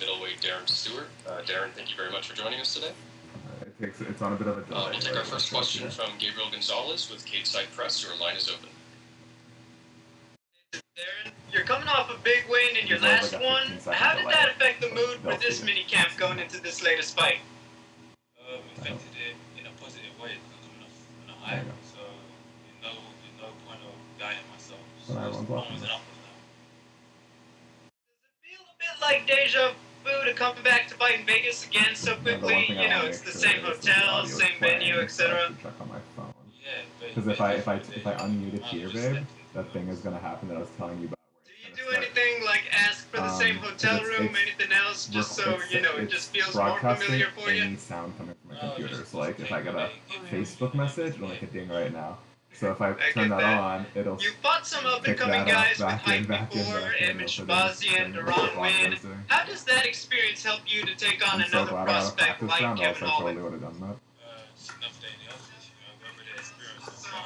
middleweight Darren Stewart. Darren, thank you very much for joining us today. It's on a bit of a delay. We'll take our first question from Gabriel Gonzalez with Cage Side Press. Your line is open. Darren, you're coming off a big win in your last one. How did that affect the mood for this mini camp going into this latest fight? Affected it in a positive way because I'm coming off on a high. So there's no point of guiding myself. So as long as it up with that. Does it feel a bit like deja vu to come back to fight in Vegas again so quickly? You know, it's the same hotel, same venue, etc. Yeah, because if I unmute it here, babe, that thing is gonna happen that I was telling you about. Do you do anything like ask for the same hotel room, anything else, just so you know it just feels more familiar for you? Any sound coming from my computer. So like if I get a Facebook message, it'll make a ding right now. So if I turn that on, it'll. You fought some up-and-coming guys with height before, Emin Shabazian, Tyron Woodley. How does that experience help you to take on another prospect like Kevin Holland? It's enough than the others, you know, whether the experience or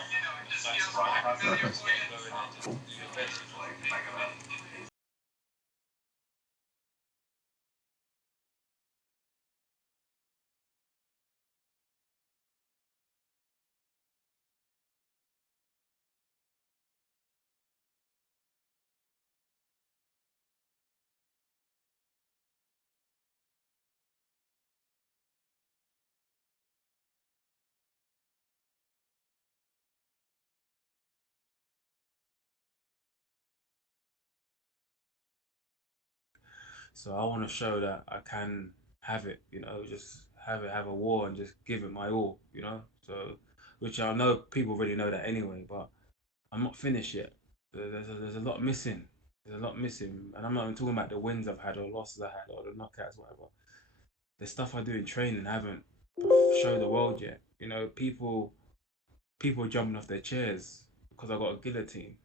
So I want to show that I can have it, you know, just have a war and just give it my all, you know. So, which I know people already know that anyway, but I'm not finished yet. There's a lot missing. There's a lot missing, and I'm not even talking about the wins I've had or losses I had or the knockouts, whatever. The stuff I do in training I haven't showed the world yet. You know, people jumping off their chairs because I got a guillotine.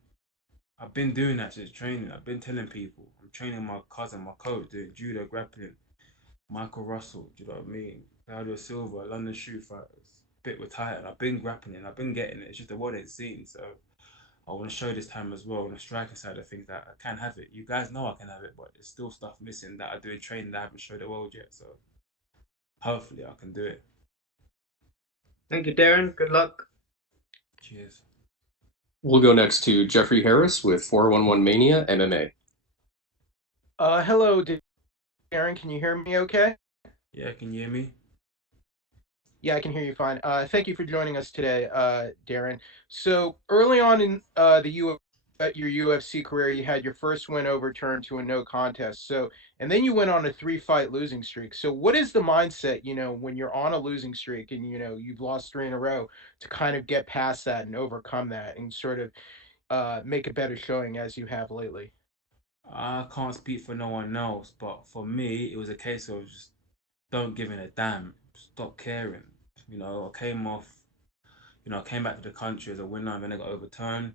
I've been doing that since training. I've been telling people. I'm training my cousin, my coach, doing judo, grappling. Michael Russell, do you know what I mean? Claudio Silva, London Street Fighters. Bit with Titan. I've been grappling. I've been getting it. It's just the world ain't seen. So I want to show this time as well on the striking side of things that I can have it. You guys know I can have it, but there's still stuff missing that I do in training that I haven't showed the world yet. So hopefully I can do it. Thank you, Darren. Good luck. Cheers. We'll go next to Jeffrey Harris with 411 Mania MMA. Hello, Darren. Can you hear me okay? Yeah, can you hear me? Yeah, I can hear you fine. Thank you for joining us today, Darren. So early on in your UFC career, you had your first win overturned to a no contest. So, and then you went on a 3-fight losing streak. So what is the mindset, you know, when you're on a losing streak and, you know, you've lost 3 in a row to kind of get past that and overcome that and sort of make a better showing as you have lately? I can't speak for no one else, but for me, it was a case of just don't giving a damn, stop caring. You know, I came back to the country as a winner and then I got overturned.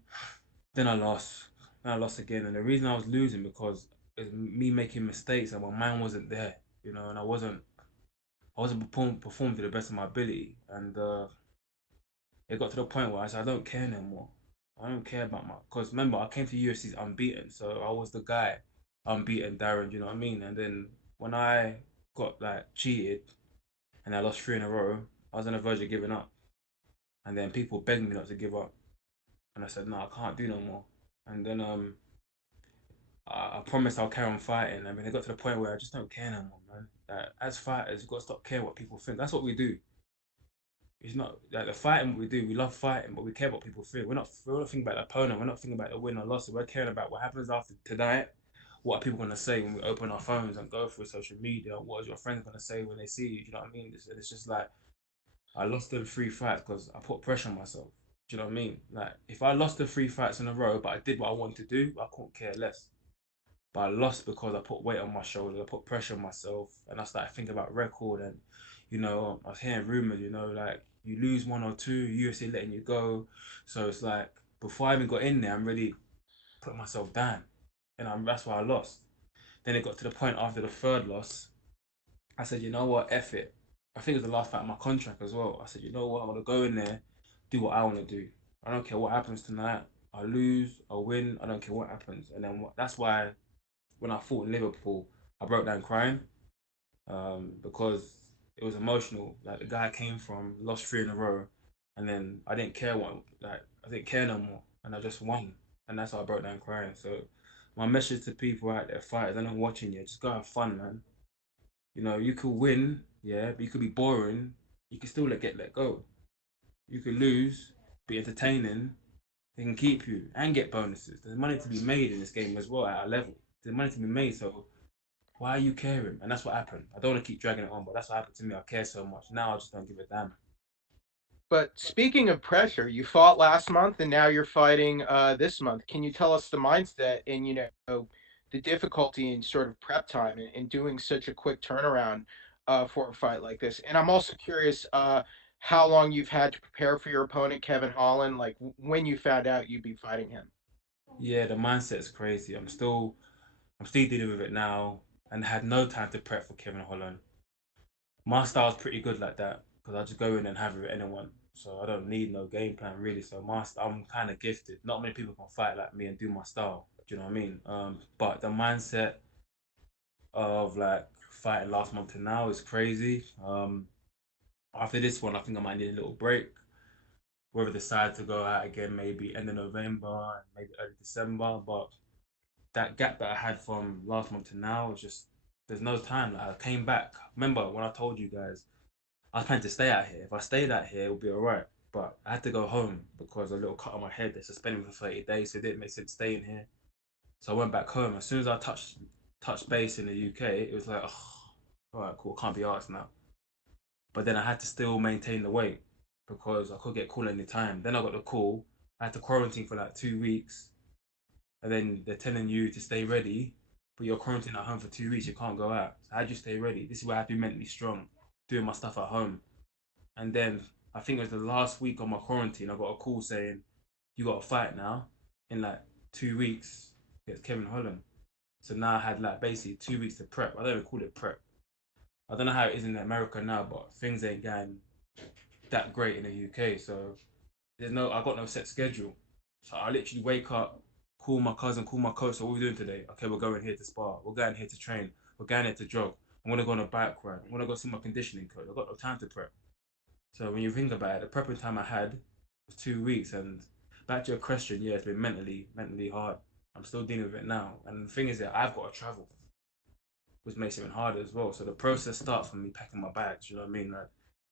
Then I lost. Then I lost again. And the reason I was losing because it's me making mistakes and my mind wasn't there, you know, and I wasn't performing to the best of my ability. And it got to the point where I said, I don't care no more. I don't care about because remember, I came to UFC's unbeaten. So I was the guy, unbeaten Darren, you know what I mean? And then when I got like cheated and I lost 3 in a row, I was on the verge of giving up. And then people begged me not to give up. And I said, no, I can't do no more. And then I promised I'll carry on fighting. I mean, it got to the point where I just don't care no more, man. As fighters, you've got to stop caring what people think. That's what we do. It's not like the fighting what we do. We love fighting, but we care what people think. We're not thinking about the opponent. We're not thinking about the win or loss. We're caring about what happens after tonight. What are people going to say when we open our phones and go through social media? What is your friends going to say when they see you? You know what I mean? It's just like I lost them 3 fights because I put pressure on myself. Do you know what I mean? Like, if I lost the 3 fights in a row, but I did what I wanted to do, I couldn't care less. But I lost because I put weight on my shoulders, I put pressure on myself, and I started thinking about record. And, you know, I was hearing rumors, you know, like, you lose 1 or 2, UFC letting you go. So it's like, before I even got in there, I'm really putting myself down. And that's why I lost. Then it got to the point after the 3rd loss, I said, you know what, F it. I think it was the last fight of my contract as well. I said, you know what, I want to go in there, do what I want to do. I don't care what happens tonight. I lose, I win, I don't care what happens. And then that's why when I fought in Liverpool, I broke down crying because it was emotional. Like the guy came from lost 3 in a row, and then I didn't care I didn't care no more, and I just won, and that's how I broke down crying. So my message to people out there, fighters, they're not watching you, just go have fun, man. You know, you could win, yeah, but you could be boring. You can still let go. You could lose, be entertaining. They can keep you and get bonuses. There's money to be made in this game as well at a level. There's money to be made, so why are you caring? And that's what happened. I don't want to keep dragging it on, but that's what happened to me. I care so much. Now I just don't give a damn. But speaking of pressure, you fought last month and now you're fighting this month. Can you tell us the mindset and the difficulty in sort of prep time and doing such a quick turnaround for a fight like this? And I'm also curious how long you've had to prepare for your opponent, Kevin Holland, like when you found out you'd be fighting him. Yeah, the mindset's crazy. I'm still dealing with it now, and had no time to prep for Kevin Holland. My style's pretty good like that because I just go in and have it with anyone. So I don't need no game plan really. So I'm kind of gifted. Not many people can fight like me and do my style. Do you know what I mean? But the mindset of like fighting last month to now is crazy. After this one, I think I might need a little break. Whether decide to go out again, maybe end of November, maybe early December. But that gap that I had from last month to now is just there's no time. Like I came back. Remember when I told you guys I was planning to stay out here. If I stayed out here, it would be alright. But I had to go home because a little cut on my head. They suspended me for 30 days, so it didn't make sense staying here. So I went back home. As soon as I touched base in the UK, it was like, oh, all right, cool. Can't be asked now. But then I had to still maintain the weight because I could get called any time. Then I got the call. I had to quarantine for like 2 weeks, and then they're telling you to stay ready, but you're quarantined at home for 2 weeks. You can't go out. So how'd you stay ready? This is where I have to be mentally strong, doing my stuff at home. And then I think it was the last week of my quarantine, I got a call saying, you got to fight now in like 2 weeks against Kevin Holland. So now I had like basically 2 weeks to prep. I don't even call it prep. I don't know how it is in America now, but things ain't going that great in the UK. So I got no set schedule. So I literally wake up, call my cousin, call my coach. So what are we doing today? Okay, we're going here to spar. We're going here to train. We're going here to jog. I'm gonna go on a bike ride. I'm gonna go see my conditioning coach. I've got no time to prep. So when you think about it, the prepping time I had was 2 weeks. And back to your question, yeah, it's been mentally hard. I'm still dealing with it now. And the thing is that I've got to travel, which makes it even harder as well. So the process starts from me packing my bags. You know what I mean? Like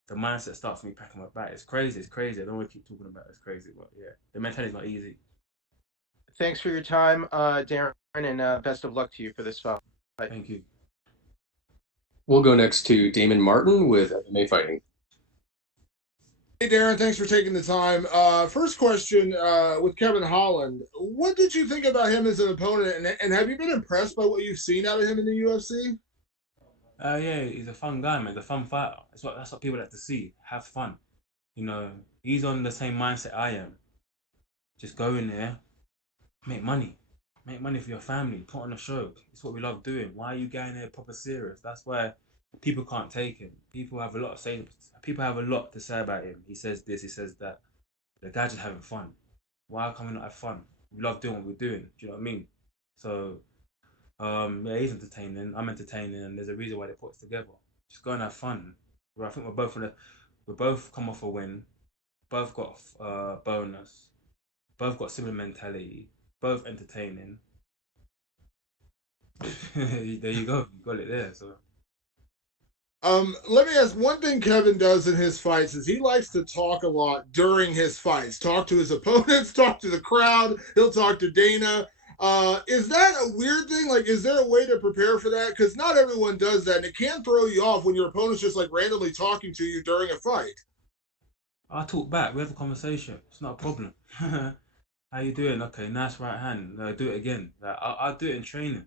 the mindset starts from me packing my bag. It's crazy. It's crazy. I don't want to keep talking about it. It's crazy, but yeah, the mentality's not easy. Thanks for your time, Darren, and best of luck to you for this fight. Thank you. We'll go next to Damon Martin with MMA Fighting. Hey, Darren, thanks for taking the time. First question with Kevin Holland. What did you think about him as an opponent, and have you been impressed by what you've seen out of him in the UFC? Yeah, he's a fun guy, man. He's a fun fighter. That's what people like to see. Have fun. You know, he's on the same mindset I am. Just go in there, make money. Make money for your family. Put on a show. It's what we love doing. Why are you going there proper serious? That's why people can't take him. People have a lot to say. People have a lot to say about him. He says this. He says that. The guy just having fun. Why can't we not have fun? We love doing what we're doing. Do you know what I mean? So, yeah, he's entertaining. I'm entertaining, and there's a reason why they put us together. Just go and have fun. I think we both come off a win. Both got bonus. Both got similar mentality. Both entertaining. There you go. You got it there. So Let me ask one thing Kevin does in his fights is he likes to talk a lot during his fights. Talk to his opponents, talk to the crowd, he'll talk to Dana. Is that a weird thing? Like, is there a way to prepare for that? Because not everyone does that, and it can throw you off when your opponent's just like randomly talking to you during a fight. I talk back. We have a conversation. It's not a problem. How you doing? Okay, nice right hand. Do it again. Like, I'll do it in training.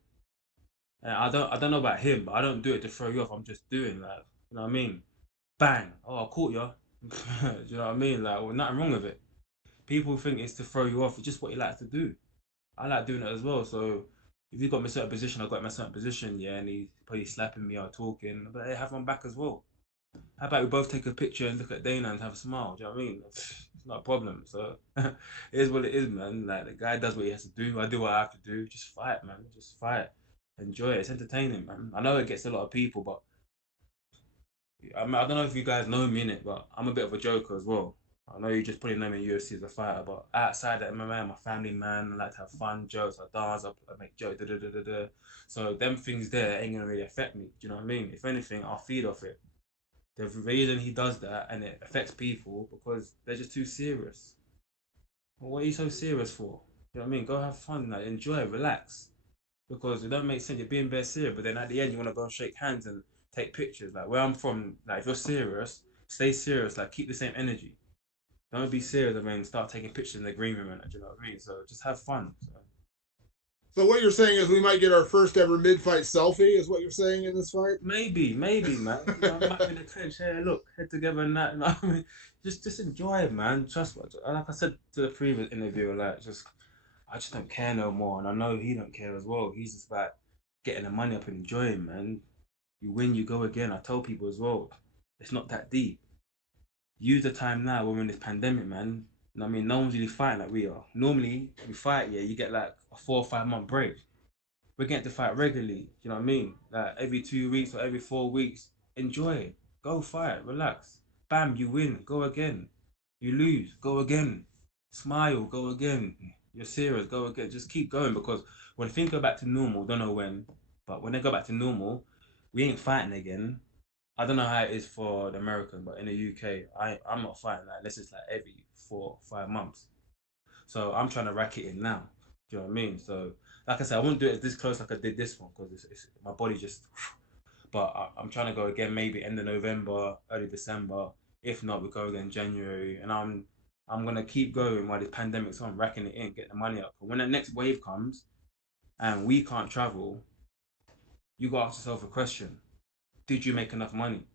I don't know about him, but I don't do it to throw you off. I'm just doing like, you know what I mean? Bang! Oh, I caught you. Do you know what I mean? Like, well, nothing wrong with it. People think it's to throw you off. It's just what you like to do. I like doing it as well. So if you got me in a certain position, I got him in a certain position, yeah, and he's probably slapping me or talking, but hey, have my back as well. How about we both take a picture and look at Dana and have a smile? Do you know what I mean? It's not a problem. So it is what it is, man. Like the guy does what he has to do. I do what I have to do. Just fight, man. Just fight. enjoy it. It's entertaining, man. I know it gets a lot of people, but I mean, I don't know if you guys know me in it, but I'm a bit of a joker as well. I know you just probably know me in UFC as a fighter, but outside of MMA, I'm a family man. I like to have fun, jokes, I dance, I make jokes, da da da da da. So them things there ain't gonna really affect me. Do you know what I mean? If anything, I'll feed off it. The reason he does that and it affects people because they're just too serious. Well, what are you so serious for? You know what I mean? Go have fun, like, enjoy, relax. Because it don't make sense. You're being very serious, but then at the end you want to go and shake hands and take pictures. Like where I'm from, like if you're serious, stay serious. Like keep the same energy. Don't be serious. I mean, start taking pictures in the green room and that. Do you know what I mean? So just have fun. So. So what you're saying is we might get our first ever mid-fight selfie, is what you're saying in this fight? Maybe, man. You know, I'm back in the clinch. Hey, look, head together and that. You know what I mean? Just enjoy it, man. Trust what, like I said to the previous interview, like I just don't care no more, and I know he don't care as well. He's just about getting the money up and enjoying, man. You win, you go again. I tell people as well, it's not that deep. Use the time now when we're in this pandemic, man. You know what I mean? No one's really fighting like we are. Normally, we fight, yeah, you get like a 4 or 5 month break. We're getting to fight regularly. You know what I mean? Like every 2 weeks or every 4 weeks. Enjoy it. Go fight. Relax. Bam, you win. Go again. You lose. Go again. Smile. Go again. You're serious. Go again. Just keep going because when things go back to normal, don't know when, but when they go back to normal, we ain't fighting again. I don't know how it is for the American, but in the UK, I'm not fighting that unless it's like every 4 or 5 months. So I'm trying to rack it in now. Do you know what I mean? So like I said, I wouldn't do it this close like I did this one because my body just. But I'm trying to go again maybe end of November, early December. If not, we go again January, and I'm gonna keep going while this pandemic's on, racking it in, get the money up. But when the next wave comes and we can't travel, you got to ask yourself a question: did you make enough money?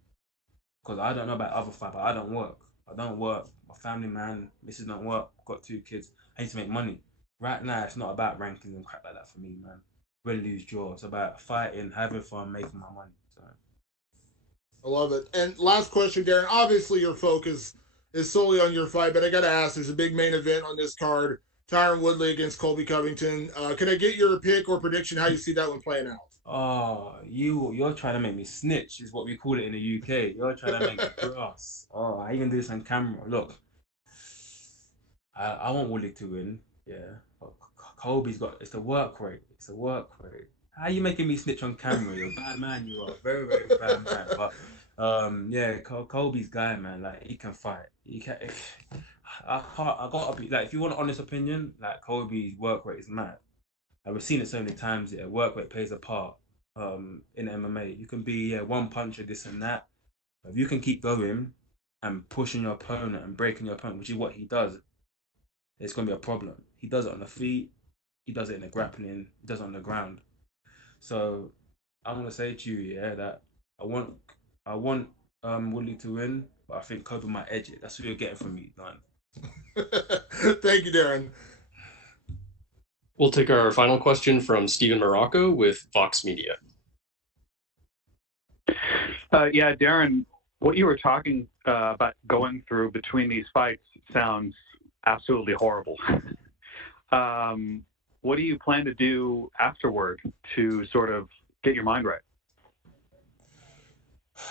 Because I don't know about other fight, but I don't work. I don't work. My family man, missus don't work. I've got 2 kids. I need to make money. Right now, it's not about rankings and crap like that for me, man. Win, lose, draw. It's about fighting, having fun, making my money. So. I love it. And last question, Darren. Obviously, your focus is solely on your fight, but I got to ask, there's a big main event on this card. Tyron Woodley against Colby Covington. Can I get your pick or prediction how you see that one playing out? Oh, you're trying to make me snitch, is what we call it in the UK. You're trying to make me grass. Oh, how you gonna do this on camera? Look, I want Woodley to win. Yeah, but Kobe's got it's a work rate. It's a work rate. How you making me snitch on camera? You're a bad man. You are very very bad man. But yeah, Kobe's guy, man. Like he can fight. He can. I can't. I gotta be like. If you want an honest opinion, like Kobe's work rate is mad. And we've seen it so many times. Yeah, work rate plays a part. In MMA, you can be one puncher, this and that. But if you can keep going and pushing your opponent and breaking your opponent, which is what he does, it's gonna be a problem. He does it on the feet. He does it in the grappling. He does it on the ground. So I'm gonna say to you, yeah, that I want I want Woodley to win, but I think Kobe might edge it. That's what you're getting from me, man. Thank you, Darren. We'll take our final question from Stephen Morocco with Fox Media. Yeah, Darren, what you were talking about going through between these fights sounds absolutely horrible. What do you plan to do afterward to sort of get your mind right?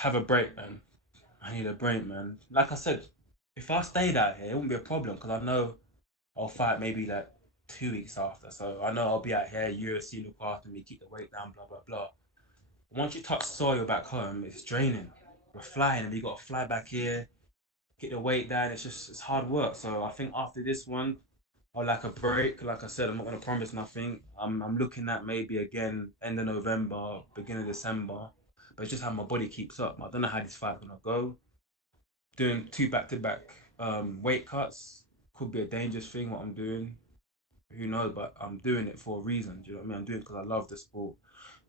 Have a break, man. I need a break, man. Like I said, if I stayed out here, it wouldn't be a problem because I know I'll fight maybe like 2 weeks after. So I know I'll be out here, UFC look after me, keep the weight down, blah blah blah. Once you touch soil back home, it's draining. We're flying and we got to fly back here, get the weight down. It's hard work. So I think after this one, I'll like a break. Like I said, I'm not gonna promise nothing. I'm looking at maybe again end of November, beginning of December. But it's just how my body keeps up. I don't know how this fight's gonna go. Doing 2 back-to-back weight cuts could be a dangerous thing. What I'm doing, who knows? But I'm doing it for a reason. Do you know what I mean? I'm doing it because I love the sport.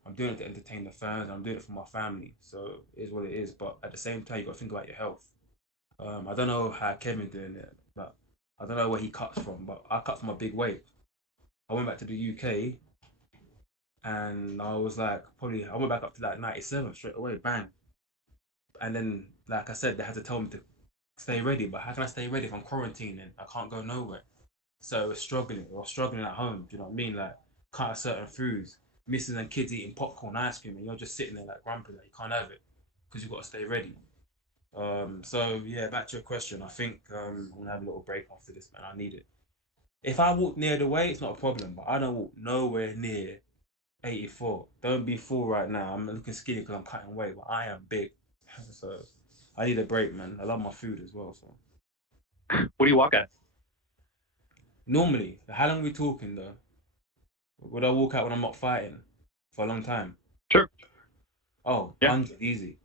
I'm doing it to entertain the fans. I'm doing it for my family. So it is what it is. But at the same time, you got to think about your health. I don't know how Kevin's doing it, but I don't know where he cuts from. But I cut from a big weight. I went back to the UK and I was like, probably I went back up to like 97 straight away, bang. And then, like I said, they had to tell me to stay ready. But how can I stay ready if I'm quarantining? I can't go nowhere. So we're struggling. We're struggling at home. Do you know what I mean? Like, can't have certain foods. missus and kids eating popcorn, ice cream, and you're just sitting there like grumpy, like you can't have it because you've got to stay ready. So yeah, back to your question. I think I'm gonna have a little break after this, man. I need it. If I walk near the weight, it's not a problem, but I don't walk nowhere near 84. Don't be fooled right now. I'm looking skinny because I'm cutting weight, but I am big. So I need a break, man. I love my food as well. So What do you walk at? normally, how long are we talking though? Would I walk out when I'm not fighting for a long time? Sure. Oh, Yeah. 100 easy.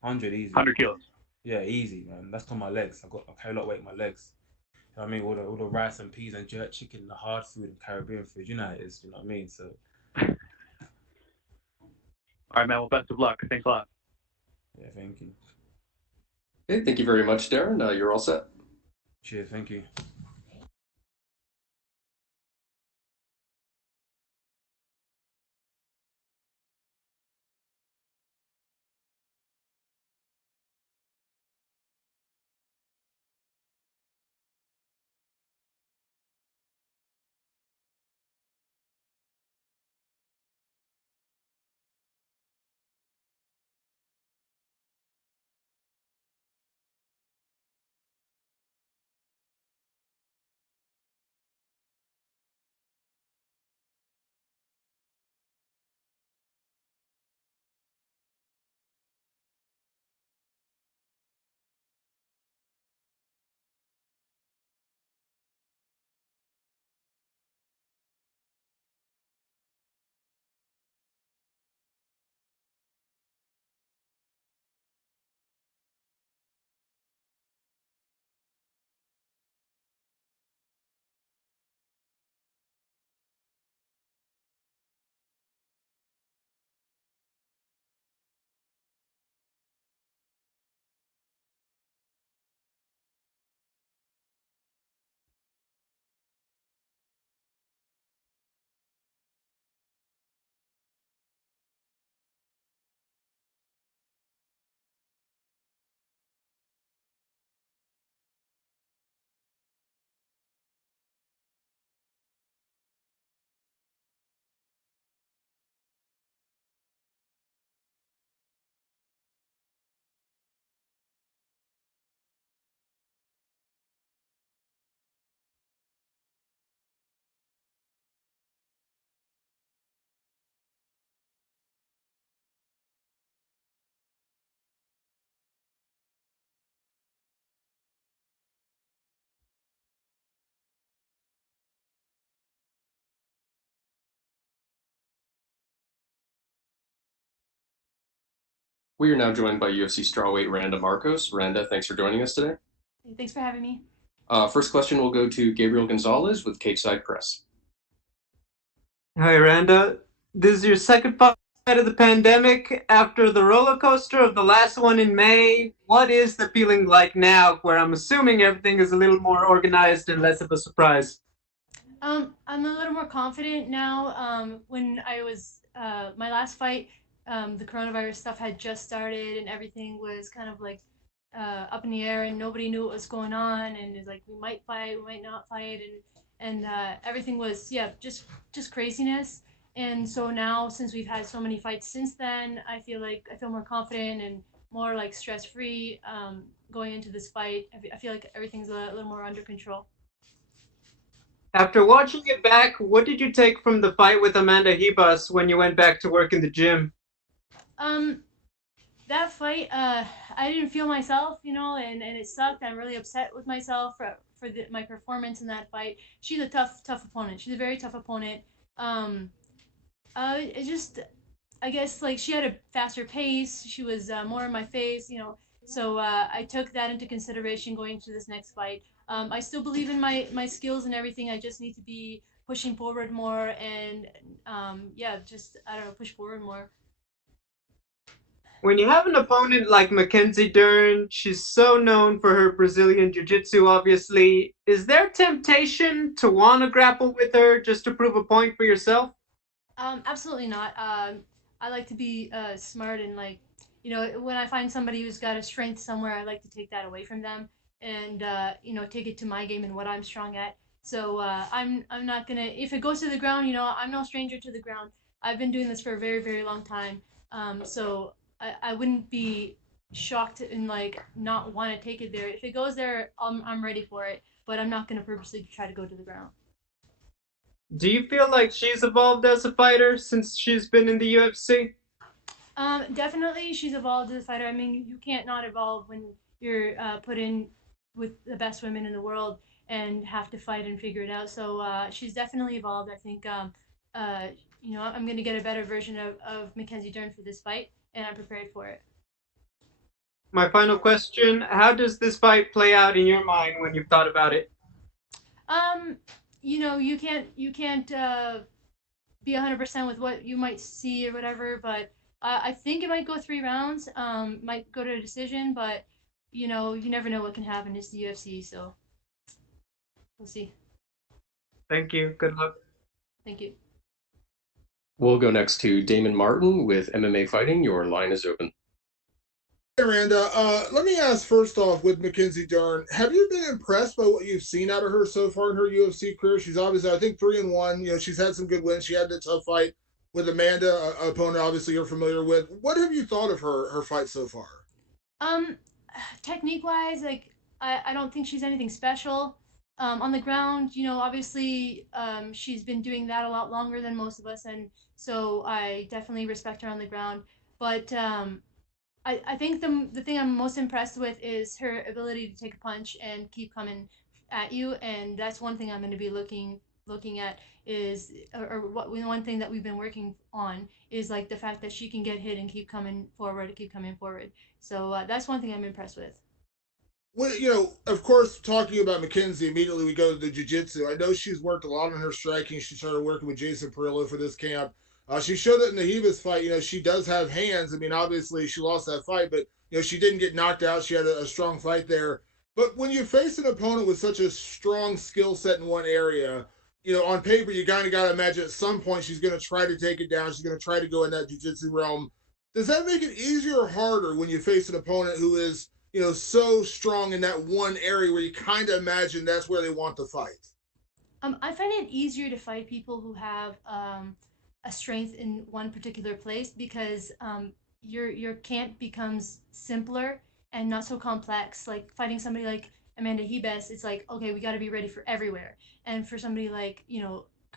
100 easy. 100 kilos. Yeah, easy, man. That's on my legs. I carry a lot of weight in my legs. You know what I mean? All the rice and peas and jerk chicken, the hard food and Caribbean food. You know how it is. You know what I mean? So All right, man. Well, best of luck. Thanks a lot. yeah, thank you. Okay, thank you very much, Darren. You're all set. Cheers, thank you. We are now joined by UFC strawweight Randa Marcos. Randa, thanks for joining us today. Thanks for having me. First question will go to Gabriel Gonzalez with Cage Side Press. Hi, Randa. This is your second fight of the pandemic after the roller coaster of the last one in May. What is the feeling like now, where I'm assuming everything is a little more organized and less of a surprise? I'm a little more confident now. When I was my last fight, the coronavirus stuff had just started and everything was kind of like up in the air and nobody knew what was going on and it's like we might fight, we might not fight, and everything was just craziness. And so now, since we've had so many fights since then, I feel more confident and more like stress free going into this fight. I feel like everything's a little more under control. After watching it back, what did you take from the fight with Amanda Ribas when you went back to work in the gym? That fight, I didn't feel myself, and it sucked. I'm really upset with myself for my performance in that fight. She's a tough opponent. She's a very tough opponent. Um, it just, I guess, like she had a faster pace. She was more in my face, So I took that into consideration going into this next fight. I still believe in my skills and everything. I just need to be pushing forward more and just I don't know, push forward more. When you have an opponent like Mackenzie Dern, she's so known for her Brazilian Jiu-Jitsu, obviously. Is there temptation to want to grapple with her just to prove a point for yourself? Absolutely not. I like to be smart and when I find somebody who's got a strength somewhere, I like to take that away from them and take it to my game and what I'm strong at. So I'm not gonna. If it goes to the ground, I'm no stranger to the ground. I've been doing this for a very very long time. So I wouldn't be shocked and like not want to take it there. If it goes there, I'm ready for it. But I'm not gonna purposely try to go to the ground. Do you feel like she's evolved as a fighter since she's been in the UFC? Definitely, she's evolved as a fighter. I mean, you can't not evolve when you're put in with the best women in the world and have to fight and figure it out. So she's definitely evolved. I think, uh, I'm going to get a better version of Mackenzie Dern for this fight, and I'm prepared for it. My final question, how does this fight play out in your mind when you've thought about it? You can't be 100% with what you might see or whatever, but I think it might go 3 rounds. Might go to a decision, but you never know what can happen. It's the UFC, so we'll see. Thank you. Good luck. Thank you. We'll go next to Damon Martin with MMA Fighting. Your line is open. Hey, Randa, let me ask first off with Mackenzie Dern, have you been impressed by what you've seen out of her so far in her UFC career? She's obviously, I think, 3-1. She's had some good wins. She had a tough fight with Amanda, opponent obviously you're familiar with. What have you thought of her fight so far? Technique wise, like I don't think she's anything special. On the ground, obviously, she's been doing that a lot longer than most of us, and so I definitely respect her on the ground. But I think the thing I'm most impressed with is her ability to take a punch and keep coming at you, and that's one thing I'm going to be looking at is or what one thing that we've been working on is like the fact that she can get hit and keep coming forward, keep coming forward. So that's one thing I'm impressed with. Well, of course, talking about Mackenzie, immediately we go to the jiu-jitsu. I know she's worked a lot on her striking. She started working with Jason Perillo for this camp. She showed it in the Hivas fight. She does have hands. I mean, obviously, she lost that fight, but, she didn't get knocked out. She had a strong fight there. But when you face an opponent with such a strong skill set in one area, on paper, you kind of got to imagine at some point she's going to try to take it down. She's going to try to go in that jiu-jitsu realm. Does that make it easier or harder when you face an opponent who is so strong in that one area where you kind of imagine that's where they want to fight? I find it easier to fight people who have a strength in one particular place because your camp becomes simpler and not so complex. Like fighting somebody like Amanda Hebes, it's like, okay, we got to be ready for everywhere. And for somebody like,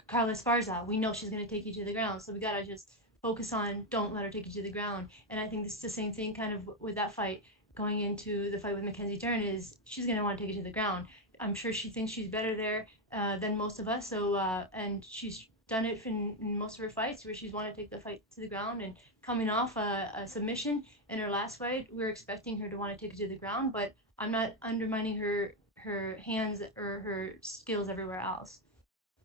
Carla Esparza, we know she's going to take you to the ground. So we got to just focus on don't let her take you to the ground. And I think this is the same thing kind of with that fight going into the fight with Mackenzie Dern is she's going to want to take it to the ground. I'm sure she thinks she's better there than most of us. So, and she's done it in most of her fights where she's wanted to take the fight to the ground and coming off a submission in her last fight, we're expecting her to want to take it to the ground, but I'm not undermining her hands or her skills everywhere else.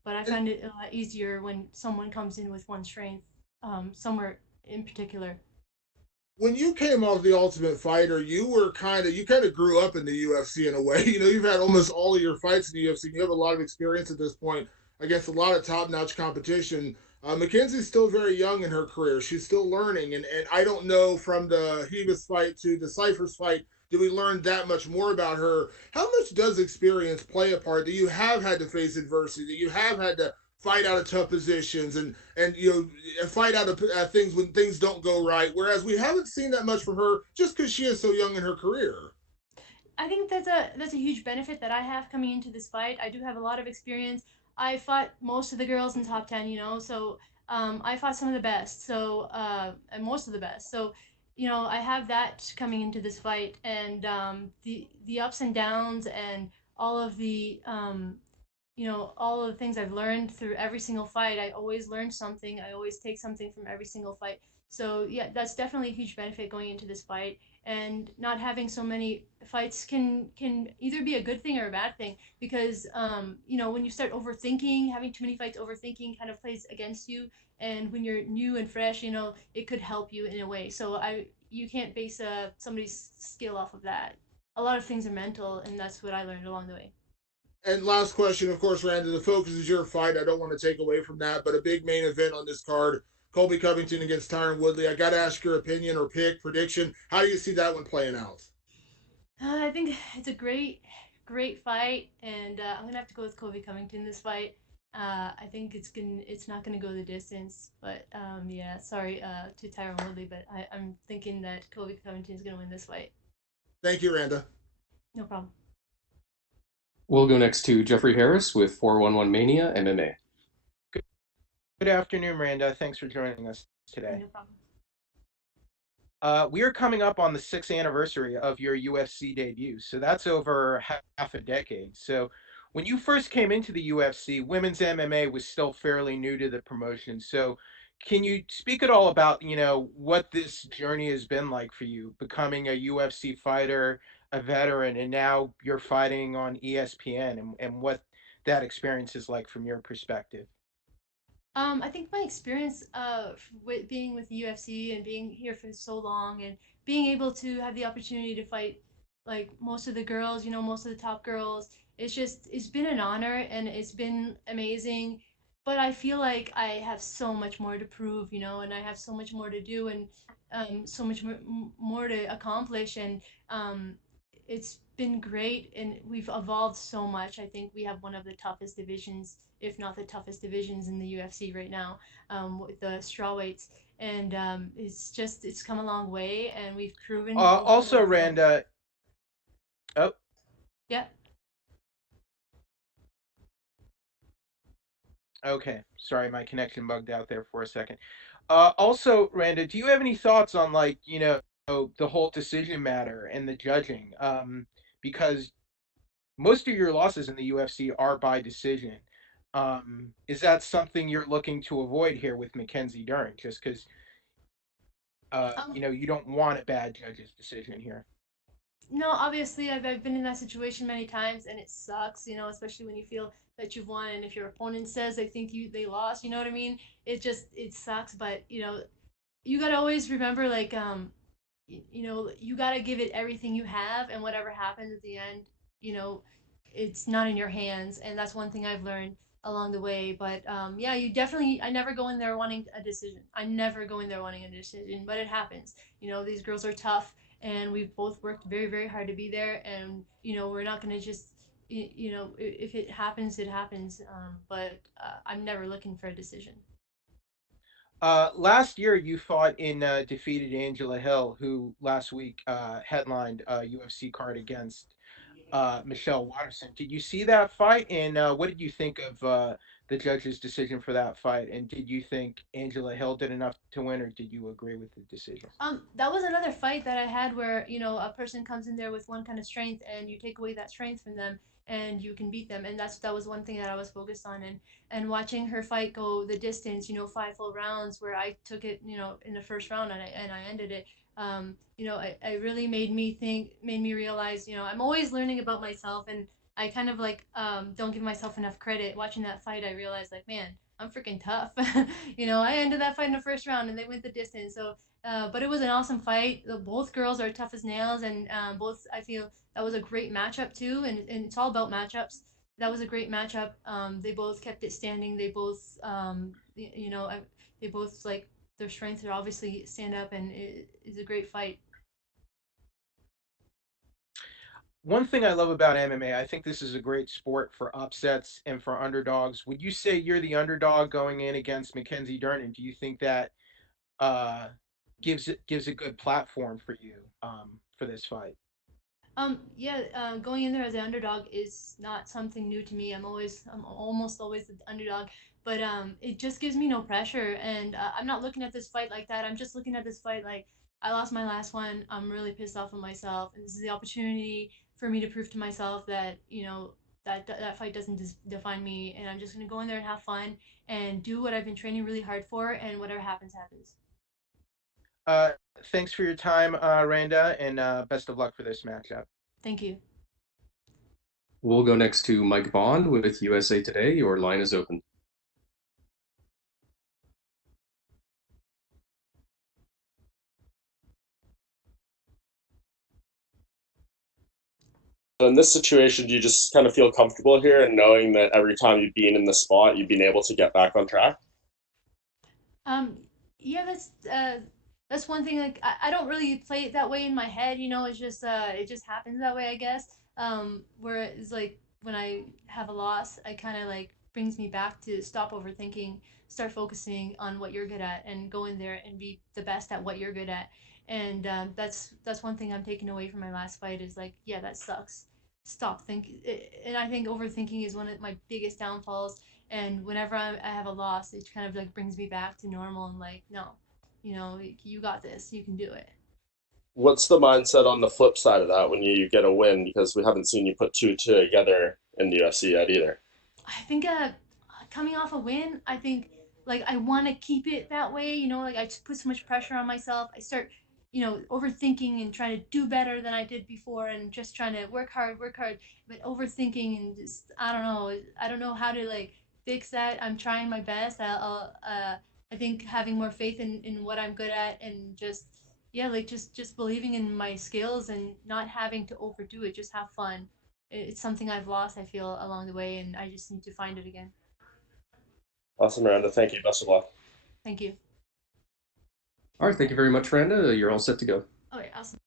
But I find it a lot easier when someone comes in with one strength somewhere in particular. When you came off the Ultimate Fighter, you kind of grew up in the UFC in a way. You've had almost all of your fights in the UFC. You have a lot of experience at this point against a lot of top-notch competition. Mackenzie's still very young in her career. She's still learning, and I don't know from the Hebus fight to the Cyphers fight, did we learn that much more about her? How much does experience play a part? That you have had to face adversity, that you have had to fight out of tough positions and fight out of things when things don't go right, whereas we haven't seen that much from her just because she is so young in her career? I think that's a huge benefit that I have coming into this fight. I do have a lot of experience. I fought most of the girls in top 10, so I fought some of the best, so and most of the best. So I have that coming into this fight, and the ups and downs and all of the all of the things I've learned through every single fight. I always learn something. I always take something from every single fight. So yeah, that's definitely a huge benefit going into this fight. And not having so many fights can either be a good thing or a bad thing because when you start overthinking, having too many fights, overthinking kind of plays against you. And when you're new and fresh, it could help you in a way. So you can't base somebody's skill off of that. A lot of things are mental, and that's what I learned along the way. And last question, of course, Randy, the focus is your fight. I don't want to take away from that, but a big main event on this card, Colby Covington against Tyron Woodley. I got to ask your opinion or prediction. How do you see that one playing out? I think it's a great great fight, and I'm gonna have to go with Colby Covington this fight. I think it's not gonna go the distance, but yeah, sorry to Tyron Woodley, but I'm thinking that Colby Covington is gonna win this fight. Thank you, Randa. No problem. We'll go next to Jeffrey Harris with 411 Mania MMA. Good afternoon, Randa. Thanks for joining us today. No problem. We are coming up on the 6th anniversary of your UFC debut, so that's over half a decade. So, when you first came into the UFC, women's MMA was still fairly new to the promotion. So, can you speak at all about, what this journey has been like for you, becoming a UFC fighter, a veteran, and now you're fighting on ESPN, and what that experience is like from your perspective? I think my experience with being with the UFC and being here for so long and being able to have the opportunity to fight like most of the girls, most of the top girls, it's been an honor and it's been amazing. But I feel like I have so much more to prove, and I have so much more to do and so much more to accomplish. And um, it's been great and we've evolved so much. I think we have one of the toughest divisions, if not the toughest divisions in the UFC right now, with the strawweights. And it's come a long way, and we've proven. Also, Randa. Oh, Yeah. okay. Sorry, my connection bugged out there for a second. Also, Randa, do you have any thoughts on the whole decision matter and the judging? Because most of your losses in the UFC are by decision. Is that something you're looking to avoid here with Mackenzie Dern? Just because Um, you don't want a bad judge's decision here. no, obviously I've been in that situation many times, and it sucks, especially when you feel that you've won, and if your opponent says they lost, you know what I mean? It sucks, but you gotta always remember, like, you gotta give it everything you have, and whatever happens at the end, you know it's not in your hands. And that's one thing I've learned along the way. But yeah, I never go in there wanting a decision. I never go in there wanting a decision, but it happens. These girls are tough, and we've both worked very, very hard to be there. And we're not going to just, if it happens, it happens. But I'm never looking for a decision. Last year you fought in defeated Angela Hill, who last week headlined a UFC card against Michelle Watterson. Did you see that fight? And what did you think of the judge's decision for that fight? And did you think Angela Hill did enough to win, or did you agree with the decision? That was another fight that I had where, a person comes in there with one kind of strength, and you take away that strength from them, and you can beat them. And that was one thing that I was focused on. And watching her fight go the distance, 5 full rounds, where I took it, in the first round, and I ended it. It really made me realize, I'm always learning about myself, and I kind of like don't give myself enough credit. Watching that fight, I realized, like, man, I'm freaking tough. I ended that fight in the first round, and they went the distance. So but it was an awesome fight. Both girls are tough as nails, and both, I feel that was a great matchup too. And it's all about matchups. That was a great matchup. They both kept it standing. They both, they both, like, their strengths are obviously stand up, and it's a great fight. One thing I love about MMA, I think this is a great sport for upsets and for underdogs. Would you say you're the underdog going in against Mackenzie Dern, and do you think that uh, gives a good platform for you for this fight? Yeah, going in there as an underdog is not something new to me. I'm almost always the underdog, but it just gives me no pressure, and I'm not looking at this fight like that. I'm just looking at this fight like I lost my last one. I'm really pissed off with myself, and this is the opportunity for me to prove to myself that that fight doesn't define me, and I'm just gonna go in there and have fun and do what I've been training really hard for, and whatever happens, happens. Uh, Thanks for your time, Randa, and best of luck for this matchup. Thank you. We'll go next to Mike Bond with USA Today. Your line is open. In this situation, do you just kind of feel comfortable here and knowing that every time you've been in the spot, you've been able to get back on track? Um, yeah, that's one thing. Like, I don't really play it that way in my head. It's just it just happens that way, I guess. where it's like when I have a loss, I kind of like brings me back to stop overthinking, start focusing on what you're good at, and go in there and be the best at what you're good at. And that's one thing I'm taking away from my last fight is like, yeah, that sucks. Stop thinking, and I think overthinking is one of my biggest downfalls. And whenever I have a loss, it kind of like brings me back to normal and like, no, you got this, you can do it. What's the mindset on the flip side of that when you get a win? Because we haven't seen you put two together in the UFC yet either. I think coming off a win, I think like I want to keep it that way. Like I just put so much pressure on myself. I start, overthinking and trying to do better than I did before, and just trying to work hard, but overthinking and just I don't know how to like fix that. I'm trying my best. I think having more faith in what I'm good at and just yeah, like just believing in my skills and not having to overdo it. Just have fun. It's something I've lost, I feel, along the way, and I just need to find it again. Awesome, Miranda. Thank you. Best of luck. Thank you. All right, thank you very much, Miranda. You're all set to go. All right, awesome.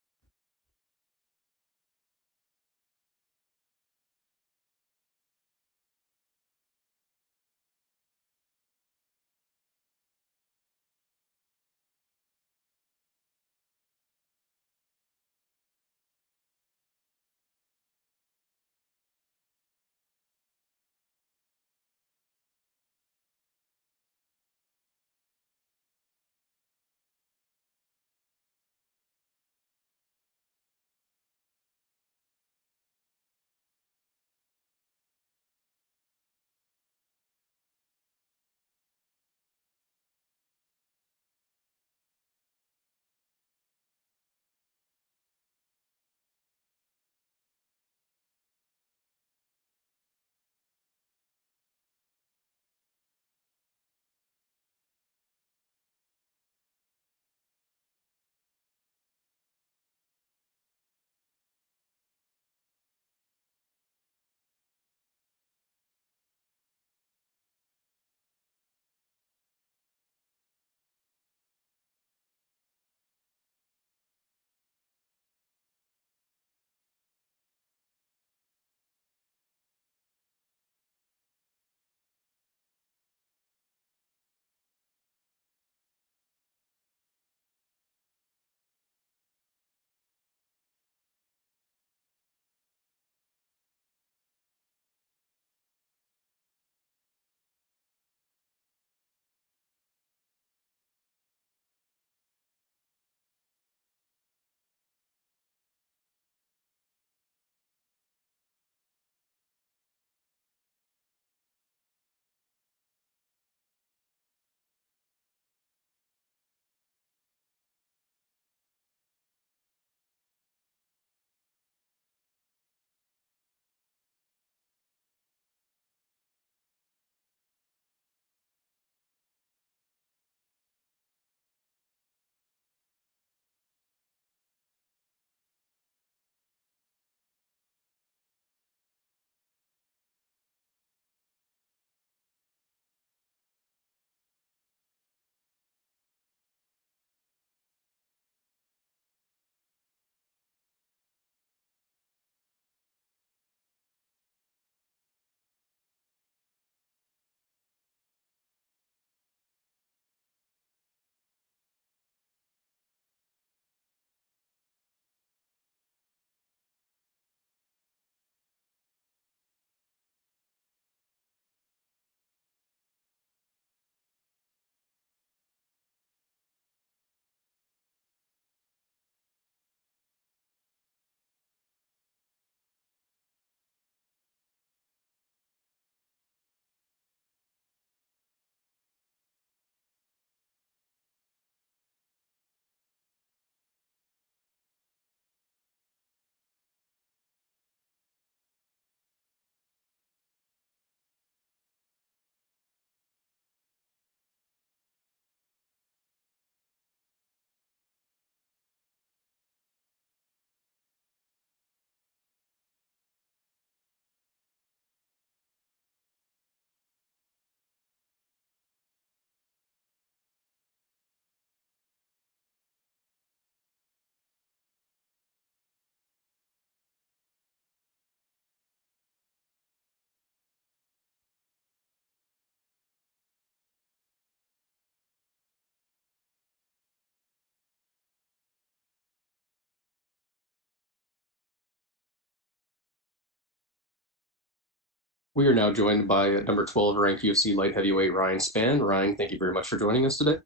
We are now joined by number 12 ranked UFC light heavyweight Ryan Spann. Ryan, thank you very much for joining us today.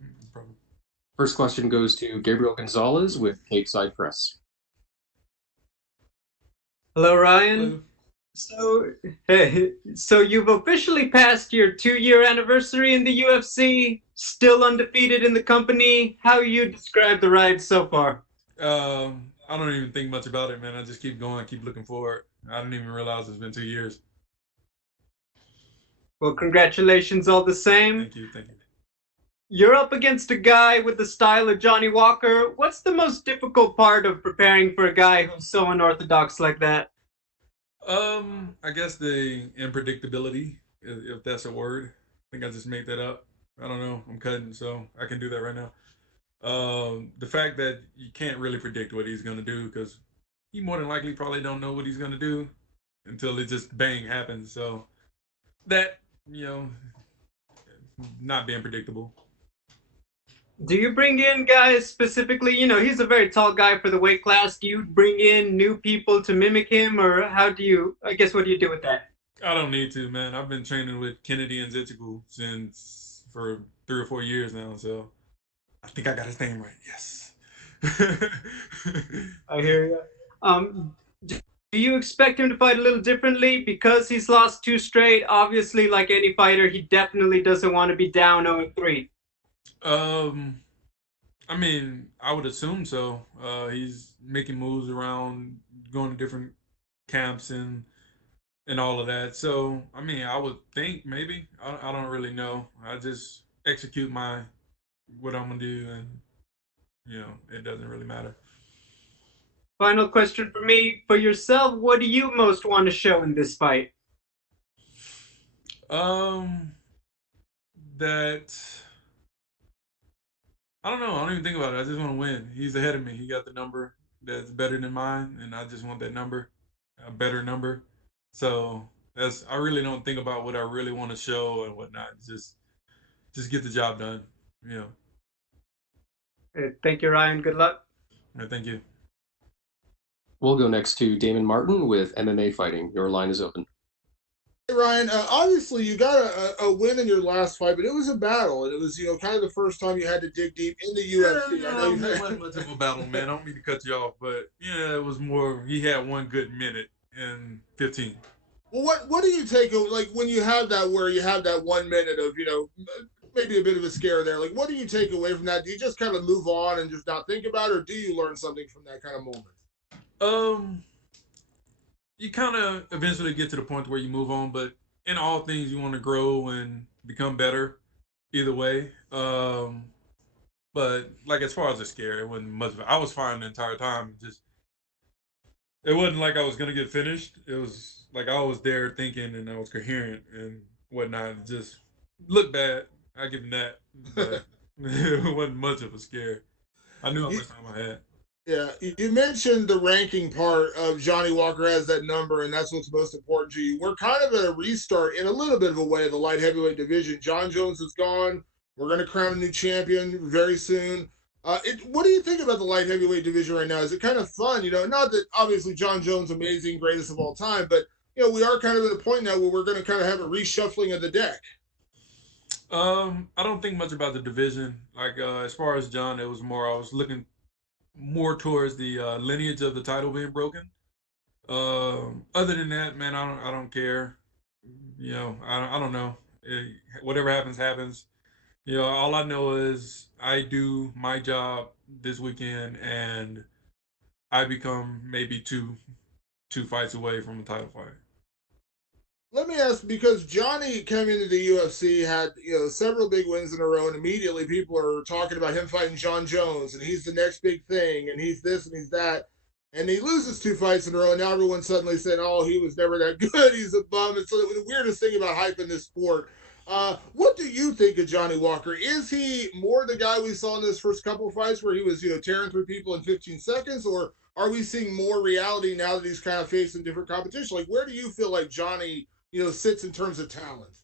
No problem. First question goes to Gabriel Gonzalez with Cape Side Press. Hello, Ryan. Hello. So you've officially passed your 2-year anniversary in the UFC, still undefeated in the company. How you describe the ride so far? I don't even think much about it, man. I just keep going, keep looking forward. I didn't even realize it's been 2 years. Well, congratulations all the same. Thank you, thank you. You're up against a guy with the style of Johnny Walker. What's the most difficult part of preparing for a guy who's so unorthodox like that? I guess the unpredictability, if that's a word. I think I just made that up. I don't know. I'm cutting, so I can do that right now. The fact that you can't really predict what he's gonna do because he more than likely probably don't know what he's gonna do until it just bang happens. So that, not being predictable. Do you bring in guys specifically, he's a very tall guy for the weight class. Do you bring in new people to mimic him, or what do you do with that? I don't need to, man. I've been training with Kennedy and Zichiku for 3 or 4 years now, so I think I got his name right. Yes. I hear you. Do you expect him to fight a little differently because he's lost 2 straight? Obviously, like any fighter, he definitely doesn't want to be down 0-3. I mean, I would assume so. He's making moves around, going to different camps and all of that. So, I mean, I would think maybe. I don't really know. I just execute what I'm gonna do, and it doesn't really matter. Final question for me. For yourself, what do you most want to show in this fight? That I don't know. I don't even think about it. I just want to win. He's ahead of me. He got the number that's better than mine, and I just want that number, a better number. So I really don't think about what I really want to show and whatnot. Just get the job done. Thank you, Ryan. Good luck. Thank you. We'll go next to Damon Martin with MMA Fighting. Your line is open. Hey, Ryan, obviously you got a win in your last fight, but it was a battle, and it was kind of the first time you had to dig deep in the UFC. I know it wasn't much of a battle, man. I don't mean to cut you off, but it was more. He had 1 good minute and 15. Well, what do you take, like, when you have that where you have that 1 minute of maybe a bit of a scare there? Like, what do you take away from that? Do you just kind of move on and just not think about it, or do you learn something from that kind of moment? You kind of eventually get to the point where you move on, but in all things, you want to grow and become better either way. But like as far as the scare, it wasn't much of it. I was fine the entire time. It wasn't like I was gonna get finished. It was like I was there thinking and I was coherent and whatnot. It just looked bad. I give him that, but it wasn't much of a scare. I knew how much time I had. Yeah, you mentioned the ranking part of Johnny Walker has that number, and that's what's most important to you. We're kind of at a restart in a little bit of a way of the light heavyweight division. John Jones is gone. We're going to crown a new champion very soon. What do you think about the light heavyweight division right now? Is it kind of fun? Not that obviously John Jones amazing, greatest of all time, but we are kind of at a point now where we're going to kind of have a reshuffling of the deck. I don't think much about the division. Like as far as John, it was more I was looking more towards the lineage of the title being broken. Other than that, man, I don't care. I don't know. Whatever happens. All I know is I do my job this weekend, and I become maybe two fights away from a title fight. Let me ask, because Johnny coming into the UFC had several big wins in a row, and immediately people are talking about him fighting John Jones, and he's the next big thing, and he's this and he's that, and he loses 2 fights in a row, and now everyone's suddenly saying, "Oh, he was never that good. He's a bum." And so the weirdest thing about hype in this sport. What do you think of Johnny Walker? Is he more the guy we saw in those first couple fights where he was tearing through people in 15 seconds, or are we seeing more reality now that he's kind of facing different competition? Like, where do you feel like Johnny sits in terms of talent?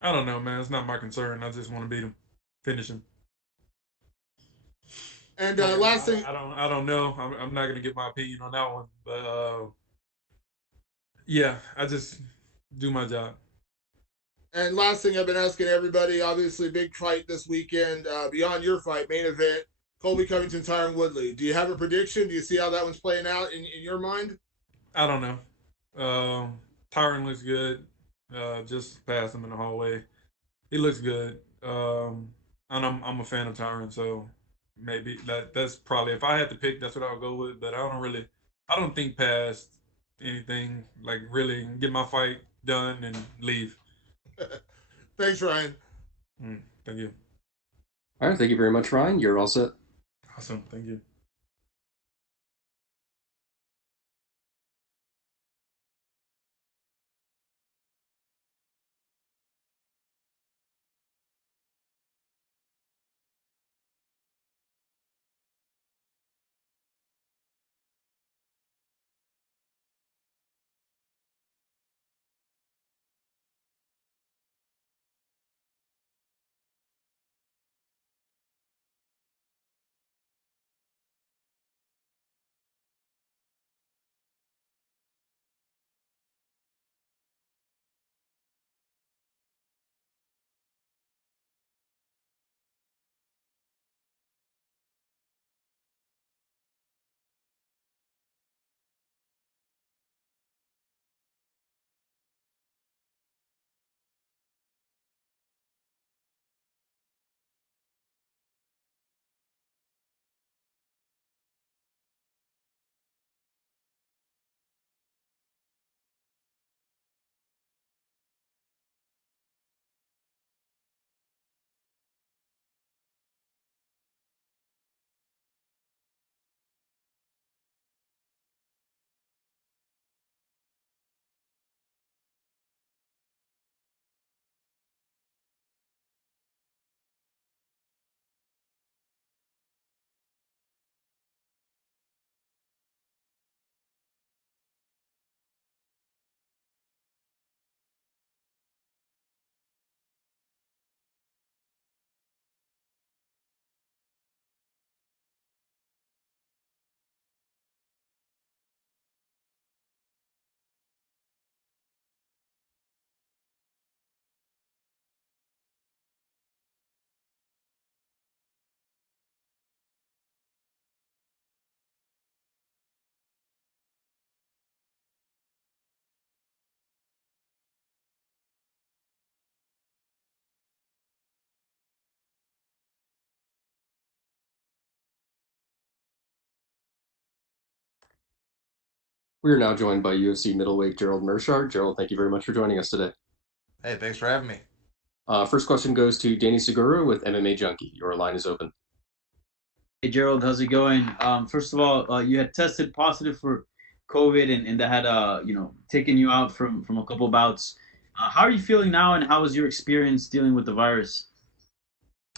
I don't know, man. It's not my concern. I just want to beat him, finish him. And last thing, I don't know. I'm not gonna give my opinion on that one, but Yeah, I just do my job. And last thing I've been asking everybody, obviously big fight this weekend, beyond your fight, main event, Colby Covington, Tyron Woodley. Do you have a prediction? Do you see how that one's playing out in your mind? I don't know. Tyron looks good. Just passed him in the hallway. He looks good. And I'm a fan of Tyron, so maybe that's probably, if I had to pick, that's what I would go with. But I don't think past anything, like really get my fight done and leave. Thanks, Ryan. Thank you. All right, thank you very much, Ryan. You're all set. Awesome. Thank you. We are now joined by UFC middleweight Gerald Mearshart. Gerald, thank you very much for joining us today. Hey, thanks for having me. First question goes to Danny Segura with MMA Junkie. Your line is open. Hey Gerald, how's it going? First of all, you had tested positive for COVID, and that had taken you out from a couple bouts. How are you feeling now, and how was your experience dealing with the virus?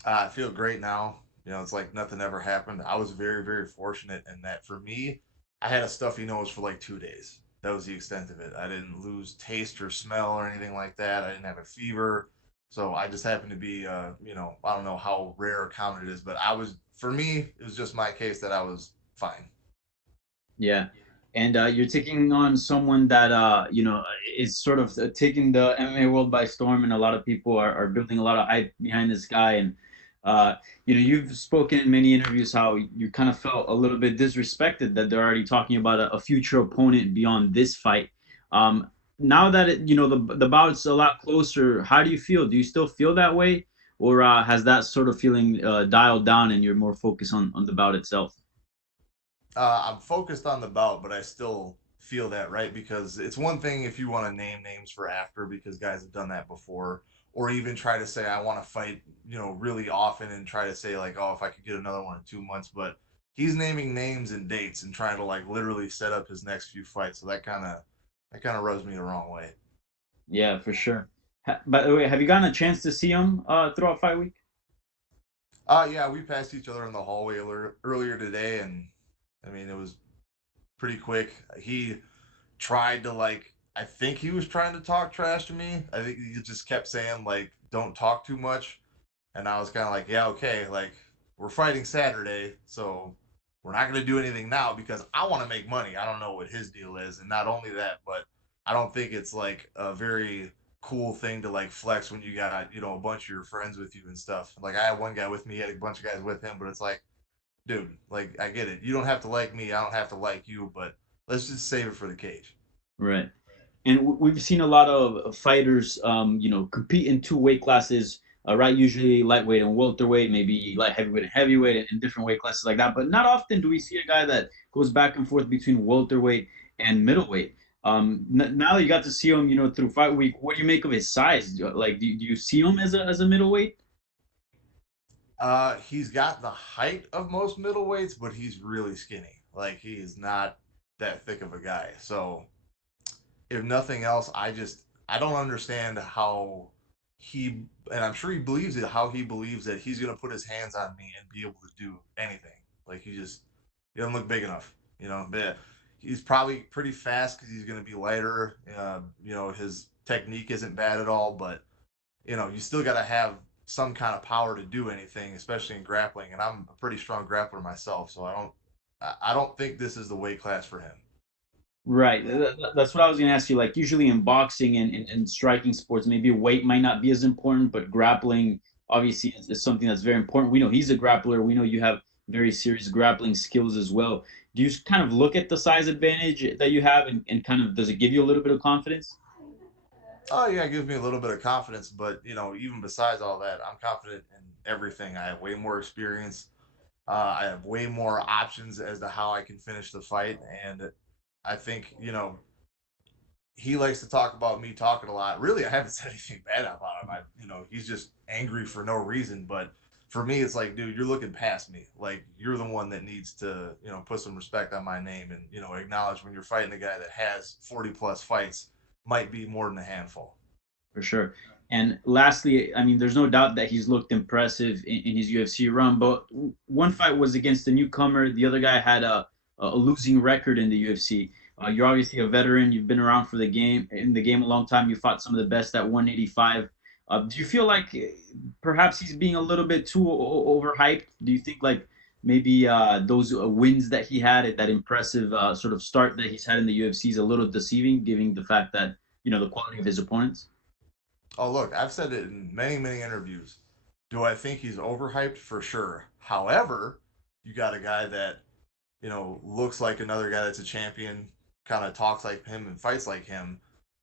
I feel great now. It's like nothing ever happened. I was very, very fortunate in that for me, I had a stuffy nose for like 2 days. That was the extent of it. I didn't lose taste or smell or anything like that. I didn't have a fever. So I just happened to be, I don't know how rare or common it is, but for me, it was just my case that I was fine. Yeah, and you're taking on someone that is sort of taking the MMA world by storm, and a lot of people are building a lot of hype behind this guy. And you've spoken in many interviews how you kind of felt a little bit disrespected that they're already talking about a future opponent beyond this fight. Now that the bout's a lot closer, how do you feel? Do you still feel that way, or has that sort of feeling dialed down and you're more focused on the bout itself? I'm focused on the bout, but I still feel that, right? Because it's one thing if you want to name names for after, because guys have done that before, or even try to say I want to fight, really often and try to say like, oh, if I could get another one in 2 months. But he's naming names and dates and trying to like literally set up his next few fights. So that kind of rubs me the wrong way. Yeah, for sure. By the way, have you gotten a chance to see him throughout fight week? Yeah, we passed each other in the hallway earlier today, and I mean it was pretty quick. He tried to like I think he was trying to talk trash to me. I think he just kept saying like don't talk too much. And I was kind of like, yeah, okay, like we're fighting Saturday, so we're not going to do anything now because I want to make money. I don't know what his deal is. And not only that, but I don't think it's like a very cool thing to like flex when you got, a bunch of your friends with you and stuff. Like I had one guy with me, he had a bunch of guys with him, but it's like, dude, like I get it. You don't have to like me, I don't have to like you, but let's just save it for the cage. Right. And we've seen a lot of fighters, compete in two weight classes, right? Usually lightweight and welterweight, maybe light heavyweight and heavyweight, and different weight classes like that. But not often do we see a guy that goes back and forth between welterweight and middleweight. Now that you got to see him, through fight week, what do you make of his size? Like, do you see him as a middleweight? He's got the height of most middleweights, but he's really skinny. Like he is not that thick of a guy. So if nothing else, I don't understand how and I'm sure he believes it, how he believes that he's gonna put his hands on me and be able to do anything. Like he doesn't look big enough, But he's probably pretty fast because he's gonna be lighter. His technique isn't bad at all, but you still got to have some kind of power to do anything, especially in grappling. And I'm a pretty strong grappler myself, so I don't think this is the weight class for him. Right. That's what I was going to ask you. Like usually in boxing and striking sports, maybe weight might not be as important, but grappling obviously is something that's very important. We know he's a grappler. We know you have very serious grappling skills as well. Do you kind of look at the size advantage that you have and kind of, does it give you a little bit of confidence? Oh yeah, it gives me a little bit of confidence, but even besides all that, I'm confident in everything. I have way more experience. I have way more options as to how I can finish the fight, and I think he likes to talk about me talking a lot. Really, I haven't said anything bad about him. He's just angry for no reason. But for me, it's like, dude, you're looking past me. Like you're the one that needs to, put some respect on my name and acknowledge when you're fighting a guy that has 40 plus fights, might be more than a handful. For sure. And lastly, I mean, there's no doubt that he's looked impressive in his UFC run, but one fight was against a newcomer. The other guy had a losing record in the UFC. You're obviously a veteran. You've been around for the game a long time. You fought some of the best at 185. Do you feel like perhaps he's being a little bit too overhyped? Do you think like maybe those wins that he had, that impressive sort of start that he's had in the UFC is a little deceiving, given the fact that the quality of his opponents? Oh, look, I've said it in many, many interviews. Do I think he's overhyped? For sure. However, you got a guy that, looks like another guy that's a champion, kind of talks like him and fights like him.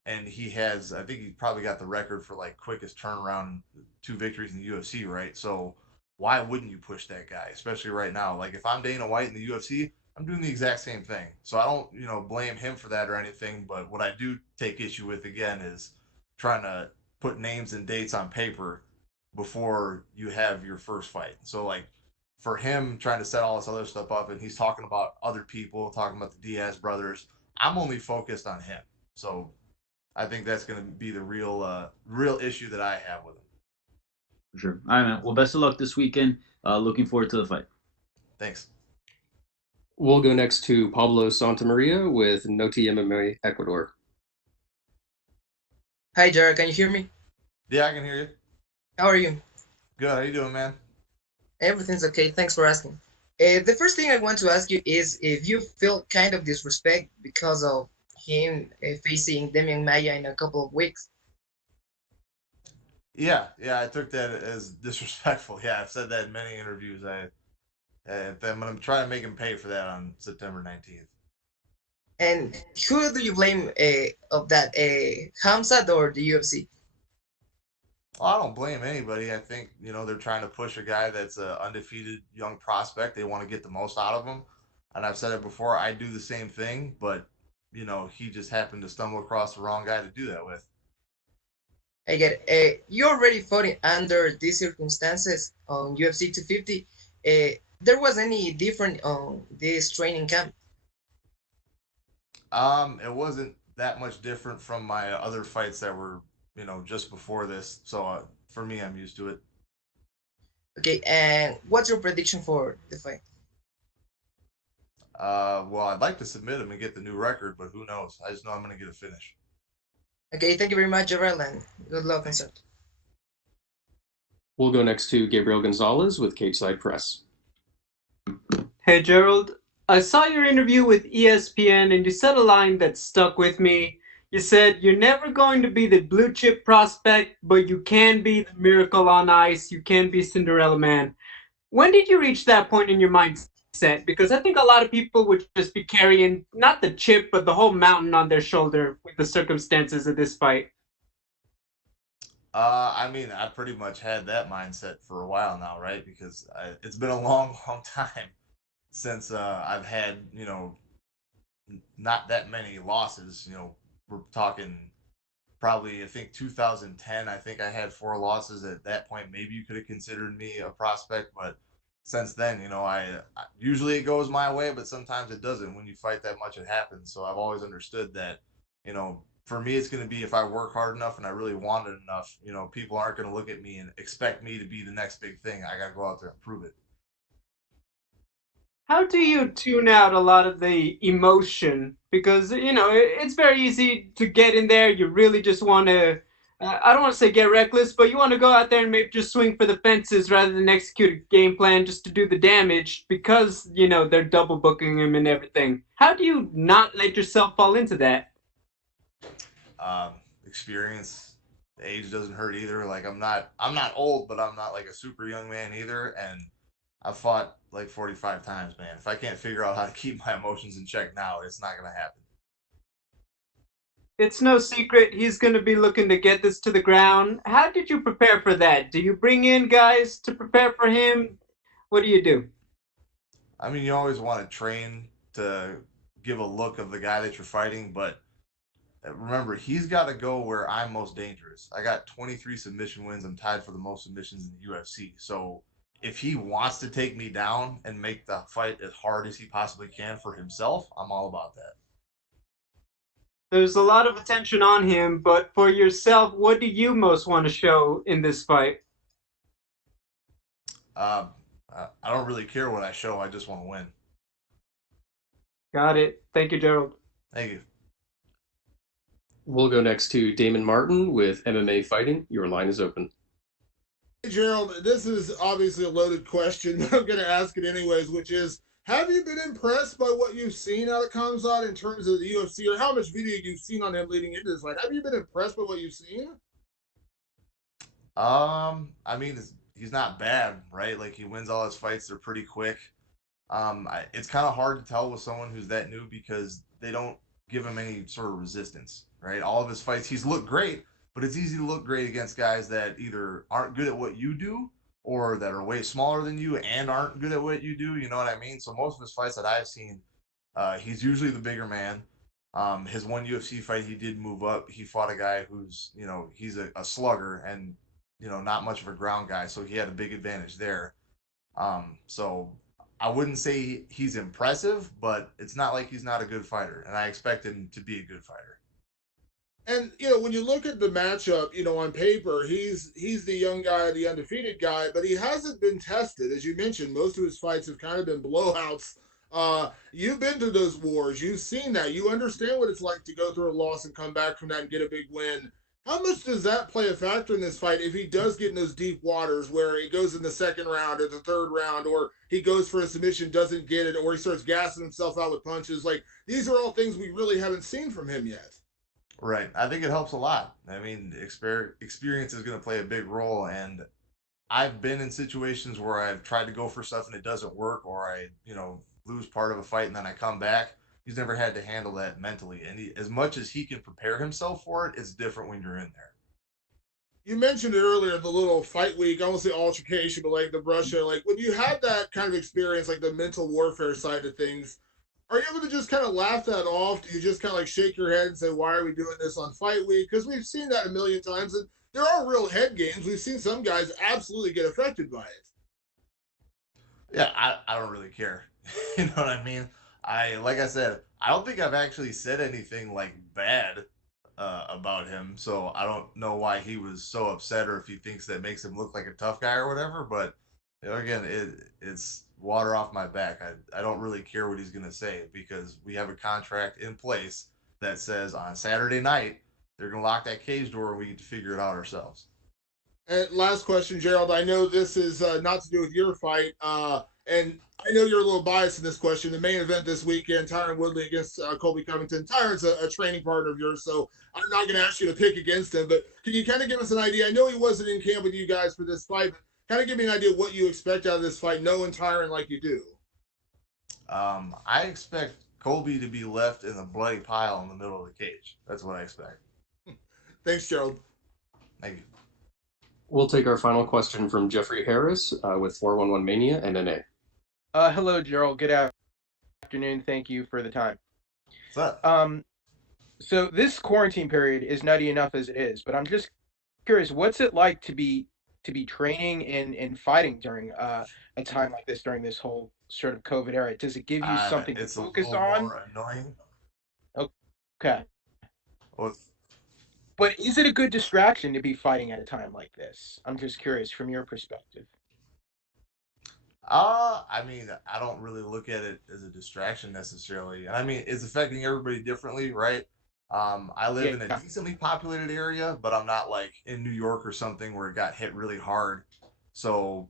And I think he probably got the record for like quickest turnaround, 2 victories in the UFC, right? So why wouldn't you push that guy, especially right now? Like if I'm Dana White in the UFC, I'm doing the exact same thing. So I don't, blame him for that or anything. But what I do take issue with again is trying to put names and dates on paper before you have your first fight. So like for him trying to set all this other stuff up, and he's talking about other people, talking about the Diaz brothers, I'm only focused on him. So I think that's going to be the real issue that I have with him. For sure. All right, man. Well, best of luck this weekend. Looking forward to the fight. Thanks. We'll go next to Pablo Santamaria with Noti MMA Ecuador. Hi, Jared. Can you hear me? Yeah, I can hear you. How are you? Good. How you doing, man? Everything's okay. Thanks for asking. The first thing I want to ask you is if you feel kind of disrespect because of him facing Demian Maia in a couple of weeks. Yeah, I took that as disrespectful. Yeah, I've said that in many interviews. I'm going to try to make him pay for that on September 19th. And who do you blame of that, Khamzat or the UFC? Well, I don't blame anybody. I think, they're trying to push a guy that's an undefeated young prospect. They want to get the most out of him. And I've said it before, I do the same thing, but, he just happened to stumble across the wrong guy to do that with. I get it. You already fought under these circumstances on UFC 250. There was any different on this training camp? It wasn't that much different from my other fights that were, just before this. So for me, I'm used to it. Okay, and what's your prediction for the fight? Well, I'd like to submit him and get the new record, but who knows? I just know I'm going to get a finish. Okay, thank you very much, Jarrell, and good luck, and sir. We'll go next to Gabriel Gonzalez with Cageside Press. Hey, Gerald. I saw your interview with ESPN, and you said a line that stuck with me. You said you're never going to be the blue chip prospect, but you can be the miracle on ice. You can be Cinderella Man. When did you reach that point in your mindset? Because I think a lot of people would just be carrying not the chip, but the whole mountain on their shoulder with the circumstances of this fight. I mean, I pretty much had that mindset for a while now, right? Because it's been a long, long time since I've had, not that many losses. We're talking probably, I think 2010. I think I had 4 losses at that point. Maybe you could have considered me a prospect, but since then, I usually it goes my way, but sometimes it doesn't. When you fight that much, it happens. So I've always understood that, for me, it's going to be if I work hard enough and I really want it enough, people aren't going to look at me and expect me to be the next big thing. I got to go out there and prove it. How do you tune out a lot of the emotion? Because, it's very easy to get in there. You really just want to, I don't want to say get reckless, but you want to go out there and maybe just swing for the fences rather than execute a game plan just to do the damage because, they're double booking him and everything. How do you not let yourself fall into that? Experience. Age doesn't hurt either. Like I'm not old, but I'm not like a super young man either. And I've fought like 45 times, man. If I can't figure out how to keep my emotions in check now, it's not going to happen. It's no secret he's going to be looking to get this to the ground. How did you prepare for that? Do you bring in guys to prepare for him? What do you do? I mean, you always want to train to give a look of the guy that you're fighting, but remember, he's got to go where I'm most dangerous. I got 23 submission wins. I'm tied for the most submissions in the UFC. So if he wants to take me down and make the fight as hard as he possibly can for himself, I'm all about that. There's a lot of attention on him, but for yourself, what do you most want to show in this fight? I don't really care what I show. I just want to win. Got it. Thank you, Gerald. Thank you. We'll go next to Damon Martin with MMA Fighting. Your line is open. Hey, Gerald, this is obviously a loaded question. I'm going to ask it anyways, which is, have you been impressed by what you've seen out of Khamzat in terms of the UFC, or how much video you've seen on him leading into this fight? Have you been impressed by what you've seen? I mean, he's not bad, right? Like he wins all his fights; they're pretty quick. It's kind of hard to tell with someone who's that new because they don't give him any sort of resistance, right? All of his fights, he's looked great, but it's easy to look great against guys that either aren't good at what you do or that are way smaller than you and aren't good at what you do. You know what I mean? So most of his fights that I've seen, he's usually the bigger man. His one UFC fight, he did move up. He fought a guy who's, he's a slugger and, not much of a ground guy. So he had a big advantage there. So I wouldn't say he's impressive, but it's not like he's not a good fighter. And I expect him to be a good fighter. And when you look at the matchup, on paper, he's the young guy, the undefeated guy, but he hasn't been tested. As you mentioned, most of his fights have kind of been blowouts. You've been to those wars. You've seen that. You understand what it's like to go through a loss and come back from that and get a big win. How much does that play a factor in this fight if he does get in those deep waters where he goes in the second round or the third round, or he goes for a submission, doesn't get it, or he starts gassing himself out with punches? Like, these are all things we really haven't seen from him yet. Right. I think it helps a lot. I mean, experience is going to play a big role. And I've been in situations where I've tried to go for stuff and it doesn't work, or I, lose part of a fight and then I come back. He's never had to handle that mentally. And as much as he can prepare himself for it, it's different when you're in there. You mentioned it earlier, the little fight week, I won't say altercation, but like the Russia, like when you had that kind of experience, like the mental warfare side of things, are you able to just kind of laugh that off? Do you just kind of like shake your head and say, why are we doing this on fight week? Because we've seen that a million times, and there are real head games. We've seen some guys absolutely get affected by it. Yeah, I don't really care. You know what I mean? Like I said, I don't think I've actually said anything like bad about him, so I don't know why he was so upset or if he thinks that makes him look like a tough guy or whatever. But again, it's water off my back. I don't really care what he's gonna say because we have a contract in place that says on Saturday night they're gonna lock that cage door and we get to figure it out ourselves. And last question, Gerald. I know this is not to do with your fight. And I know you're a little biased in this question. The main event this weekend, Tyron Woodley against Colby Covington. Tyron's a training partner of yours, so I'm not going to ask you to pick against him. But can you kind of give us an idea? I know he wasn't in camp with you guys for this fight, but kind of give me an idea of what you expect out of this fight, knowing Tyron like you do. I expect Colby to be left in a bloody pile in the middle of the cage. That's what I expect. Thanks, Gerald. Thank you. We'll take our final question from Jeffrey Harris with 411 Mania NNA. Hello, Gerald. Good afternoon. Thank you for the time. What's up? So this quarantine period is nutty enough as it is, but I'm just curious, what's it like to be training and fighting during a time like this, during this whole sort of COVID era? Does it give you something to It's a focus little on? more annoying. Okay. Well, But is it a good distraction to be fighting at a time like this? I'm just curious from your perspective. I mean, I don't really look at it as a distraction necessarily. And I mean, it's affecting everybody differently, right? I live in a Yeah. decently populated area, but I'm not like in New York or something where it got hit really hard. So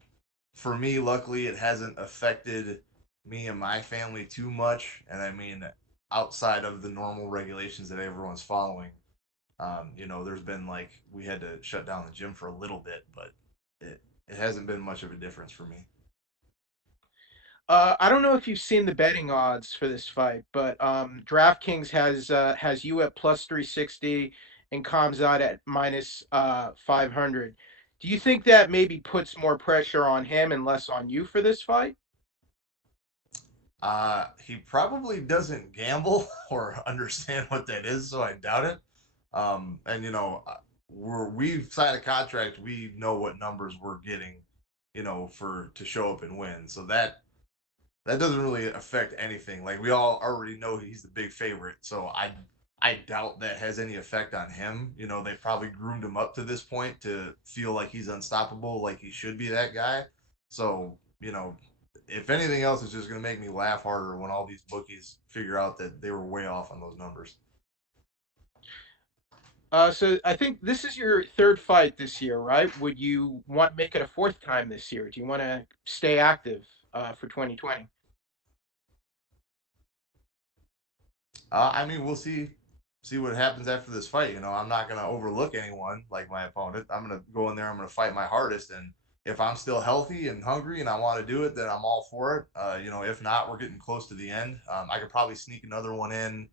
for me, luckily, it hasn't affected me and my family too much. And I mean, outside of the normal regulations that everyone's following, there's been like we had to shut down the gym for a little bit, but it hasn't been much of a difference for me. I don't know if you've seen the betting odds for this fight, but DraftKings has you at plus 360 and Khamzat at minus 500. Do you think that maybe puts more pressure on him and less on you for this fight? He probably doesn't gamble or understand what that is, so I doubt it. And we've signed a contract. We know what numbers we're getting, for to show up and win. So that doesn't really affect anything. Like we all already know he's the big favorite. So I doubt that has any effect on him. They probably groomed him up to this point to feel like he's unstoppable, like he should be that guy. So, if anything else, it's just going to make me laugh harder when all these bookies figure out that they were way off on those numbers. So I think this is your third fight this year, right? Would you want to make it a fourth time this year? Do you want to stay active for 2020? I mean, we'll see what happens after this fight. I'm not going to overlook anyone like my opponent. I'm going to go in there. I'm going to fight my hardest, and if I'm still healthy and hungry and I want to do it, then I'm all for it. If not, we're getting close to the end. I could probably sneak another one in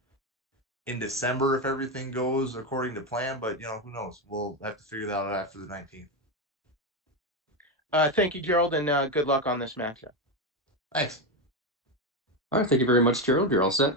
December if everything goes according to plan. But who knows? We'll have to figure that out after the 19th. Thank you, Gerald, and good luck on this matchup. Thanks. All right, thank you very much, Gerald. You're all set.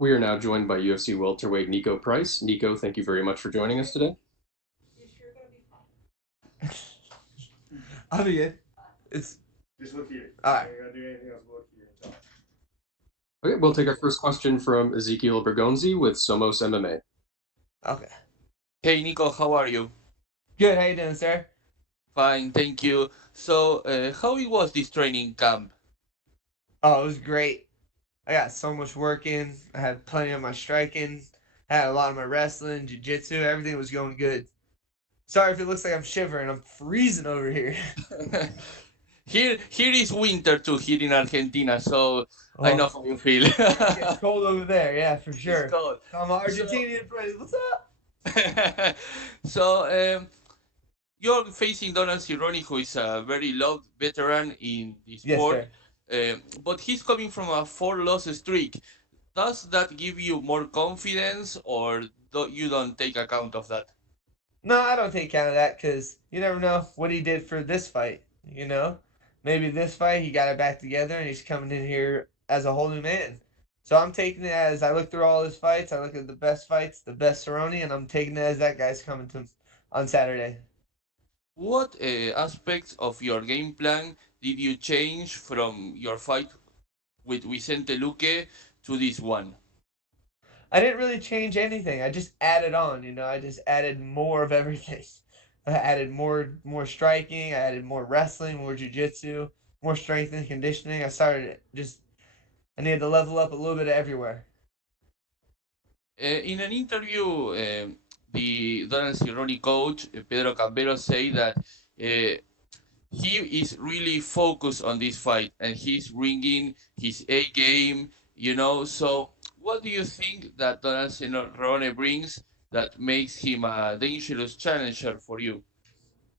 We are now joined by UFC welterweight Niko Price. Niko, thank you very much for joining us today. I'll be good. It's just look here. All right. You're not gonna do anything else. Look here and talk. Okay, we'll take our first question from Ezekiel Bergonzi with Somos MMA. Okay. Hey Nico, how are you? Good. How you doing, sir? Fine, thank you. So, how it was this training camp? Oh, it was great. I got so much work in. I had plenty of my striking. I had a lot of my wrestling, jiu-jitsu. Everything was going good. Sorry if it looks like I'm shivering. I'm freezing over here. Here is winter too, here in Argentina, so I know how you feel. It's cold over there, yeah, for sure. It's cold. I'm Argentinian friends. What's up? So, you're facing Donald Cerrone, who is a very loved veteran in the sport. But he's coming from a 4-loss streak. Does that give you more confidence, or you don't take account of that? No, I don't take account of that because you never know what he did for this fight. You know, maybe this fight he got it back together and he's coming in here as a whole new man. So I'm taking it as I look through all his fights. I look at the best fights, the best Cerrone, and I'm taking it as that guy's coming to on Saturday. What aspects of your game plan did you change from your fight with Vicente Luque to this one? I didn't really change anything. I just added on, I just added more of everything. I added more striking, I added more wrestling, more jiu-jitsu, more strength and conditioning. I needed to level up a little bit of everywhere. In an interview, the Donald Cerrone coach, Pedro Campero, say that he is really focused on this fight and he's bringing his A game, so what do you think that Donald Cerrone brings that makes him a dangerous challenger for you?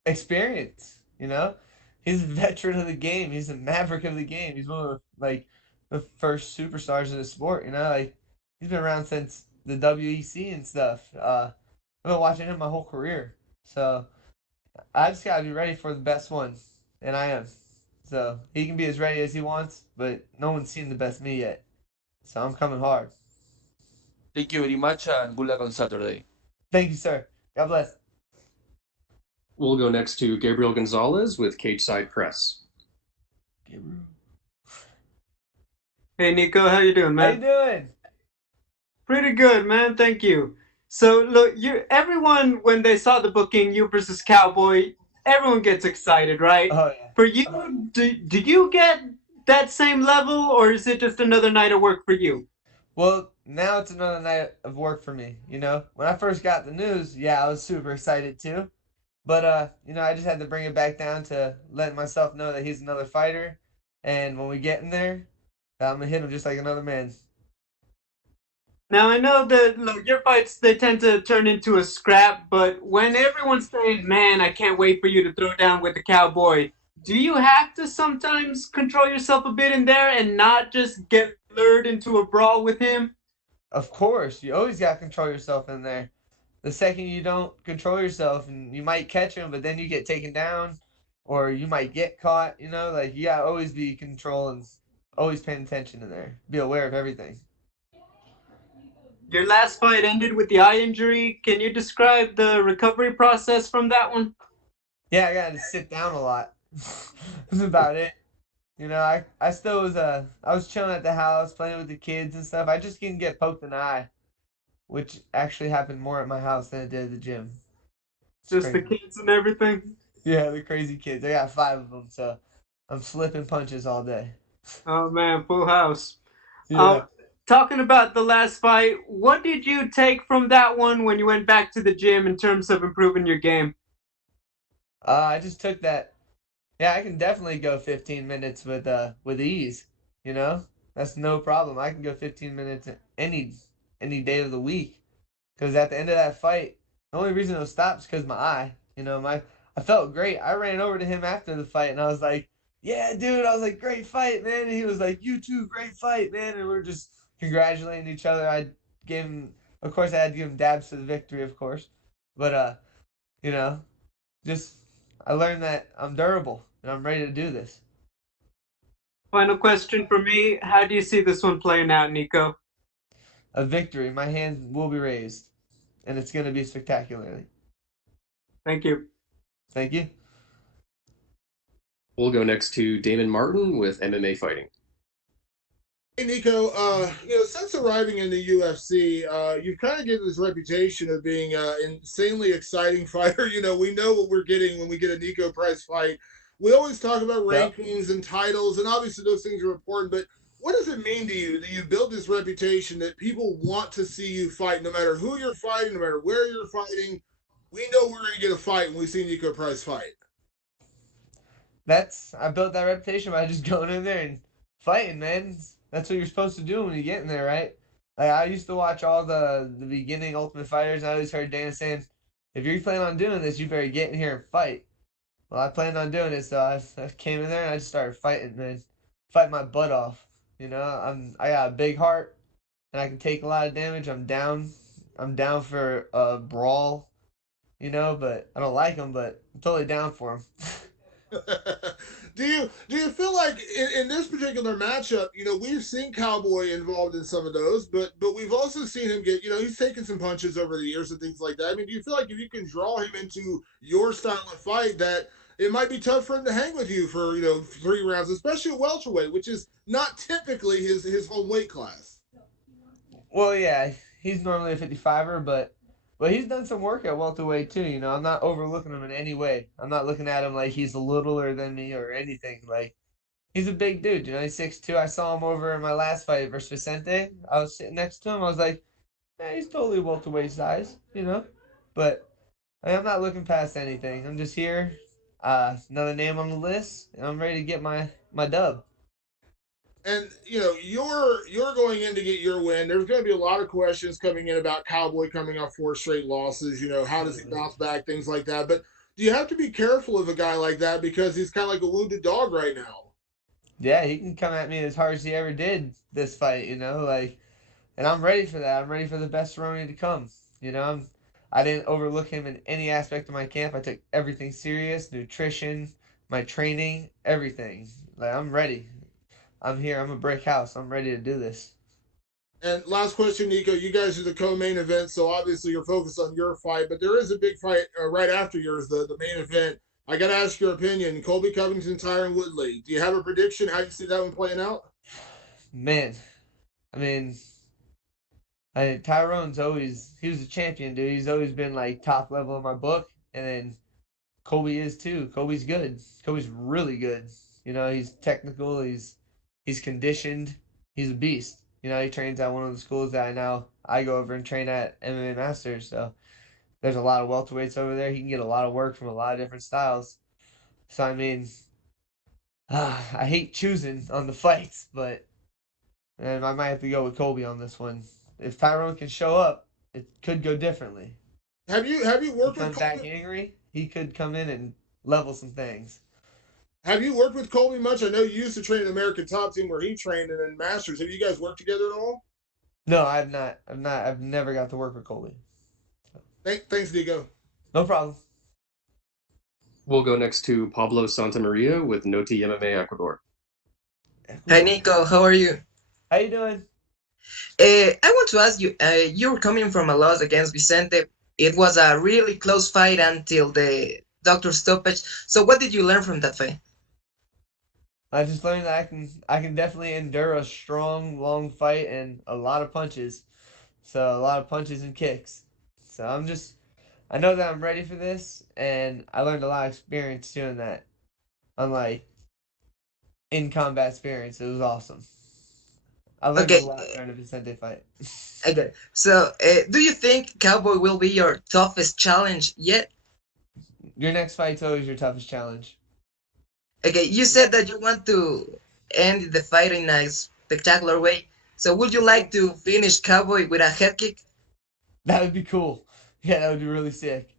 Experience, he's a veteran of the game. He's a maverick of the game. He's one of the first superstars of the sport, he's been around since the WEC and stuff. I've been watching him my whole career, so I just gotta be ready for the best one, and I am. So he can be as ready as he wants, but no one's seen the best me yet. So I'm coming hard. Thank you very much, and good luck on Saturday. Thank you, sir. God bless. We'll go next to Gabriel Gonzalez with Cageside Press. Gabriel. Hey, Nico, how you doing, man? How you doing? Pretty good, man. Thank you. So, look, everyone, when they saw the booking, you versus Cowboy, everyone gets excited, right? Oh, yeah. For you, did you get that same level, or is it just another night of work for you? Well, now it's another night of work for me, When I first got the news, I was super excited too. But, I just had to bring it back down to letting myself know that he's another fighter. And when we get in there, I'm going to hit him just like another man. Now, I know that, look, your fights, they tend to turn into a scrap, but when everyone's saying, man, I can't wait for you to throw down with the Cowboy, do you have to sometimes control yourself a bit in there and not just get lured into a brawl with him? Of course. You always got to control yourself in there. The second you don't control yourself, and you might catch him, but then you get taken down, or you might get caught, you got to always be control and always paying attention in there. Be aware of everything. Your last fight ended with the eye injury. Can you describe the recovery process from that one? Yeah, I got to sit down a lot. That's about it. I still was I was chilling at the house, playing with the kids and stuff. I just didn't get poked in the eye, which actually happened more at my house than it did at the gym. Just the kids and everything? Yeah, the crazy kids. I got 5 of them, so I'm slipping punches all day. Oh, man, full house. Yeah. Talking about the last fight, what did you take from that one when you went back to the gym in terms of improving your game? I just took that. Yeah, I can definitely go 15 minutes with ease. That's no problem. I can go 15 minutes any day of the week. Because at the end of that fight, the only reason it was stopped is because my eye. I felt great. I ran over to him after the fight and I was like, yeah, dude. I was like, great fight, man. And he was like, you too, great fight, man. And we're just congratulating each other. I gave him, of course, I had to give him dabs to the victory, of course. But, just I learned that I'm durable and I'm ready to do this. Final question for me. How do you see this one playing out, Nico? a victory. My hand will be raised, and it's going to be spectacularly. Thank you. Thank you. We'll go next to Damon Martin with MMA Fighting. Hey Niko, since arriving in the UFC, you've kind of given this reputation of being an insanely exciting fighter. We know what we're getting when we get a Niko Price fight. We always talk about rankings and titles, and obviously those things are important, but what does it mean to you that you build this reputation that people want to see you fight no matter who you're fighting, no matter where you're fighting? We know we're going to get a fight when we see Niko Price fight. I built that reputation by just going in there and fighting, man. That's what you're supposed to do when you get in there, right? Like, I used to watch all the beginning Ultimate Fighters, and I always heard Dana saying, if you plan on doing this, you better get in here and fight. Well, I planned on doing it, so I came in there and I just started fighting, man. Fight my butt off. I got a big heart, and I can take a lot of damage. I'm down for a brawl, but I don't like them, but I'm totally down for them. Do you feel like in this particular matchup, we've seen Cowboy involved in some of those, but we've also seen him get, he's taken some punches over the years and things like that. I mean, do you feel like if you can draw him into your style of fight, that it might be tough for him to hang with you for 3 rounds, especially at welterweight, which is not typically his home weight class? Well, yeah, he's normally a 55er, but he's done some work at welterweight too. I'm not overlooking him in any way. I'm not looking at him like he's littler than me or anything. Like, he's a big dude. He's 6'2". I saw him over in my last fight versus Vicente. I was sitting next to him. I was like, yeah, he's totally welterweight size. But I'm not looking past anything. I'm just here. Another name on the list, and I'm ready to get my dub. And you're going in to get your win. There's going to be a lot of questions coming in about Cowboy coming off 4 straight losses. How does he bounce back, things like that. But do you have to be careful of a guy like that because he's kind of like a wounded dog right now? Yeah, he can come at me as hard as he ever did this fight. And I'm ready for that. I'm ready for the best Cerrone to come. I didn't overlook him in any aspect of my camp. I took everything serious, nutrition, my training, everything. Like, I'm ready. I'm here. I'm a brick house. I'm ready to do this. And last question, Niko. You guys are the co-main event, so obviously you're focused on your fight, but there is a big fight right after yours, the main event. I got to ask your opinion. Colby Covington, Tyron Woodley. Do you have a prediction? How do you see that one playing out? Man, Tyron's he was a champion, dude. He's always been like top level in my book, and then Colby is too. Colby's good. Colby's really good. He's technical. He's conditioned. He's a beast. He trains at one of the schools that I go over and train at MMA Masters. So there's a lot of welterweights over there. He can get a lot of work from a lot of different styles. So I hate choosing on the fights, but I might have to go with Colby on this one. If Tyron can show up, it could go differently. Have you worked with Colby? Back angry, he could come in and level some things. Have you worked with Colby much? I know you used to train an American Top Team where he trained and then Masters. Have you guys worked together at all? No, I've not. I've never got to work with Colby. Thanks, Niko. No problem. We'll go next to Pablo Santamaria with Noti MMA Ecuador. Hi, Niko. How are you? How you doing? I want to ask you, you were coming from a loss against Vicente. It was a really close fight until the doctor stoppage. So what did you learn from that fight? I just learned that I can definitely endure a strong, long fight and a lot of punches. So a lot of punches and kicks. So I know that I'm ready for this, and I learned a lot of experience doing that. Unlike in combat experience, it was awesome. I learned a lot during the Vicente fight. Okay. So, do you think Cowboy will be your toughest challenge yet? Your next fight's always your toughest challenge. Okay, you said that you want to end the fight in a spectacular way. So, would you like to finish Cowboy with a head kick? That would be cool. Yeah, that would be really sick.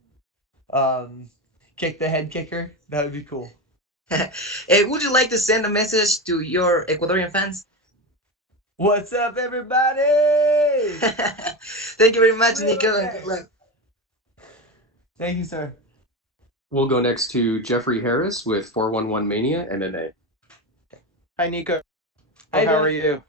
Kick the head kicker. That would be cool. Would you like to send a message to your Ecuadorian fans? What's up, everybody? Thank you very much, Niko, and good luck. Thank you, sir. We'll go next to Jeffrey Harris with 411 Mania MMA. Hi, Niko. How are you?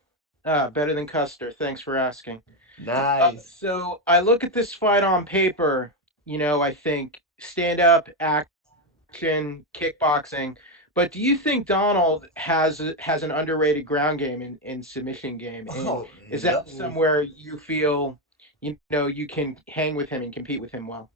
Better than Custer. Thanks for asking. Nice. So I look at this fight on paper. I think stand up, action, kickboxing. But do you think Donald has an underrated ground game in submission game? And Oh is no. that somewhere you feel you can hang with him and compete with him well?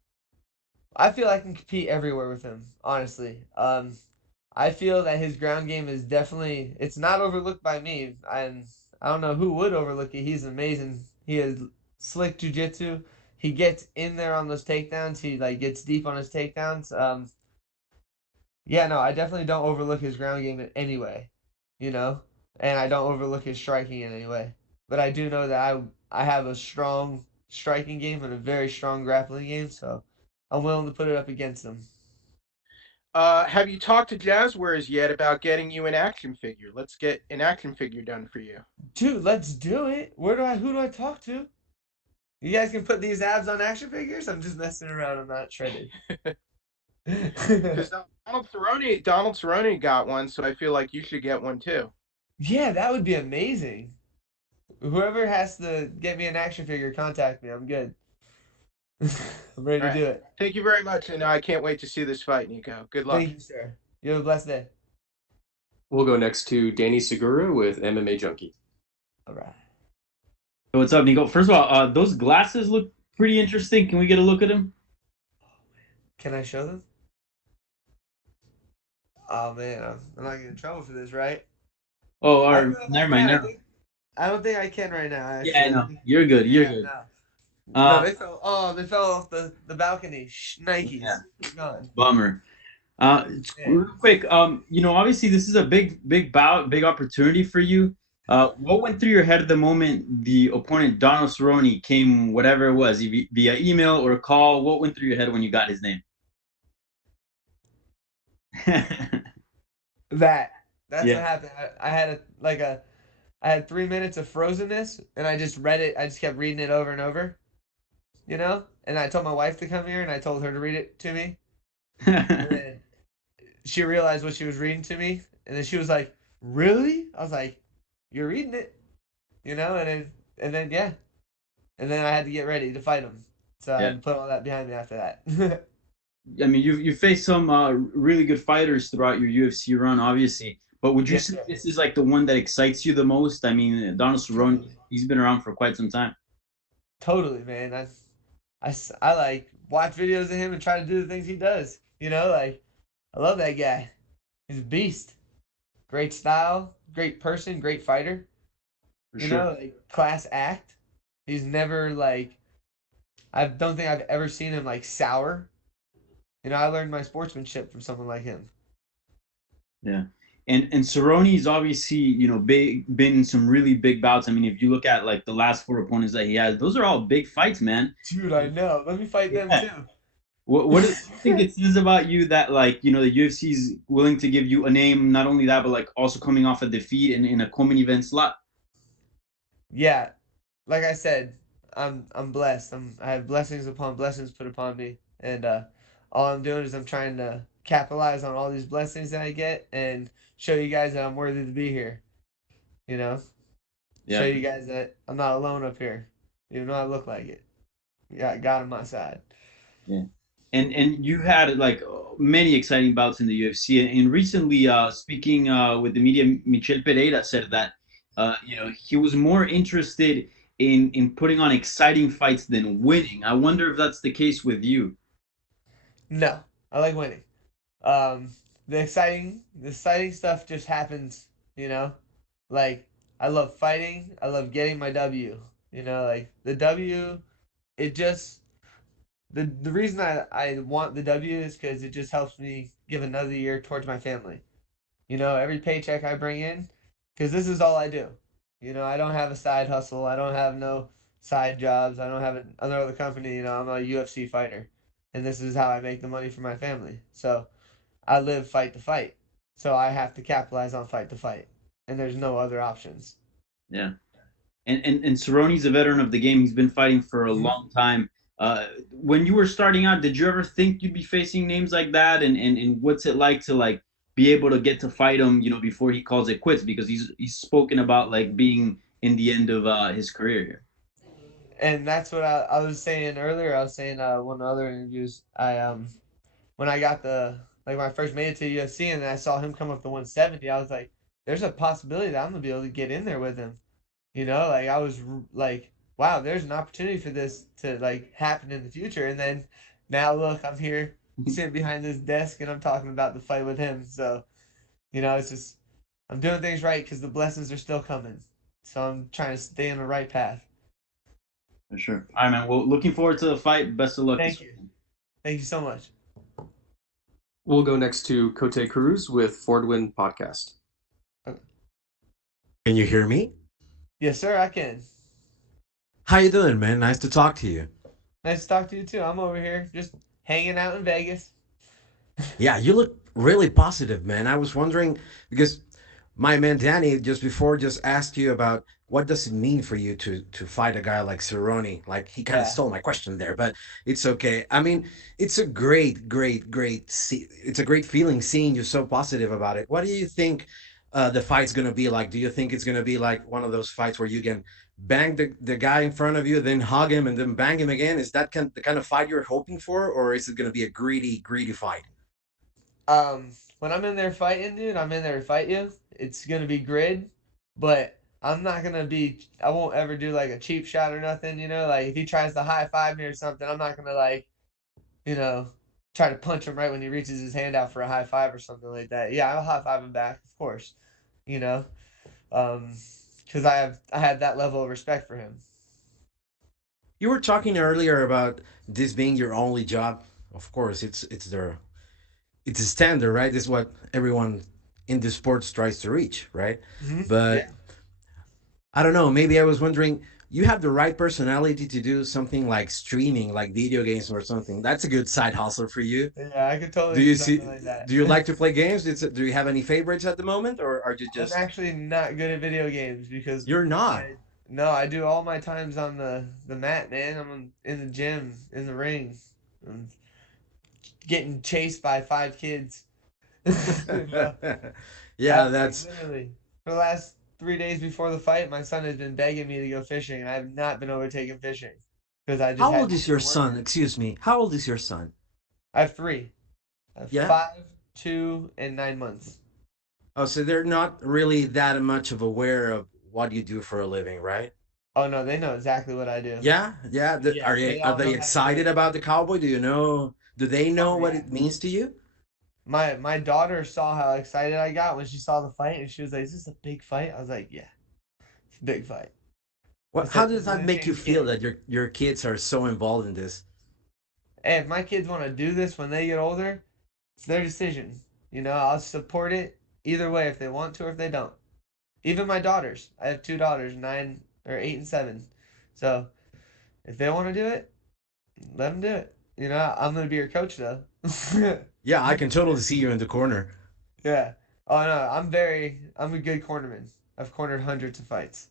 I feel I can compete everywhere with him, honestly. I feel that his ground game is definitely it's not overlooked by me, and I don't know who would overlook it. He's amazing. He has slick jujitsu. He gets in there on those takedowns. He like gets deep on his takedowns. Yeah, no, I definitely don't overlook his ground game in any way, you know, and I don't overlook his striking in any way. But I do know that I have a strong striking game and a very strong grappling game, so I'm willing to put it up against him. Have you talked to Jazzwares yet about getting you an action figure? Let's get an action figure done for you. Dude, let's do it. Who do I talk to? You guys can put these abs on action figures? I'm just messing around. I'm not shredded. Because Donald Cerrone got one, so I feel like you should get one too. Yeah, that would be amazing. Whoever has to get me an action figure, contact me. I'm good. I'm ready to do it. Thank you very much, and I can't wait to see this fight, Niko. Good luck. Thank you, sir. You have a blessed day. We'll go next to Danny Segura with MMA Junkie. All right. What's up, Niko? First of all, those glasses look pretty interesting. Can we get a look at them? Can I show them? Oh man, I'm not getting in trouble for this, right? Oh, all right. Never mind. I don't think I can right now. Actually. Yeah, no, you're good. You're good. No, they fell. Oh, they fell off the balcony. Nikes. Yeah. Gone. Bummer. Real quick, obviously this is a big bout, big opportunity for you. What went through your head at the moment the opponent Donald Cerrone came, whatever it was, via email or call? What went through your head when you got his name? That's Yeah. what happened. I had 3 minutes of frozenness, and I just read it. I just kept reading it over and over, And I told my wife to come here, and I told her to read it to me. And then she realized what she was reading to me, and then she was like, "Really?" I was like, "You're reading it," And then yeah, and then I had to get ready to fight him. So I had to put all that behind me after that. I mean, you faced some really good fighters throughout your UFC run, obviously. But would you say this is like the one that excites you the most? I mean, Donald Cerrone, he's been around for quite some time. Totally, man. I like watch videos of him and try to do the things he does. Like I love that guy. He's a beast. Great style, great person, great fighter. For sure. Like class act. He's never like I don't think I've ever seen him like sour. I learned my sportsmanship from someone like him. Yeah. And Cerrone's obviously, been in some really big bouts. I mean, if you look at like the last 4 opponents that he has, those are all big fights, man. Dude, I know. Let me fight them too. What do you think it says about you that like, the UFC's willing to give you a name, not only that, but like also coming off a defeat in a co-main event slot? Yeah. Like I said, I'm blessed. I have blessings upon blessings put upon me. And all I'm doing is I'm trying to capitalize on all these blessings that I get and show you guys that I'm worthy to be here. Yeah. Show you guys that I'm not alone up here, even though I look like it. Yeah, God on my side. Yeah. And you had like many exciting bouts in the UFC. And recently, speaking with the media, Michel Pereira said that he was more interested in putting on exciting fights than winning. I wonder if that's the case with you. No, I like winning. The exciting stuff just happens, Like I love fighting. I love getting my W. Like the W, it just the reason I want the W is because it just helps me give another year towards my family. Every paycheck I bring in, because this is all I do. I don't have a side hustle. I don't have no side jobs. I don't have another company. I'm a UFC fighter, and this is how I make the money for my family. So I live fight to fight. So I have to capitalize on fight to fight, and there's no other options. Yeah. And Cerrone's a veteran of the game. He's been fighting for a long time. When you were starting out, did you ever think you'd be facing names like that? And what's it like to like be able to get to fight him, before he calls it quits? Because he's spoken about like being in the end of his career here. And that's what I was saying earlier. I was saying one of the other interviews. When I got when I first made it to UFC and then I saw him come up to 170, I was like, there's a possibility that I'm gonna be able to get in there with him. Like I was like, wow, there's an opportunity for this to like happen in the future. And then now look, I'm here sitting behind this desk and I'm talking about the fight with him. So, it's just I'm doing things right because the blessings are still coming. So I'm trying to stay on the right path. For sure. All right, man. Well, looking forward to the fight. Best of luck. Thank you. Thank you so much. We'll go next to Cote Cruz with Fordwin Podcast. Can you hear me? Yes, sir, I can. How you doing, man? Nice to talk to you. Nice to talk to you too. I'm over here just hanging out in Vegas. Yeah, you look really positive, man. I was wondering because my man Danny just before just asked you about what does it mean for you to fight a guy like Cerrone. Like he kind of stole my question there, but it's okay. I mean, it's a it's a great feeling seeing you so positive about it. What do you think the fight's gonna be like? Do you think it's gonna be like one of those fights where you can bang the guy in front of you, then hug him, and then bang him again? Is that the kind of fight you're hoping for, or is it gonna be a greedy fight? When I'm in there fighting, dude, I'm in there to fight you. It's gonna be grid, but I won't ever do like a cheap shot or nothing, like if he tries to high five me or something, I'm not gonna try to punch him right when he reaches his hand out for a high five or something like that. Yeah, I'll high five him back, of course, because I had that level of respect for him. You were talking earlier about this being your only job. Of course, it's a standard, right? This is what everyone in the sports tries to reach, right? But Yeah. I don't know. Maybe I was wondering, you have the right personality to do something like streaming, like video games or something. That's a good side hustle for you. Yeah, I could totally Do you do see? something like that. Do you like to play games? Do you have any favorites at the moment, or are you just? I'm actually not good at video games because You're not. No, I do all my times on the mat, man. I'm in the gym, in the ring. I'm getting chased by 5 kids. Yeah, that's. Literally. For the last 3 days before the fight, my son has been begging me to go fishing, and I have not been overtaken fishing because I just. How had old to is do your the work. son? Excuse me. How old is your son? I have 3. I have Yeah? 5, 2, and 9 months. Oh, so they're not really that much of aware of what you do for a living, right? Oh no, they know exactly what I do. Yeah. Yeah, they Are all know they how to excited do it. about the cowboy? Do you know? Do they know what it means to you? My daughter saw how excited I got when she saw the fight, and she was like, "Is this a big fight?" I was like, "Yeah, it's a big fight." I What? said, How does "It's that gonna make you change feel games." that your kids are so involved in this? Hey, if my kids want to do this when they get older, it's their decision. I'll support it either way if they want to or if they don't. Even my daughters. I have 2 daughters, 9 or 8 and 7. So if they want to do it, let them do it. I'm gonna be your coach though. Yeah, I can totally see you in the corner. Yeah. Oh no, I'm a good cornerman. I've cornered hundreds of fights.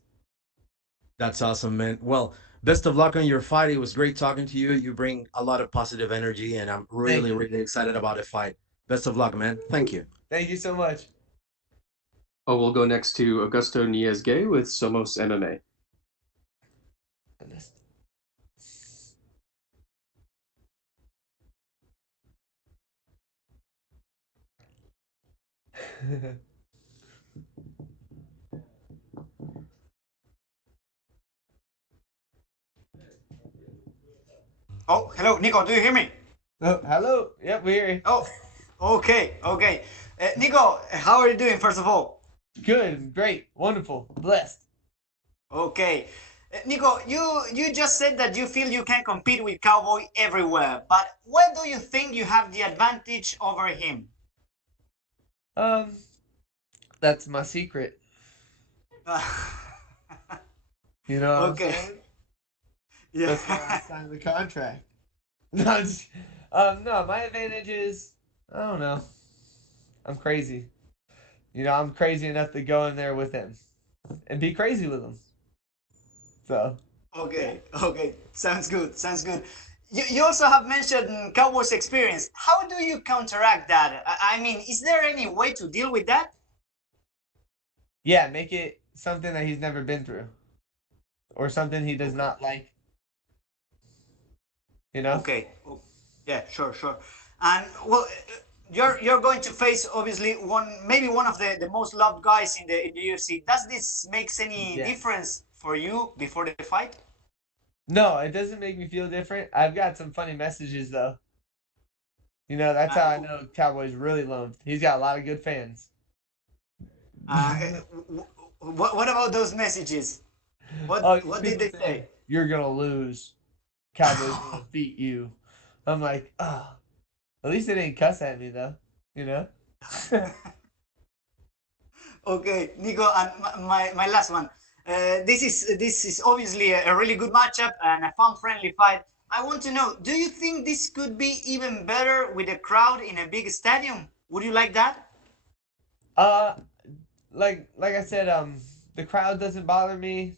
That's awesome, man. Well, best of luck on your fight. It was great talking to you. You bring a lot of positive energy, and I'm really, you. really excited about the fight. Best of luck, man. Thank you. Thank you so much. Oh, we'll go next to Augusto Niez-Gay with Somos MMA. Oh, hello, Nico. Do you hear me? Oh, hello. Yep, we hear you. Oh, okay. Nico, how are you doing, first of all? Good, great, wonderful, blessed. Okay. Nico, you just said that you feel you can compete with Cowboy everywhere, but where do you think you have the advantage over him? That's my secret. You know what Okay. I'm saying? Yeah. That's why I signed the contract. No, my advantage is, I don't know. I'm crazy. I'm crazy enough to go in there with him and be crazy with him. So. Okay. Sounds good. You also have mentioned Cowboy's experience. How do you counteract that? I mean, is there any way to deal with that? Yeah, make it something that he's never been through. Or something he does not like You know? Okay. Yeah, sure. And well, you're going to face obviously maybe one of the most loved guys in the UFC. Does this makes any Yes. difference for you before the fight? No, it doesn't make me feel different. I've got some funny messages though. You know, that's how I know Cowboy's really loved. He's got a lot of good fans. What about those messages? Oh, What did they say? You're gonna lose. Cowboys gonna beat you. I'm like, oh. At least they didn't cuss at me though. You know? Okay, Nico, and my last one. This is obviously a really good matchup and a fun-friendly fight. I want to know, do you think this could be even better with a crowd in a big stadium? Would you like that? Like I said, the crowd doesn't bother me.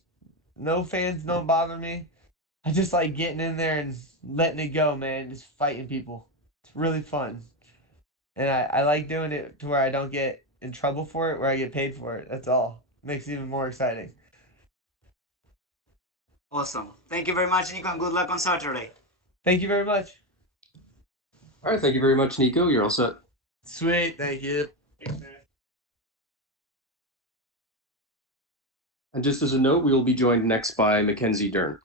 No fans don't bother me. I just like getting in there and letting it go, man. Just fighting people. It's really fun. And I like doing it to where I don't get in trouble for it, where I get paid for it. That's all. Makes it even more exciting. Awesome. Thank you very much, Nico, and good luck on Saturday. Thank you very much. All right, thank you very much, Nico. You're all set. Sweet, thank you. And just as a note, we will be joined next by Mackenzie Dern.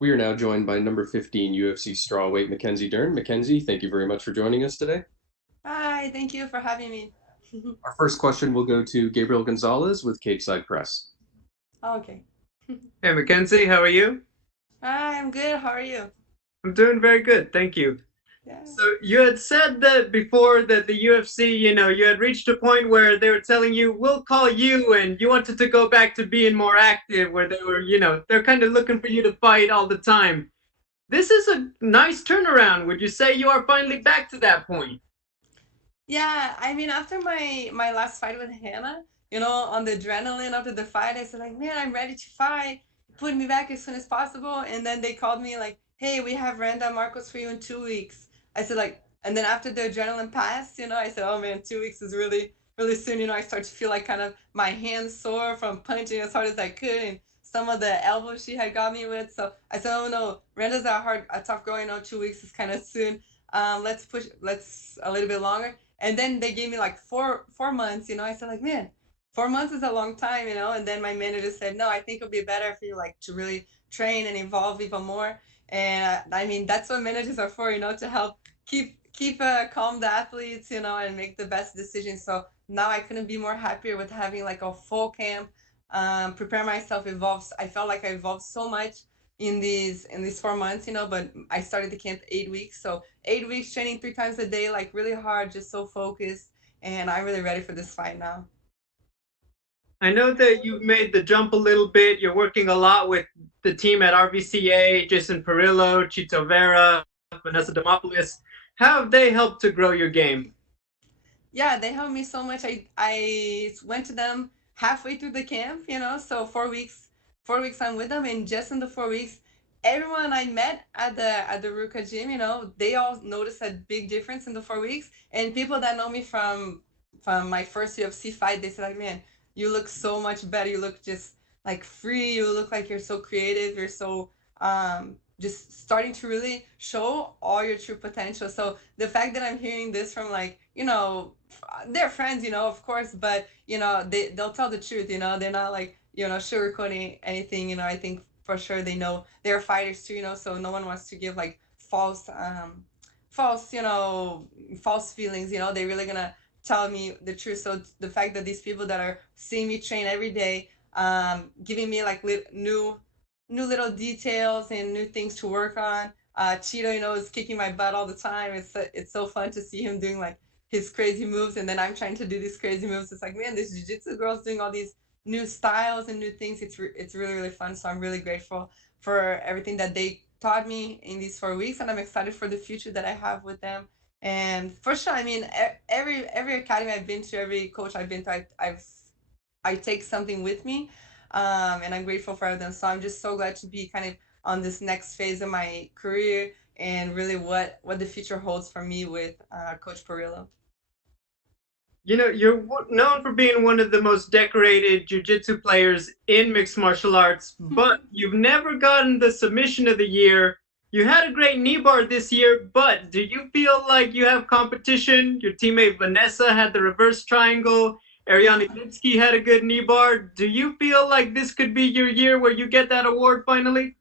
We are now joined by number 15 UFC strawweight Mackenzie Dern. Mackenzie, thank you very much for joining us today. Hi, thank you for having me. Our first question will go to Gabriel Gonzalez with Capeside Press. Okay. Hey, Mackenzie, how are you? Hi, I'm good. How are you? I'm doing very good, thank you. Yeah. So you had said that before that the UFC, you had reached a point where they were telling you, we'll call you, and you wanted to go back to being more active, where they were, they're kind of looking for you to fight all the time. This is a nice turnaround. Would you say you are finally back to that point? Yeah, I mean, after my last fight with Hannah, on the adrenaline after the fight, I said like, man, I'm ready to fight. Put me back as soon as possible. And then they called me like, hey, we have Randa Marcos for you in 2 weeks. I said like, and then after the adrenaline passed, I said, oh man, 2 weeks is really, really soon. I start to feel like kind of my hands sore from punching as hard as I could, and some of the elbows she had got me with. So I said, oh no, Randa's a tough girl. 2 weeks is kind of soon. Let's a little bit longer. And then they gave me like four months. I said like, man, 4 months is a long time. And then my manager said, no, I think it'll be better for you like to really train and evolve even more. And I mean, that's what managers are for, to help keep calm the athletes, and make the best decisions. So now I couldn't be more happier with having like a full camp, prepare myself, evolve. I felt like I evolved so much in these 4 months, but I started the camp 8 weeks. So 8 weeks training 3 times a day, like really hard, just so focused. And I'm really ready for this fight now. I know that you've made the jump a little bit. You're working a lot with the team at RVCA, Jason Perillo, Chito Vera, Vanessa Demopoulos. How have they helped to grow your game? Yeah, they helped me so much. I went to them halfway through the camp, so 4 weeks I'm with them, and just in the 4 weeks, everyone I met at the Ruka gym, they all noticed a big difference in the 4 weeks, and people that know me from from my first UFC fight, they said like, man, you look so much better. You look just like free. You look like you're so creative. You're so just starting to really show all your true potential. So the fact that I'm hearing this from like, they're friends, of course, but they'll tell the truth, they're not like, sugarcoating anything, I think for sure they know they're fighters too, so no one wants to give like false, false feelings, they're really gonna tell me the truth. So the fact that these people that are seeing me train every day, giving me like new little details and new things to work on. Cheeto, is kicking my butt all the time. It's so fun to see him doing like his crazy moves, and then I'm trying to do these crazy moves. It's like, man, this jiu-jitsu girl's doing all these new styles and new things. It's really, really fun. So I'm really grateful for everything that they taught me in these 4 weeks, and I'm excited for the future that I have with them. And for sure, I mean, every academy I've been to, every coach I've been to, I take something with me, and I'm grateful for them. So I'm just so glad to be kind of on this next phase of my career, and really what the future holds for me with Coach Perillo. You're known for being one of the most decorated jiu-jitsu players in mixed martial arts, but you've never gotten the submission of the year. You had a great knee bar this year, but do you feel like you have competition? Your teammate Vanessa had the reverse triangle. Ariane Lipsky had a good knee bar. Do you feel like this could be your year where you get that award finally?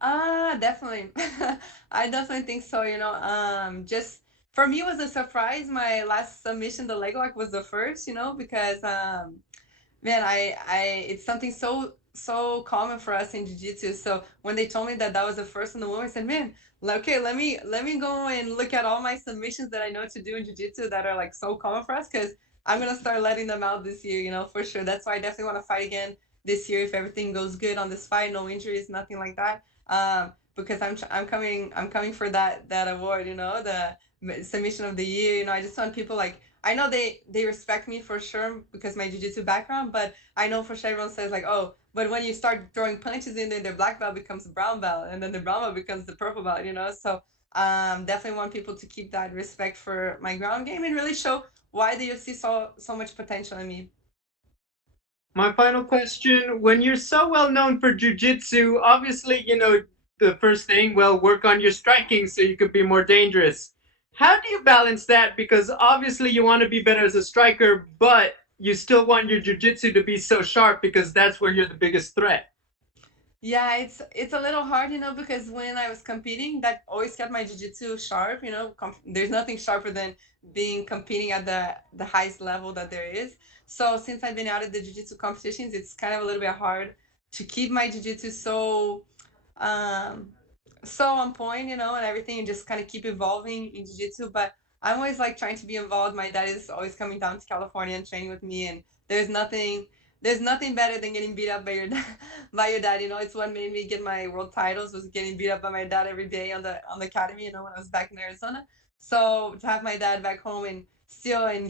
Definitely. I definitely think so, just for me it was a surprise. My last submission, the leg lock, was the first, because man, I it's something so common for us in jiu-jitsu. So when they told me that that was the first in the woman, I said, man, okay, let me go and look at all my submissions that I know to do in jiu-jitsu that are like so common for us, because I'm gonna start letting them out this year, for sure. That's why I definitely want to fight again this year if everything goes good on this fight, no injuries, nothing like that. Because I'm coming for that award, the submission of the year. I just want people like, I know they respect me for sure because my jiu-jitsu background, but I know for sure everyone says like, oh, but when you start throwing punches in there, the black belt becomes the brown belt, and then the brown belt becomes the purple belt, So definitely want people to keep that respect for my ground game and really show why the UFC saw so much potential in me. My final question, when you're so well known for jiu-jitsu, obviously, the first thing, well, work on your striking so you could be more dangerous. How do you balance that? Because obviously you want to be better as a striker, but you still want your jiu-jitsu to be so sharp because that's where you're the biggest threat. Yeah, it's a little hard, because when I was competing, that always kept my jiu-jitsu sharp, there's nothing sharper than being competing at the highest level that there is. So since I've been out of the jiu-jitsu competitions, it's kind of a little bit hard to keep my jiu-jitsu um so on point, and everything, and just kind of keep evolving in jiu-jitsu. But I'm always like trying to be involved. My dad is always coming down to California and training with me, and there's nothing better than getting beat up by your by your dad. It's what made me get my world titles, was getting beat up by my dad every day on the academy. When I was back in Arizona. So to have my dad back home and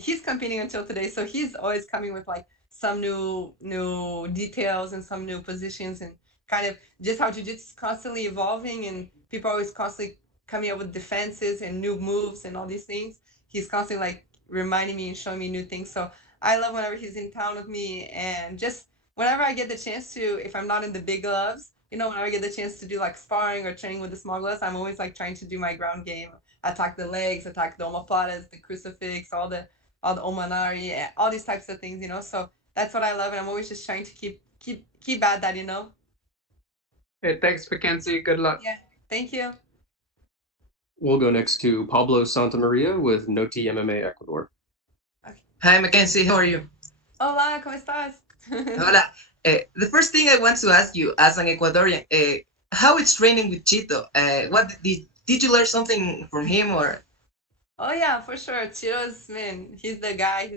he's competing until today. So he's always coming with like some new details and some new positions, and kind of just how jiu-jitsu is constantly evolving, and people are always constantly coming up with defenses and new moves and all these things. He's constantly like reminding me and showing me new things. So I love whenever he's in town with me, and just whenever I get the chance to, if I'm not in the big gloves, whenever I get the chance to do like sparring or training with the small gloves, I'm always like trying to do my ground game, attack the legs, attack the omoplatas, the crucifix, all the omanari, all these types of things. So that's what I love, and I'm always just trying to keep at that. Hey, thanks, Mackenzie. Good luck. Yeah, thank you. We'll go next to Pablo Santamaria with Noti MMA Ecuador. Hi, Mackenzie. How are you? Hola, ¿cómo estás? Hola. The first thing I want to ask you, as an Ecuadorian, how it's training with Chito? What did you learn something from him, or? Oh yeah, for sure. Chito's, man, he's the guy.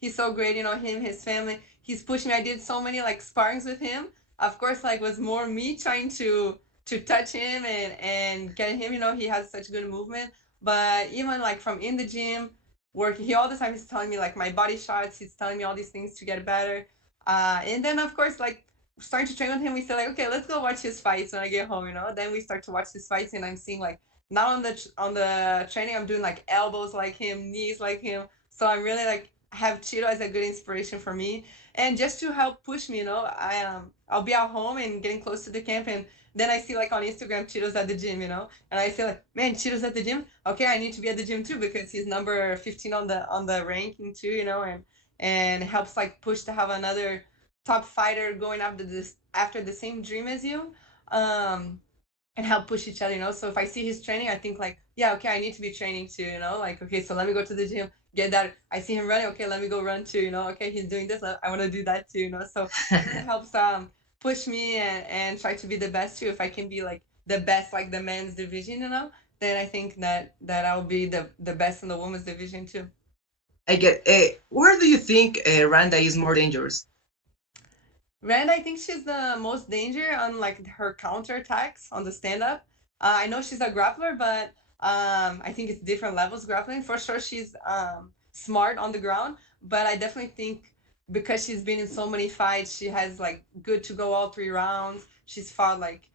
He's so great. Him, his family. He's pushing me. I did so many like sparrings with him. Of course, like was more me trying to touch him and get him. He has such good movement. But even like from in the gym, working, he all the time he's telling me like my body shots. He's telling me all these things to get better. And then of course like starting to train with him, we said like, okay, let's go watch his fights when I get home. Then we start to watch his fights, and I'm seeing like, now on the training, I'm doing like elbows like him, knees like him, So I'm really like have Cheeto as a good inspiration for me, and just to help push me. I'll be at home and getting close to the camp, and then I see like on Instagram Cheeto's at the gym, and I feel like, man, Cheeto's at the gym. Okay, I need to be at the gym too because he's number 15 on the ranking too, and helps like push to have another top fighter going after the same dream as you. Um, and help push each other. So if I see his training, I think like, yeah, okay, I need to be training too. Like, okay, so let me go to the gym, get that. I see him running, okay, let me go run too. Okay, he's doing this, I want to do that too. So it helps push me and try to be the best too. If I can be like the best, like the men's division, then I think that I'll be the best in the women's division too. I get. Where do you think Randa is more dangerous? Rand, I think she's the most danger on like her counter attacks on the stand up. I know she's a grappler, but I think it's different levels grappling. For sure, she's smart on the ground, but I definitely think because she's been in so many fights, she has like good to go all 3 rounds. She's fought like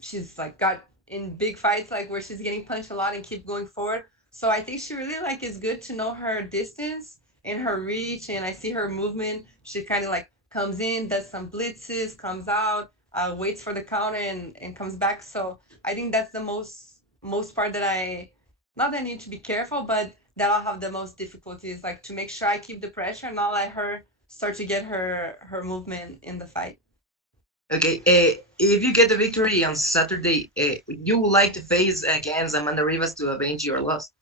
she's like got in big fights like where she's getting punched a lot and keep going forward. So I think she really like is good to know her distance and her reach, and I see her movement. She kind of like comes in, does some blitzes, comes out, waits for the counter, and comes back. So I think that's the most part that not that I need to be careful, but that I'll have the most difficulties, like to make sure I keep the pressure and not let her start to get her movement in the fight. Okay, if you get the victory on Saturday, you would like to face against Amanda Rivas to avenge your loss?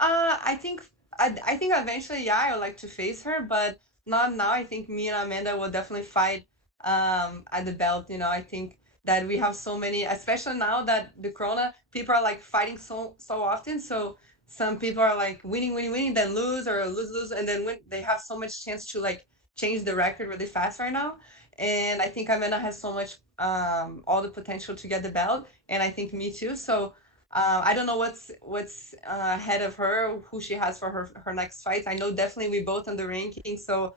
I think eventually, yeah, I would like to face her, but not now. I think me and Amanda will definitely fight at the belt. I think that we have so many, especially now that the Corona, people are like fighting so often. So some people are like winning, winning, winning, then lose or lose, and then win. They have so much chance to like change the record really fast right now. And I think Amanda has so much all the potential to get the belt, and I think me too. So I don't know what's ahead of her, who she has for her next fights. I know definitely we both on the ranking, so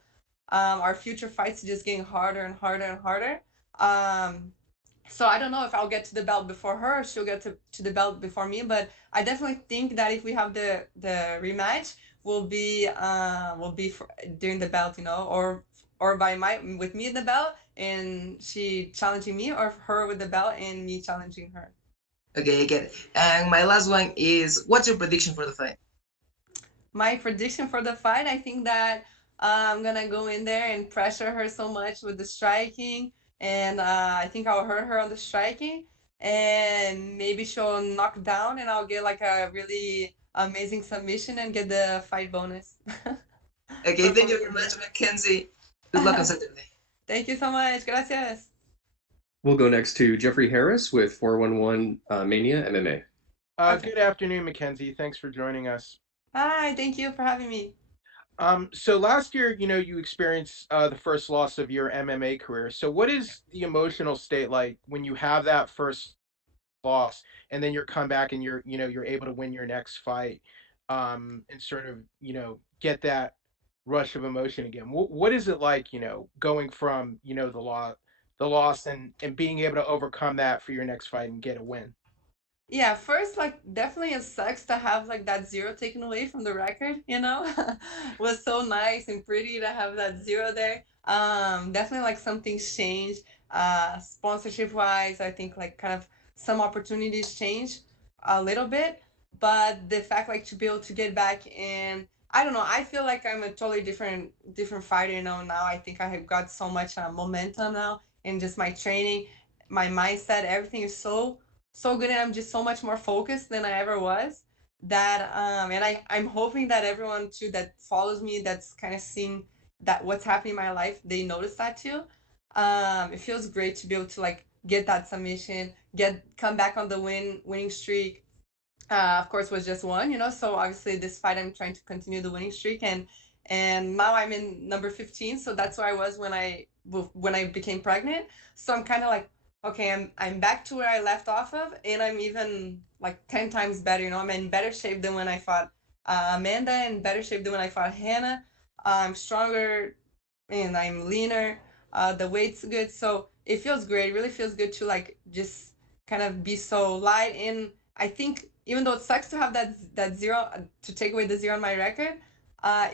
our future fights are just getting harder and harder and harder. So I don't know if I'll get to the belt before her, or she'll get to the belt before me. But I definitely think that if we have the rematch, will be during the belt, or with me in the belt and she challenging me, or her with the belt and me challenging her. Okay, I get it. And my last one is, what's your prediction for the fight? My prediction for the fight, I think that I'm gonna go in there and pressure her so much with the striking, and I think I'll hurt her on the striking, and maybe she'll knock down, and I'll get like a really amazing submission and get the fight bonus. Okay, thank you very much, Mackenzie. Good luck on Saturday. Thank you so much. Gracias. We'll go next to Jeffrey Harris with 411 Mania MMA. Good afternoon, Mackenzie. Thanks for joining us. Hi, thank you for having me. So last year, you experienced the first loss of your MMA career. So what is the emotional state like when you have that first loss and then you're come back and you're able to win your next fight, and sort of, get that rush of emotion again? What is it like, going from, the loss and being able to overcome that for your next fight and get a win? Yeah, first, like, definitely it sucks to have like that zero taken away from the record, was so nice and pretty to have that zero there. Definitely like something's changed. Sponsorship wise, I think like kind of some opportunities change a little bit, but the fact like to be able to get back in, I don't know, I feel like I'm a totally different fighter, now. I think I have got so much momentum now in just my training, my mindset, everything is so good, and I'm just so much more focused than I ever was. That and I'm hoping that everyone too that follows me, that's kind of seeing that what's happening in my life, they notice that too. It feels great to be able to like get that submission, come back on the winning streak. Of course, was just one, so obviously this fight I'm trying to continue the winning streak, and now I'm in number 15, so that's where I was when I became pregnant. So I'm kind of like, okay, I'm back to where I left off of, and I'm even like 10 times better. I'm in better shape than when I fought Amanda, and better shape than when I fought Hannah. I'm stronger and I'm leaner. The weight's good, so it feels great. It really feels good to like just kind of be so light. And I think even though it sucks to have that zero, to take away the zero on my record,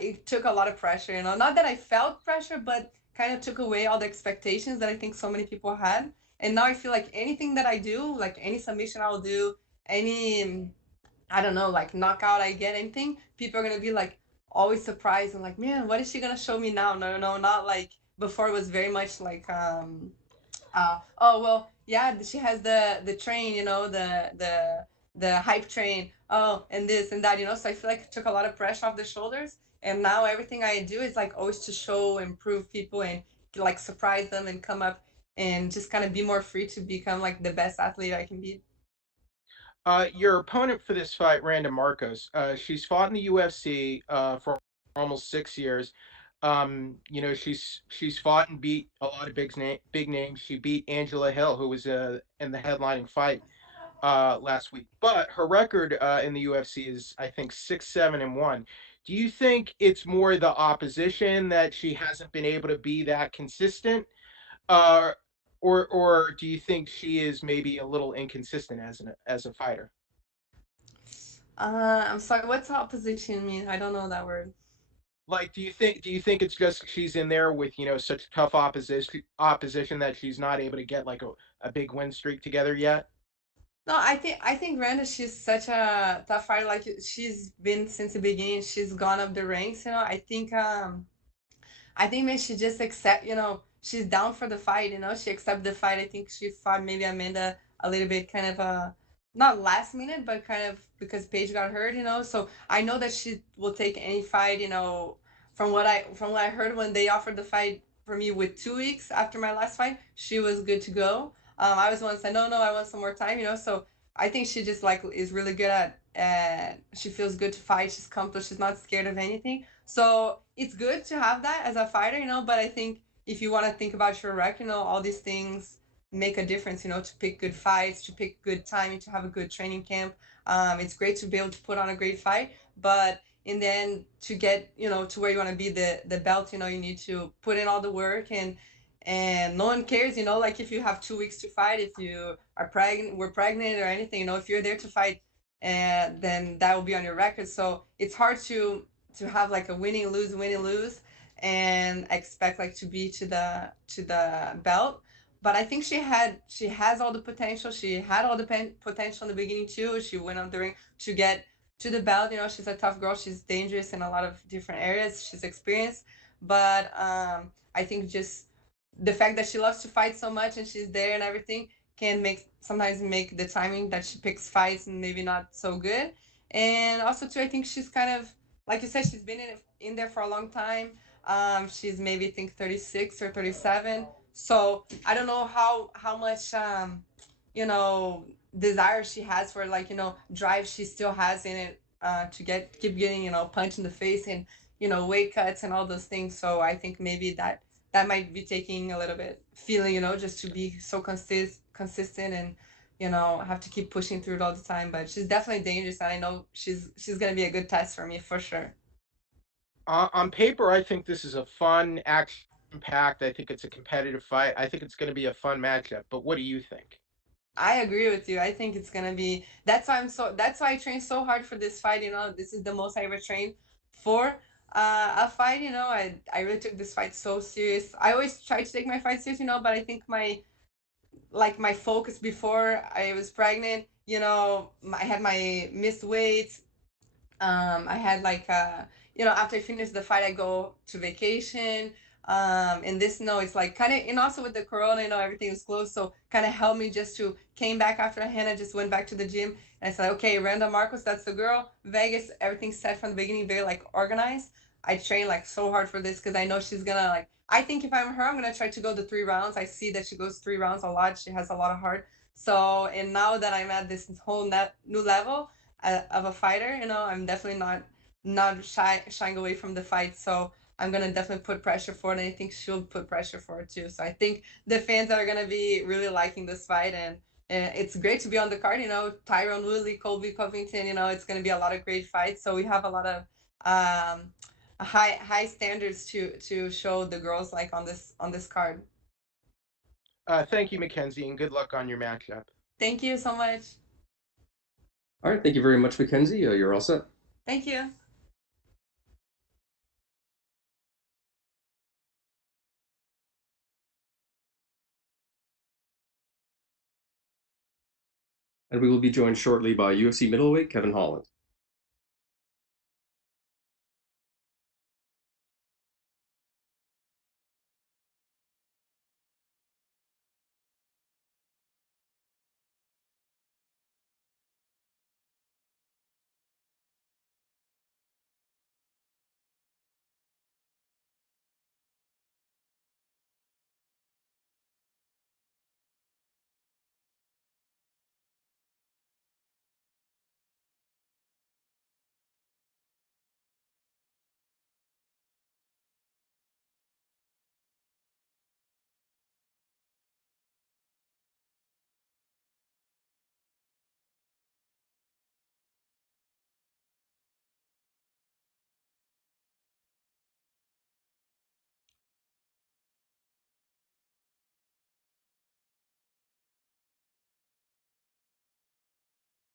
it took a lot of pressure. Not that I felt pressure, but kind of took away all the expectations that I think so many people had. And now I feel like anything that I do, like any submission I'll do, any I don't know, like knockout I get, anything, people are gonna be like always surprised and like, man, what is she gonna show me now? No, no, not like before. It was very much like oh well, yeah, she has the train, the hype train. Oh, and this and that, so I feel like it took a lot of pressure off the shoulders. And now everything I do is like always to show, improve people, and like surprise them and come up and just kind of be more free to become like the best athlete I can be. Your opponent for this fight, Randa Marcos, she's fought in the UFC for almost 6 years. She's fought and beat a lot of big names. She beat Angela Hill, who was in the headlining fight last week. But her record in the UFC is, I think, 6-7-1. Do you think it's more the opposition that she hasn't been able to be that consistent, uh, or do you think she is maybe a little inconsistent as a fighter? I'm sorry, what's opposition mean? I don't know that word. Like, do you think it's just she's in there with such tough opposition that she's not able to get like a big win streak together yet? No, I think Randa, she's such a tough fighter. Like she's been since the beginning. She's gone up the ranks. I think maybe she just accept. She's down for the fight. She accept the fight. I think she fought maybe Amanda a little bit, kind of not last minute, but kind of because Paige got hurt. So I know that she will take any fight. From what I heard when they offered the fight for me with 2 weeks after my last fight, she was good to go. I was the one that said, no, no, I want some more time. So I think she just like is really good at. She feels good to fight. She's comfortable. She's not scared of anything. So it's good to have that as a fighter. But I think if you want to think about your rec, all these things make a difference. To pick good fights, to pick good timing, to have a good training camp. It's great to be able to put on a great fight, but and then to get to where you want to be, the belt, you need to put in all the work, and no one cares, like if you have 2 weeks to fight, if you are pregnant, we're pregnant or anything, if you're there to fight, then that will be on your record. So it's hard to have like a winning lose, and expect like to be to the belt. But I think she has all the potential. She had all the potential in the beginning too. She went up the ring to get to the belt. She's a tough girl. She's dangerous in a lot of different areas. She's experienced, but I think just the fact that she loves to fight so much and she's there and everything can sometimes make the timing that she picks fights maybe not so good. And also too, I think she's kind of, like you said, she's been in there for a long time. She's maybe, I think, 36 or 37. So I don't know how much you know desire she has for, like, drive she still has in it, to keep getting, punched in the face, and weight cuts and all those things. So I think maybe that might be taking a little bit feeling, just to be so consistent, and have to keep pushing through it all the time. But she's definitely dangerous, and I know she's gonna be a good test for me for sure. On paper, I think this is a fun, action-packed. I think it's a competitive fight. I think it's going to be a fun matchup. But what do you think? I agree with you. I think it's gonna be. That's why I trained so hard for this fight. This is the most I ever trained for a fight. I really took this fight so serious. I always try to take my fight serious, but I think my focus before I was pregnant, I had my missed weight. I had like after I finish the fight, I go to vacation. And this, no, it's like kind of, and also with the corona, everything is closed, so kind of helped me just to came back after Hannah, just went back to the gym, and I said, okay, Randa Marcos, that's the girl. Vegas, everything's set from the beginning, very like organized. I train like so hard for this because I know she's gonna like. I think if I'm her, I'm gonna try to go the 3 rounds. I see that she goes 3 rounds a lot. She has a lot of heart. So, and now that I'm at this whole new level of a fighter, I'm definitely not shying away from the fight. So I'm gonna definitely put pressure for it, and I think she'll put pressure for it too. So I think the fans are gonna be really liking this fight, and it's great to be on the card. Tyron Woodley, Colby Covington. It's gonna be a lot of great fights. So we have a lot of um, high standards to show the girls like on this card. Thank you, Mackenzie, and good luck on your matchup. Thank you so much. All right, thank you very much, Mackenzie. You're all set. Thank you. And we will be joined shortly by UFC middleweight Kevin Holland.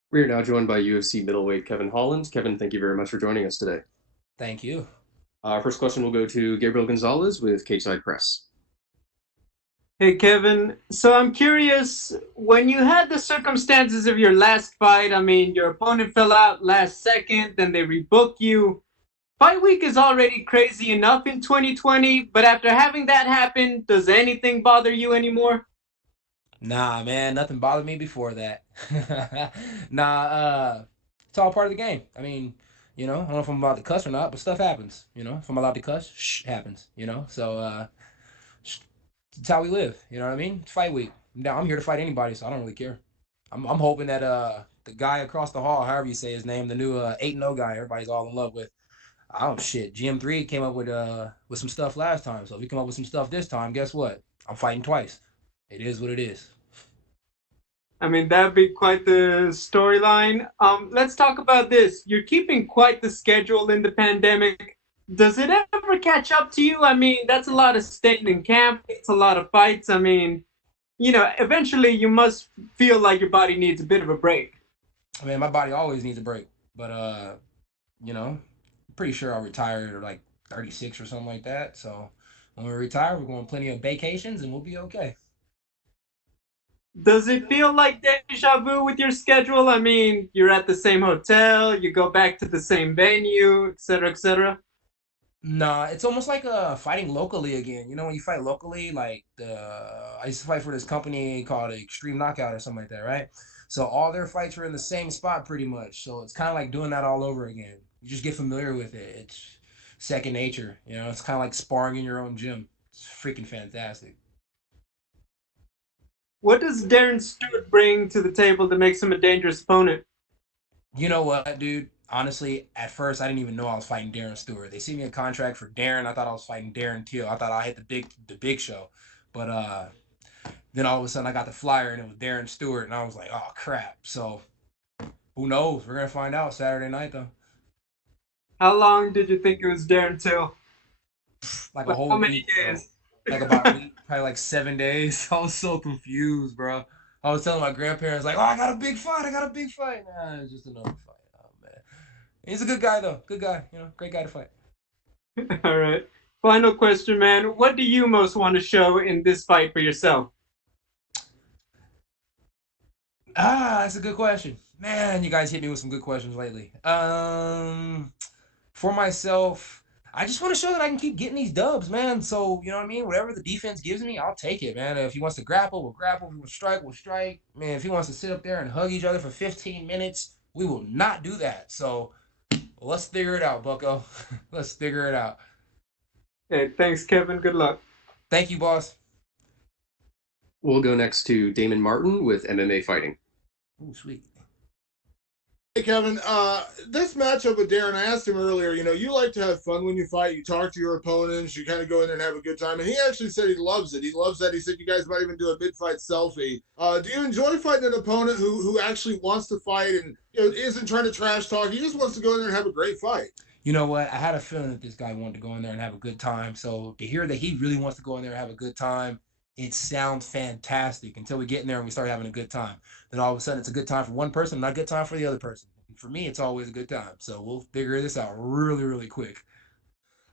We are now joined by UFC middleweight Kevin Holland. Kevin, thank you very much for joining us today. Thank you. Our first question will go to Gabriel Gonzalez with Cageside Press. Hey, Kevin. So I'm curious, when you had the circumstances of your last fight, I mean, your opponent fell out last second, then they rebook you. Fight week is already crazy enough in 2020, but after having that happen, does anything bother you anymore? Nah, man, nothing bothered me before that. Nah, it's all part of the game. I mean, I don't know if I'm allowed to cuss or not, but stuff happens. If I'm allowed to cuss, happens. So it's how we live. You know what I mean? It's fight week. I'm here to fight anybody, so I don't really care. I'm hoping that the guy across the hall, however you say his name, the new 8-0 guy, everybody's all in love with. Oh shit, GM3 came up with some stuff last time, so if he come up with some stuff this time, guess what? I'm fighting twice. It is what it is. I mean, that'd be quite the storyline. Let's talk about this. You're keeping quite the schedule in the pandemic. Does it ever catch up to you? I mean, that's a lot of staying in camp. It's a lot of fights. I mean, eventually you must feel like your body needs a bit of a break. I mean, my body always needs a break, but I'm pretty sure I'll retire at like 36 or something like that. So when we retire, we're going plenty of vacations and we'll be okay. Does it feel like deja vu with your schedule? I mean, you're at the same hotel, you go back to the same venue, etc., etc. Nah, it's almost like fighting locally again. When you fight locally, like I used to fight for this company called Extreme Knockout or something like that, right? So all their fights were in the same spot pretty much. So it's kind of like doing that all over again. You just get familiar with it. It's second nature. It's kind of like sparring in your own gym. It's freaking fantastic. What does Darren Stewart bring to the table that makes him a dangerous opponent? You know what, dude? Honestly, at first I didn't even know I was fighting Darren Stewart. They sent me a contract for Darren. I thought I was fighting Darren Till. I thought I hit the big show. But then all of a sudden I got the flyer and it was Darren Stewart and I was like, oh crap. So who knows? We're gonna find out Saturday night though. How long did you think it was Darren Till? Like a whole how many week, days? Like about a week, probably like 7 days. I was so confused, bro. I was telling my grandparents like, oh, I got a big fight. Nah, it's just another fight. Oh man. He's a good guy though. Good guy, great guy to fight. All right. Final question, man. What do you most want to show in this fight for yourself? That's a good question. Man, you guys hit me with some good questions lately. For myself, I just want to show that I can keep getting these dubs, man. So, you know what I mean? Whatever the defense gives me, I'll take it, man. If he wants to grapple, we'll grapple. If he wants to strike, we'll strike. Man, if he wants to sit up there and hug each other for 15 minutes, we will not do that. So, let's figure it out, bucko. Let's figure it out. Hey, thanks, Kevin. Good luck. Thank you, boss. We'll go next to Damon Martin with MMA Fighting. Ooh, sweet. Hey, Kevin, this matchup with Darren, I asked him earlier, you like to have fun when you fight. You talk to your opponents. You kind of go in there and have a good time. And he actually said he loves it. He loves that. He said you guys might even do a mid-fight selfie. Do you enjoy fighting an opponent who actually wants to fight and isn't trying to trash talk? He just wants to go in there and have a great fight. You know what? I had a feeling that this guy wanted to go in there and have a good time. So to hear that he really wants to go in there and have a good time, it sounds fantastic until we get in there and we start having a good time. Then all of a sudden it's a good time for one person, not a good time for the other person. And for me, it's always a good time. So we'll figure this out really, really quick.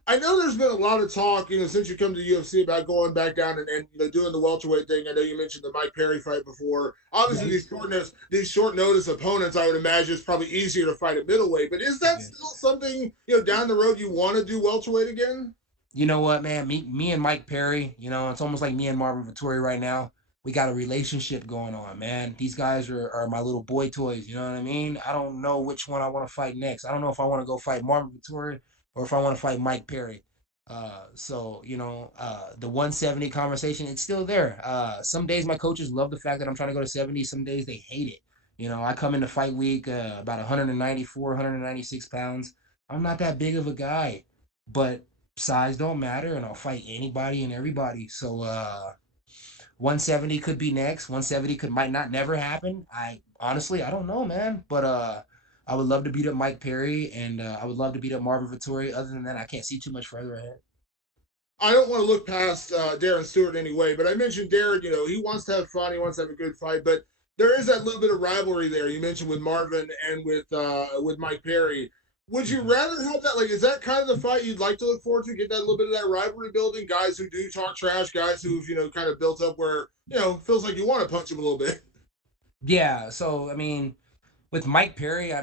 I know there's been a lot of talk, since you come to UFC about going back down and doing the welterweight thing. I know you mentioned the Mike Perry fight before. Obviously, these short notice opponents, I would imagine, it's probably easier to fight at middleweight. But is that still something down the road you want to do welterweight again? You know what, man? Me and Mike Perry, it's almost like me and Marvin Vettori right now. We got a relationship going on, man. These guys are my little boy toys, you know what I mean? I don't know which one I want to fight next. I don't know if I want to go fight Marvin Vettori or if I want to fight Mike Perry. The 170 conversation, it's still there. Some days my coaches love the fact that I'm trying to go to 70. Some days they hate it. I come into fight week about 194, 196 pounds. I'm not that big of a guy, but size don't matter, and I'll fight anybody and everybody. So 170 could be next. 170 might not never happen. I don't know, man. But I would love to beat up Mike Perry, and I would love to beat up Marvin Vettori. Other than that, I can't see too much further ahead. I don't want to look past Darren Stewart anyway, but I mentioned Darren, he wants to have fun, he wants to have a good fight, but there is that little bit of rivalry there you mentioned with Marvin and with Mike Perry. Would you rather have that? Like, is that kind of the fight you'd like to look forward to? Get that little bit of that rivalry building, guys who do talk trash, guys who've kind of built up where feels like you want to punch them a little bit. Yeah. So with Mike Perry, I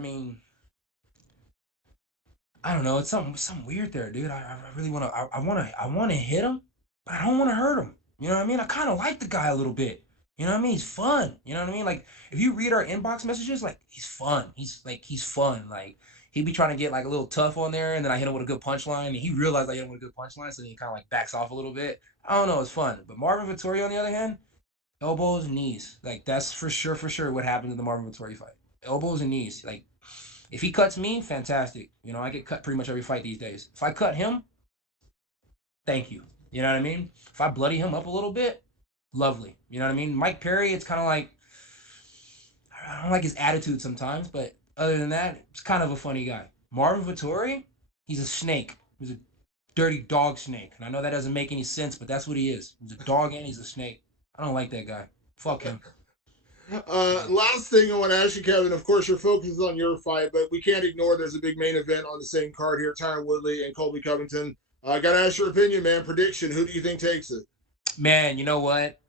don't know. It's something weird there, dude. I really want to. I want to hit him, but I don't want to hurt him. You know what I mean? I kind of like the guy a little bit. You know what I mean? He's fun. You know what I mean? Like if you read our inbox messages, like he's fun. He's fun. Like he'd be trying to get like a little tough on there, and then I hit him with a good punchline, and he realized I hit him with a good punchline, so then he kind of like backs off a little bit. I don't know. It's fun. But Marvin Vettori, on the other hand, elbows, knees. Like that's for sure what happened in the Marvin Vettori fight. Elbows and knees. Like if he cuts me, fantastic. I get cut pretty much every fight these days. If I cut him, thank you. You know what I mean? If I bloody him up a little bit, lovely. You know what I mean? Mike Perry, it's kind of like, I don't like his attitude sometimes, but other than that, it's kind of a funny guy. Marvin Vettori, he's a snake. He's a dirty dog snake. And I know that doesn't make any sense, but that's what he is. He's a dog and he's a snake. I don't like that guy. Fuck him. Last thing I want to ask you, Kevin, of course, your focus is on your fight, but we can't ignore there's a big main event on the same card here, Tyron Woodley and Colby Covington. I got to ask your opinion, man. Prediction, who do you think takes it? Man, you know what?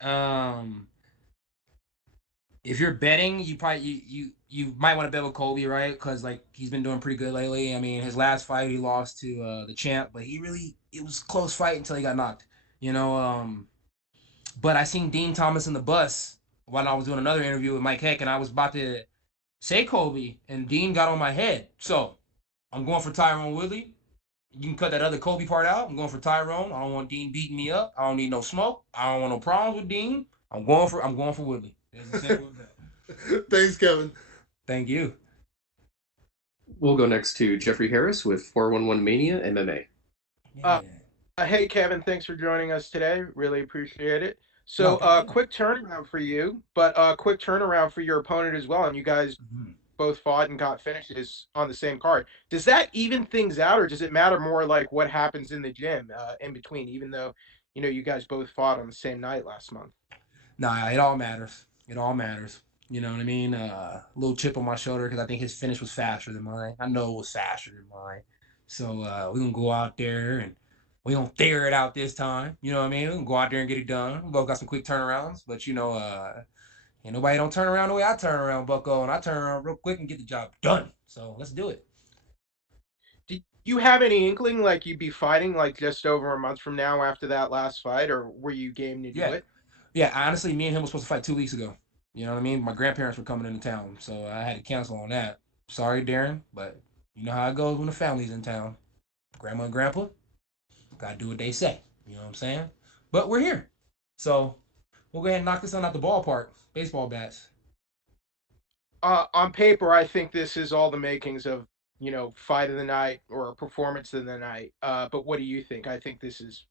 If you're betting, you might want to bet with Colby, right? Because like he's been doing pretty good lately. His last fight he lost to the champ, but it was a close fight until he got knocked. But I seen Dean Thomas in the bus when I was doing another interview with Mike Heck, and I was about to say Colby, and Dean got on my head. So I'm going for Tyron Woodley. You can cut that other Colby part out. I'm going for Tyron. I don't want Dean beating me up. I don't need no smoke. I don't want no problems with Dean. I'm going for Woodley. It's as simple as that. Thanks, Kevin. Thank you. We'll go next to Jeffrey Harris with 411 Mania MMA. Hey, Kevin, thanks for joining us today. Really appreciate it. So, quick turnaround for you, but quick turnaround for your opponent as well. And you guys both fought and got finishes on the same card. Does that even things out, or does it matter more like what happens in the gym in between, even though, you guys both fought on the same night last month? Nah, it all matters. It all matters. You know what I mean? A little chip on my shoulder because I think his finish was faster than mine. I know it was faster than mine. So we're going to go out there and we're going to figure it out this time. You know what I mean? We're going to go out there and get it done. We both got some quick turnarounds. But, ain't nobody don't turn around the way I turn around, Bucko. And I turn around real quick and get the job done. So let's do it. Do you have any inkling like you'd be fighting like just over a month from now after that last fight? Or were you game to do it? Yeah, honestly, me and him were supposed to fight 2 weeks ago. You know what I mean? My grandparents were coming into town, so I had to cancel on that. Sorry, Darren, but you know how it goes when the family's in town. Grandma and grandpa, gotta do what they say. You know what I'm saying? But we're here. So we'll go ahead and knock this one out the ballpark. Baseball bats. On paper, I think this is all the makings of, fight of the night or a performance of the night. But what do you think? I think this is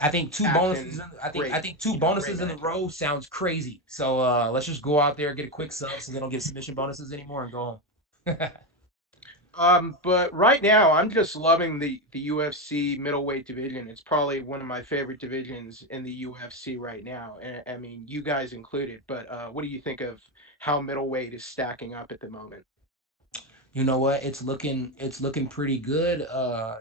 I think two bonuses. I think two bonuses in a row sounds crazy. So let's just go out there, get a quick sub, so they don't get submission bonuses anymore, and go home. But right now, I'm just loving the UFC middleweight division. It's probably one of my favorite divisions in the UFC right now, and I mean, you guys included. But what do you think of how middleweight is stacking up at the moment? You know what? It's looking pretty good.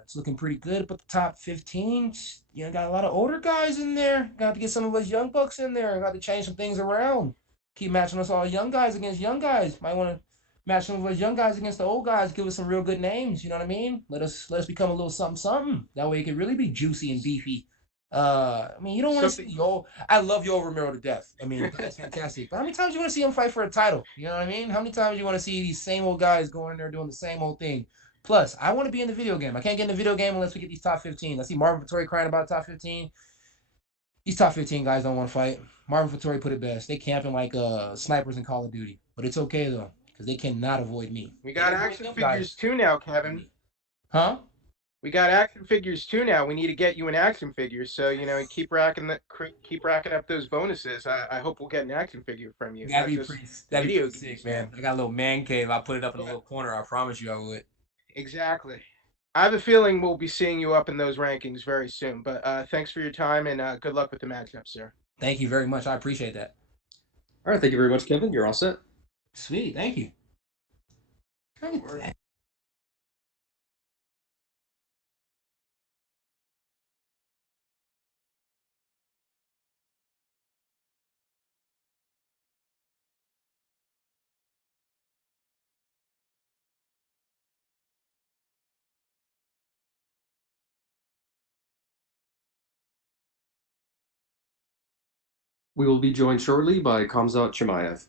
It's looking pretty good. But the top 15, you know, got a lot of older guys in there. Got to get some of us young bucks in there. Got to change some things around. Keep matching us all young guys against young guys. Might want to match some of us young guys against the old guys. Give us some real good names. You know what I mean? Let us become a little something something. That way it can really be juicy and beefy. I mean, you don't want to see Yo. I love Yo Romero to death. I mean, that's fantastic. But how many times you want to see him fight for a title? You know what I mean? How many times you want to see these same old guys going in there doing the same old thing? Plus, I want to be in the video game. I can't get in the video game unless we get these top 15. I see Marvin Vettori crying about top 15. These top 15 guys don't want to fight. Marvin Vettori put it best. They camping like snipers in Call of Duty. But it's okay though, because they cannot avoid me. We got action figures too now, Kevin. Huh? We got action figures too now. We need to get you an action figure. So keep racking up those bonuses. I hope we'll get an action figure from you. That'd be not just pretty. That'd be video pretty games, sick, man. I got a little man cave. I'll put it up in a little corner. I promise you, I would. Exactly. I have a feeling we'll be seeing you up in those rankings very soon. But thanks for your time and good luck with the matchup, sir. Thank you very much. I appreciate that. All right, thank you very much, Kevin. You're all set. Sweet, thank you. We will be joined shortly by Khamzat Chimaev.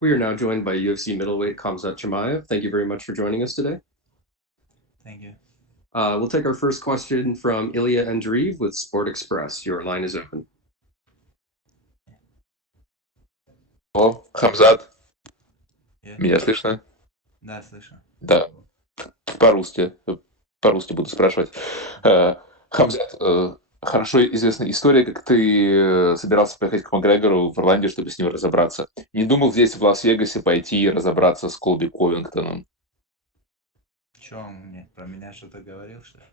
We are now joined by UFC middleweight Khamzat Chimaev. Thank you very much for joining us today. Thank you. We'll take our first question from Ilya Andreev with Sport Express. Your line is open. О, Хамзат. Yeah. Меня слышно? Да, слышно. Да. По-русски. По-русски буду спрашивать. Хамзат, хорошо известная история, как ты собирался поехать к Макгрегору в Ирландию, чтобы с ним разобраться. Не думал здесь, в Лас-Вегасе, пойти и разобраться с Колби Ковингтоном? Че он мне про меня что-то говорил, что ли?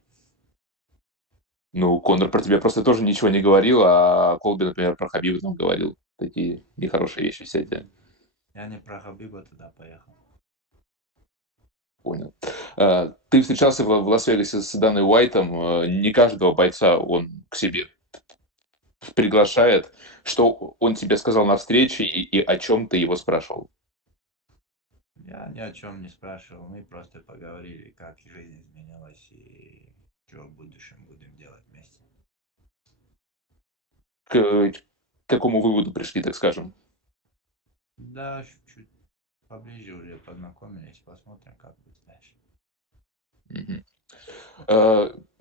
Ну, Конор про тебя просто тоже ничего не говорил, а Колби, например, про Хабиба там говорил. Такие нехорошие вещи всякие. Я не про Хабиба туда поехал. Понял. Ты встречался в Лас-Вегасе с Даной Уайтом. Не каждого бойца он к себе приглашает. Что он тебе сказал на встрече и о чем ты его спрашивал? Я ни о чем не спрашивал. Мы просто поговорили, как жизнь изменилась и что в будущем будем делать вместе. К какому выводу пришли, так скажем? Да, чуть поближе уже познакомились, посмотрим, как будет дальше.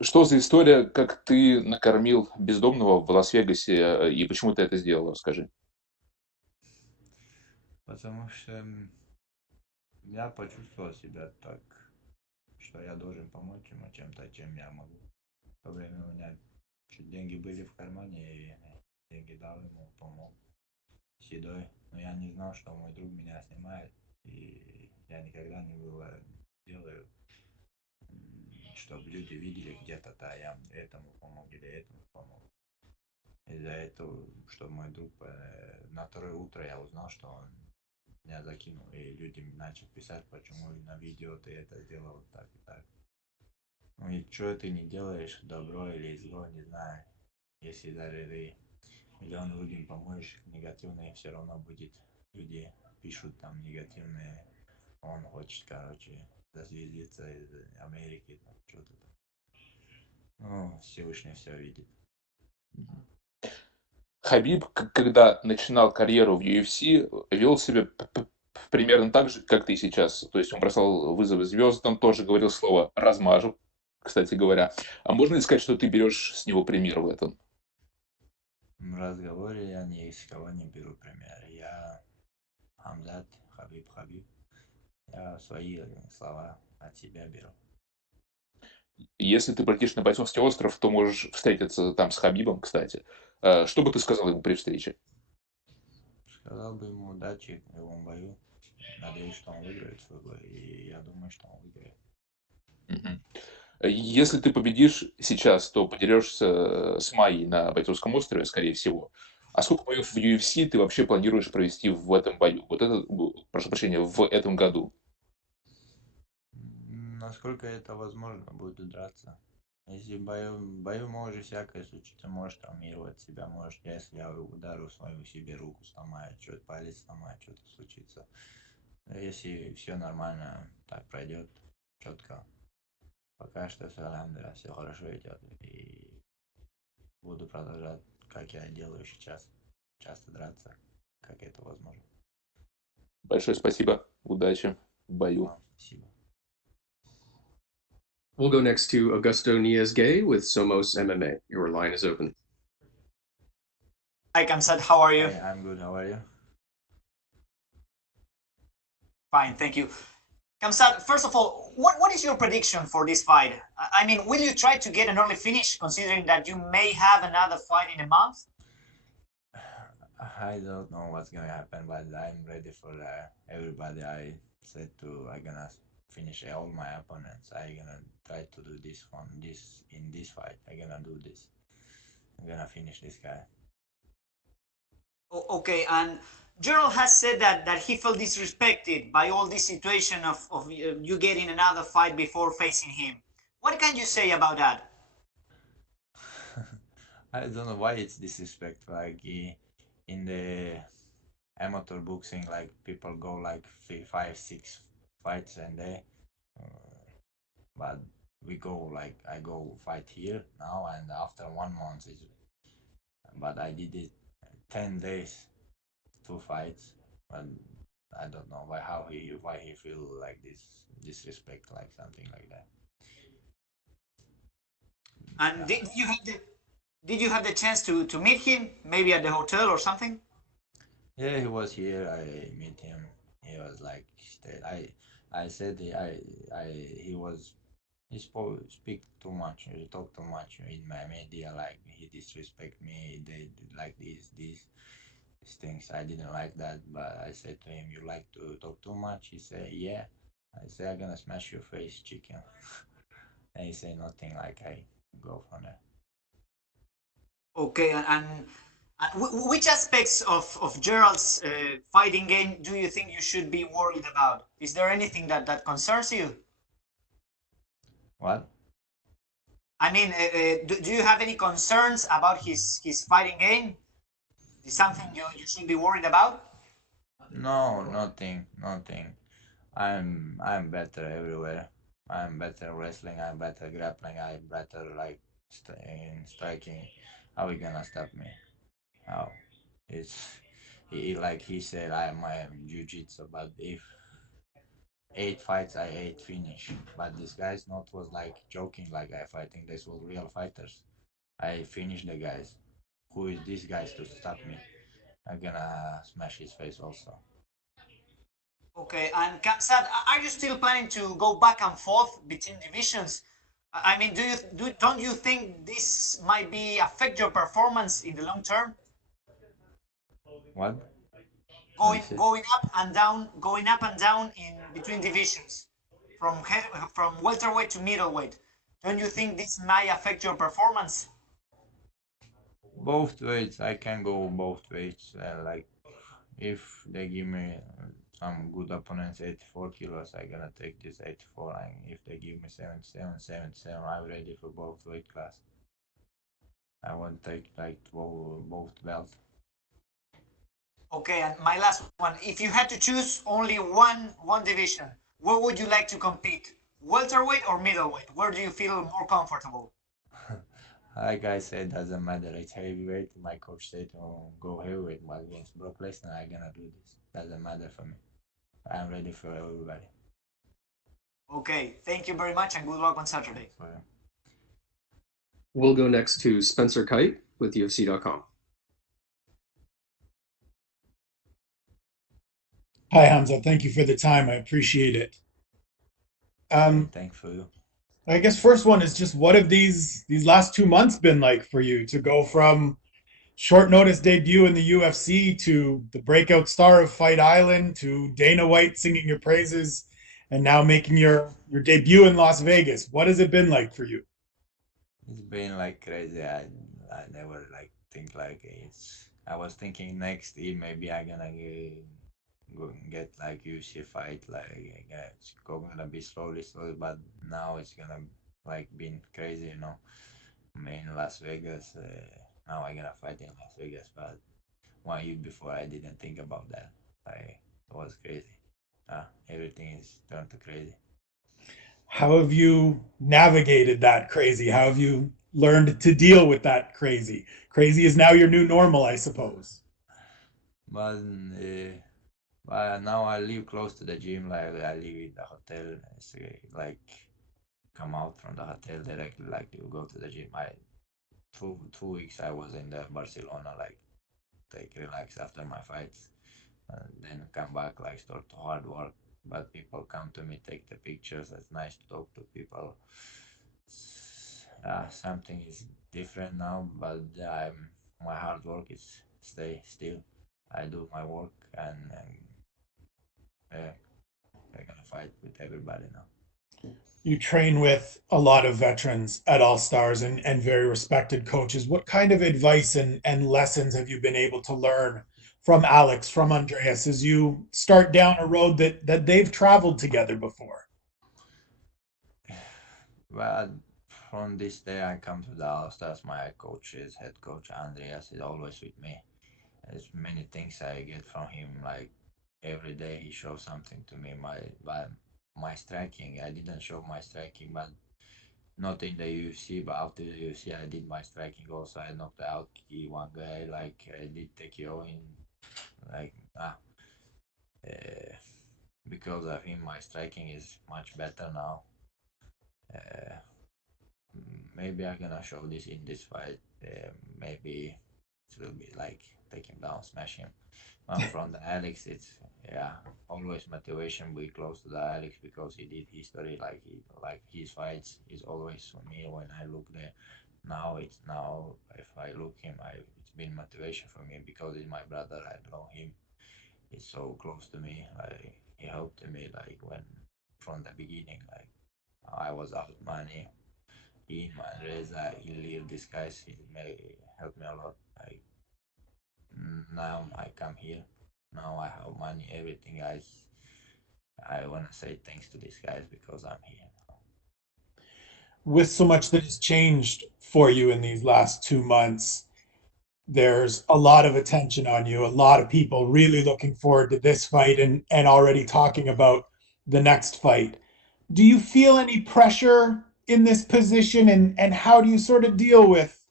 Что за история, как ты накормил бездомного в Лас-Вегасе и почему ты это сделал? Расскажи. Потому что я почувствовал себя так, что я должен помочь ему чем-то, чем я могу. В то время у меня чуть деньги были в кармане, и деньги дал ему, помог с едой. Но я не знал, что мой друг меня снимает, и я никогда не делаю, чтобы люди видели где-то, да, я этому помог или этому помог. Из-за этого, что мой друг на второе утро я узнал, что он меня закинул, и люди начали писать, почему на видео ты это сделал так и так. Ну и что ты не делаешь, добро или зло, не знаю. Если даже ты миллион людям поможешь, негативные все равно будет. Люди пишут там негативные. Он хочет, короче, зазвездиться из Америки, там что-то там. Ну, Всевышний все видит. Хабиб, когда начинал карьеру в UFC, вел себя примерно так же, как ты сейчас. То есть он бросал вызовы звездам, тоже говорил слово «размажу», кстати говоря. А можно ли сказать, что ты берешь с него пример в этом? В разговоре я ни с кого не беру пример. Я Хамзат, Хабиб. Я свои слова от себя беру. Если ты полетишь на бойцовский остров, то можешь встретиться там с Хабибом, кстати. Что бы ты сказал ему при встрече? Сказал бы ему удачи в любом бою. Надеюсь, что он выиграет свой бой, и я думаю, что он выиграет. Если ты победишь сейчас, то подерешься с Майей на бойцовском острове, скорее всего. А сколько боев в UFC ты вообще планируешь провести в этом бою? Вот это, прошу прощения, в этом году? Насколько это возможно, буду драться. Если бою может всякое случиться, можешь травмировать себя, может, если я ударю свою себе руку сломаю, что-то палец сломаю, что-то случится. Если все нормально, так пройдет четко. Пока что все, алхамдулилля, все хорошо идет. И буду продолжать, как я делаю сейчас. Часто драться, как это возможно. Большое спасибо. Удачи в бою. Спасибо. We'll go next to Augusto Niez-Gay with Somos MMA. Your line is open. Hi, Khamzat. How are you? Hey, I'm good. How are you? Fine, thank you. Khamzat, first of all, what is your prediction for this fight? I mean, will you try to get an early finish, considering that you may have another fight in a month? I don't know what's gonna happen, but I'm ready for everybody. I said I'm gonna finish all my opponents. I'm gonna try to do this in this fight. I'm gonna do this. I'm gonna finish this guy. Okay, and Gerald has said that he felt disrespected by all this situation of you getting another fight before facing him. What can you say about that? I don't know why it's disrespect. Like in the amateur boxing, like people go like 5, 6 fights a day, but we go like I go fight here now, and after 1 month but I did it 10 days, 2 fights, but I don't know why he feel like this disrespect, like something like that. And did you have the chance to meet him, maybe at the hotel or something? Yeah, he was here. I meet him. He was like, I said he speak too much. He talk too much in my media. Like he disrespect me. They like these things. I didn't like that. But I said to him, "You like to talk too much?" He said, "Yeah." I said, "I'm gonna smash your face, chicken." And he said nothing. Like I go from there. Okay, which aspects of Gerald's fighting game do you think you should be worried about? Is there anything that concerns you? What? I mean, do you have any concerns about his fighting game? Is something you should be worried about? No, nothing. I'm better everywhere. I'm better wrestling. I'm better grappling. I'm better like in striking. How he gonna stop me? How? It's he like he said I'm my jiu-jitsu, but if 8 fights I 8 finish. But this guy's not was like joking like I fighting. This was real fighters. I finished the guys. Who is this guys to stop me? I'm gonna smash his face also. Okay, and Khamzat, are you still planning to go back and forth between divisions? I mean, don't you think this might be affect your performance in the long term? What? Going up and down in between divisions, from welterweight to middleweight. Don't you think this might affect your performance? Both ways. I can go both ways. Like if they give me some good opponents, 84 kilos, I gonna take this 84. And if they give me 77, 77, I'm ready for both weight class. I want to take like both belt. Okay, and my last one. If you had to choose only one division, where would you like to compete? Welterweight or middleweight? Where do you feel more comfortable? Like I said, doesn't matter. It's heavyweight. My coach said to go heavyweight, but against Brock Lesnar, I gonna do this. Doesn't matter for me. I'm ready for everybody. Okay, thank you very much and good luck on Saturday. We'll go next to Spencer Kite with UFC.com. Hi, Hamza. Thank you for the time. I appreciate it. Thanks for you. I guess first one is just what have these last 2 months been like for you to go from short notice debut in the UFC to the breakout star of Fight Island to Dana White singing your praises and now making your debut in Las Vegas. What has it been like for you? It's been like crazy. I never like think like it's. I was thinking next year maybe I gonna get like UFC fight like it's gonna be slowly, but now it's gonna like been crazy, you know. I'm in Las Vegas. Now I gonna fight in Las Vegas, but 1 year before I didn't think about that. Like it was crazy. Everything is turned to crazy. How have you navigated that crazy? How have you learned to deal with that crazy? Crazy is now your new normal, I suppose. But now I live close to the gym. Like I live in the hotel. It's like come out from the hotel directly. Like to go to the gym. I 2 weeks I was in the Barcelona. Like take relax after my fights, and then come back. Like start to hard work. But people come to me, take the pictures. It's nice to talk to people. Something is different now, but my hard work is stay still. I do my work and yeah, I'm gonna fight with everybody now. You train with a lot of veterans at All Stars and very respected coaches. What kind of advice and lessons have you been able to learn from Alex, from Andreas, as you start down a road that they've traveled together before? Well, from this day I come to the All Stars. My coach is head coach Andreas is always with me. There's many things I get from him. Like every day he shows something to me. My striking, I didn't show my striking, but not in the UFC. But after the UFC, I did my striking also. I knocked out one guy. Like I did TKO in like because of him, my striking is much better now. Maybe I'm gonna show this in this fight. Maybe it will be like take him down, smash him. From the Alex, it's always motivation. Be close to the Alex because he did history. Like his fights is always for me when I look there. Now if I look him, it's been motivation for me because he's my brother. I know him. He's so close to me. Like he helped me like when from the beginning. Like I was out money. He and Reza, he leave these guys. He helped me a lot. Like now I come here. Now I have money, everything. I wanna say thanks to these guys because I'm here. With so much that has changed for you in these last 2 months, there's a lot of attention on you, a lot of people really looking forward to this fight and already talking about the next fight. Do you feel any pressure in this position and how do you sort of deal with,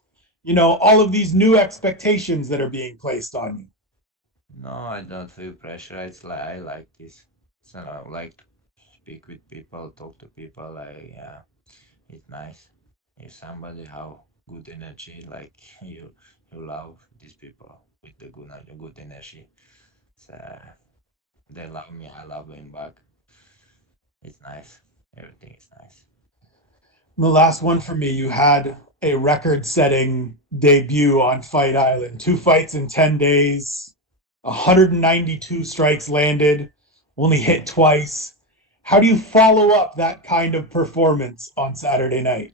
all of these new expectations that are being placed on you? No, I don't feel pressure. It's like I like this. So I like to speak with people, talk to people. Like it's nice. If somebody have good energy, like you love these people with the good energy. So they love me, I love them back. It's nice. Everything is nice. The last one for me, you had a record-setting debut on Fight Island. 2 fights in 10 days, 192 strikes landed, only hit twice. How do you follow up that kind of performance on Saturday night?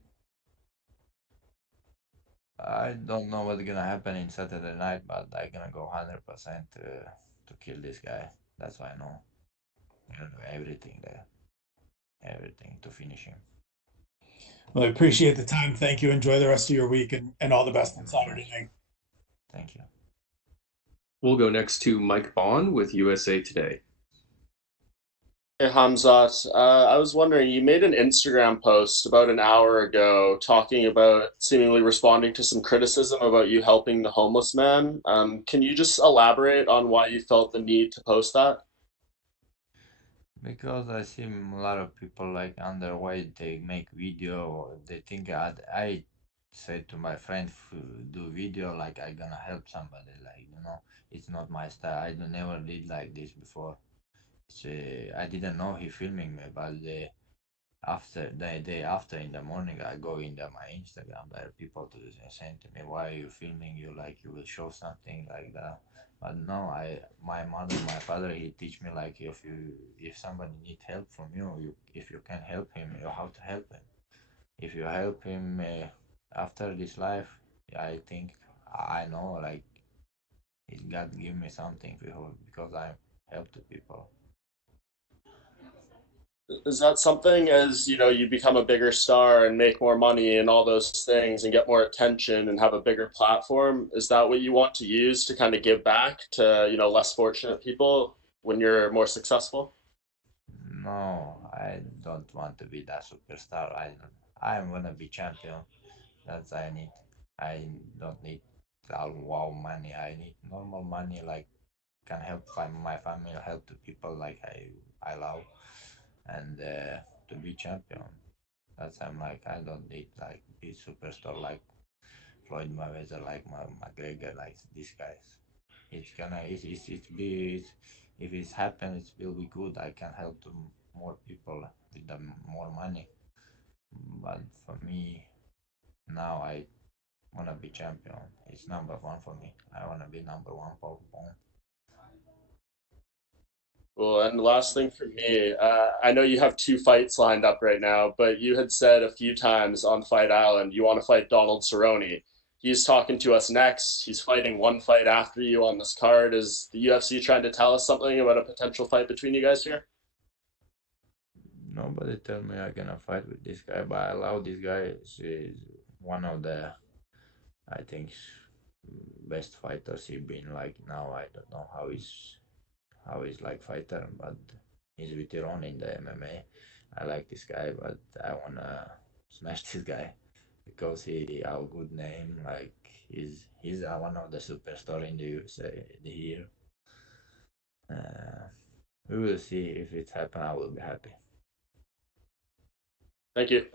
I don't know what's gonna happen in Saturday night, but I'm gonna go 100% to kill this guy. That's why I know. I'm gonna do everything there, everything to finish him. Well, I appreciate the time. Thank you. Enjoy the rest of your week and all the best on Thank you very Saturday much. night. Thank you. We'll go next to Mike Bond with USA Today. Hey Hamzat, I was wondering, you made an Instagram post about an hour ago talking about seemingly responding to some criticism about you helping the homeless man. Can you just elaborate on why you felt the need to post that? Because I see a lot of people like underweight, they make video, they think I said to my friend, do video like I gonna help somebody, like, it's not my style. I don't never did like this before. I didn't know he filming me, but after the day after in the morning, I go in my Instagram. There are people to saying to me, "Why are you filming? You like you will show something like that." But no, my mother, my father, he teach me like if somebody need help from you, if you can help him, you have to help him. If you help him after this life, I think I know like God give me something because I help the people. Is that something as, you become a bigger star and make more money and all those things and get more attention and have a bigger platform, is that what you want to use to kind of give back to, less fortunate people when you're more successful? No, I don't want to be that superstar. I'm gonna be champion. That's I need. I don't need all wow money. I need normal money like can help my family, help the people like I love, and to be champion. That's I'm like I don't need like be superstar like Floyd Mayweather, like McGregor, like these guys. If it's happen, it will be good. I can help to more people with the more money. But for me now, I wanna be champion. It's number one for me. I wanna be number one for Bond. Well, and last thing for me, I know you have two fights lined up right now, but you had said a few times on Fight Island you want to fight Donald Cerrone. He's talking to us next. He's fighting one fight after you on this card. Is the UFC trying to tell us something about a potential fight between you guys here? Nobody tell me I gonna fight with this guy, but I love this guy. He's one of the I think best fighters he been like now. I don't know how he's like fighter, but he's veteran in the MMA. I like this guy, but I wanna smash this guy because he have a good name. Like he's one of the superstar in the USA here. Uh, We will see if it happens. I will be happy. Thank you.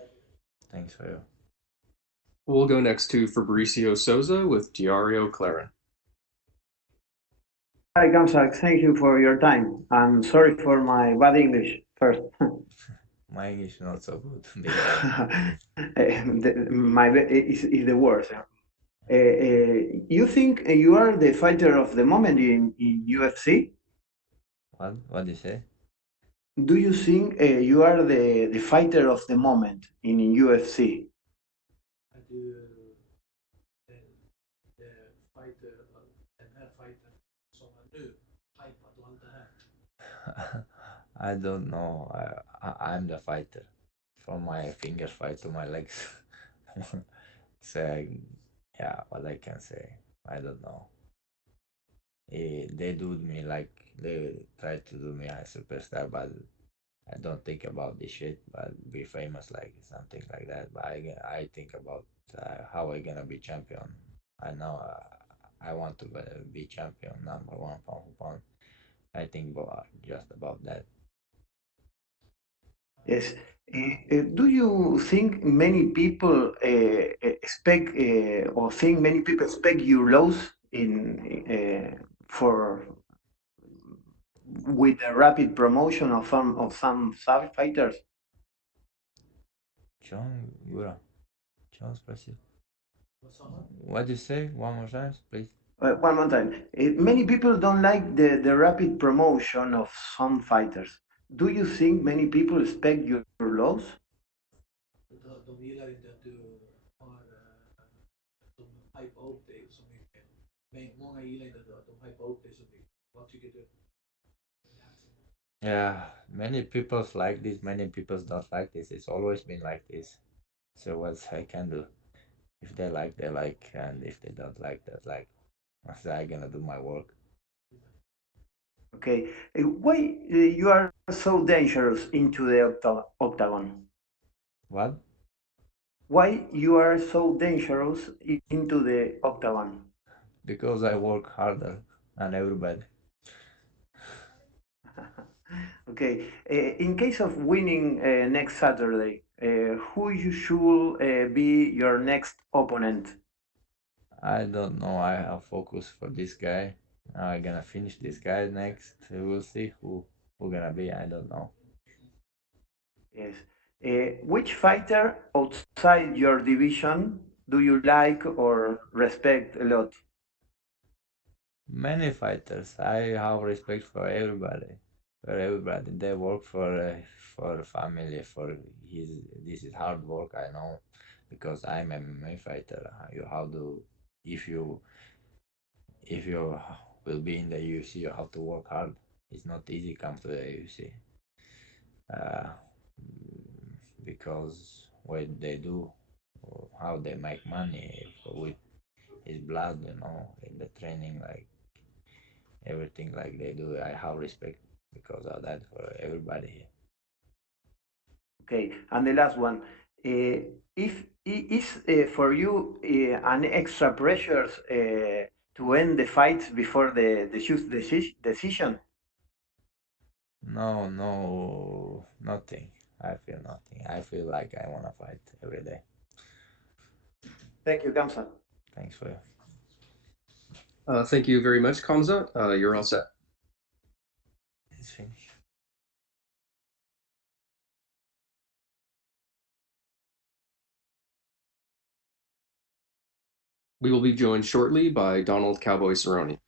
Thanks for you. We'll go next to Fabricio Souza with Diario Clarin. Hi, Khamzat. Thank you for your time. I'm sorry for my bad English first. My English is not so good. Is the worst. You think you are the fighter of the moment in UFC? What do you say? Do you think you are the fighter of the moment in UFC? I don't know. I'm the fighter. From my fingers fight to my legs. So, yeah, what I can say. I don't know. They do me like they try to do me as a superstar, but I don't think about this shit. But be famous like something like that. But I think about how I gonna be champion. I know I want to be champion, number one pound for pound. I think just about that. Yes. Do you think many people expect or think many people expect you lose in for with the rapid promotion of some fighters? John Gura. John, sprechen. What do you say? One more time, please. One more time. Many people don't like the rapid promotion of some fighters. Do you think many people expect your loss? Yeah, many people like this, many people don't like this. It's always been like this. So what I can do? If they like, they like, and if they don't like, they like. So I gonna do my work. Okay. Why you are so dangerous into the octagon? What? Why you are so dangerous into the octagon? Because I work harder than everybody. Okay. In case of winning next Saturday, who you should be your next opponent? I don't know. I have focus for this guy. I'm gonna finish this guy next. We'll see who gonna be. I don't know. Yes. Which fighter outside your division do you like or respect a lot? Many fighters. I have respect for everybody. For everybody, they work for family. For his. This is hard work. I know, because I'm a MMA fighter. You have to, if you will be in the UFC, you have to work hard. It's not easy come to the UFC. Uh, because what they do, or how they make money with his blood, in the training, like everything like they do. I have respect because of that for everybody here. Okay, and the last one, if is for you an extra pressure to end the fight before the shoot decision? No, no, nothing. I feel nothing. I feel like I wanna fight every day. Thank you, Khamzat. Thanks for you. Thank you very much, Khamzat. You're all set. It's finished. We will be joined shortly by Donald Cowboy Cerrone.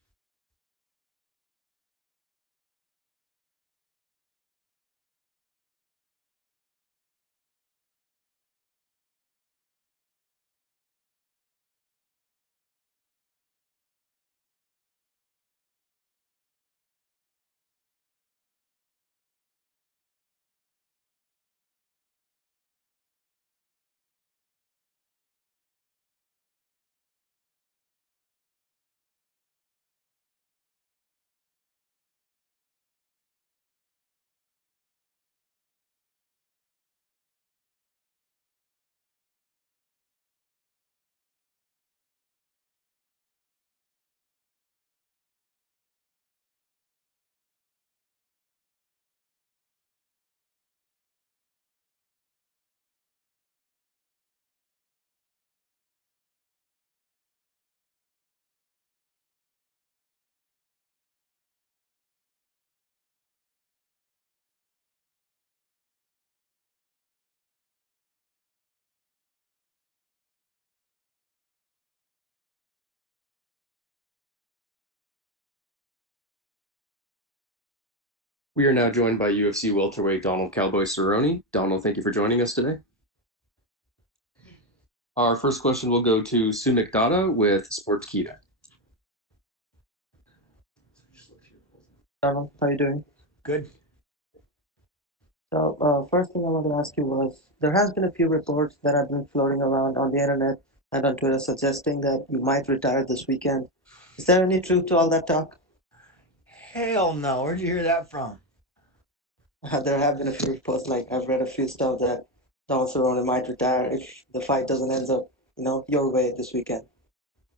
We are now joined by UFC welterweight Donald Cowboy Cerrone. Donald, thank you for joining us today. Our first question will go to Sunik Dada with Sportskeeda. How are you doing? Good. So, first thing I wanted to ask you was, there has been a few reports that have been floating around on the internet and on Twitter suggesting that you might retire this weekend. Is there any truth to all that talk? Hell no. Where'd you hear that from? There have been a few reports, like I've read a few stuff that Donald Cerrone might retire if the fight doesn't end up, your way this weekend.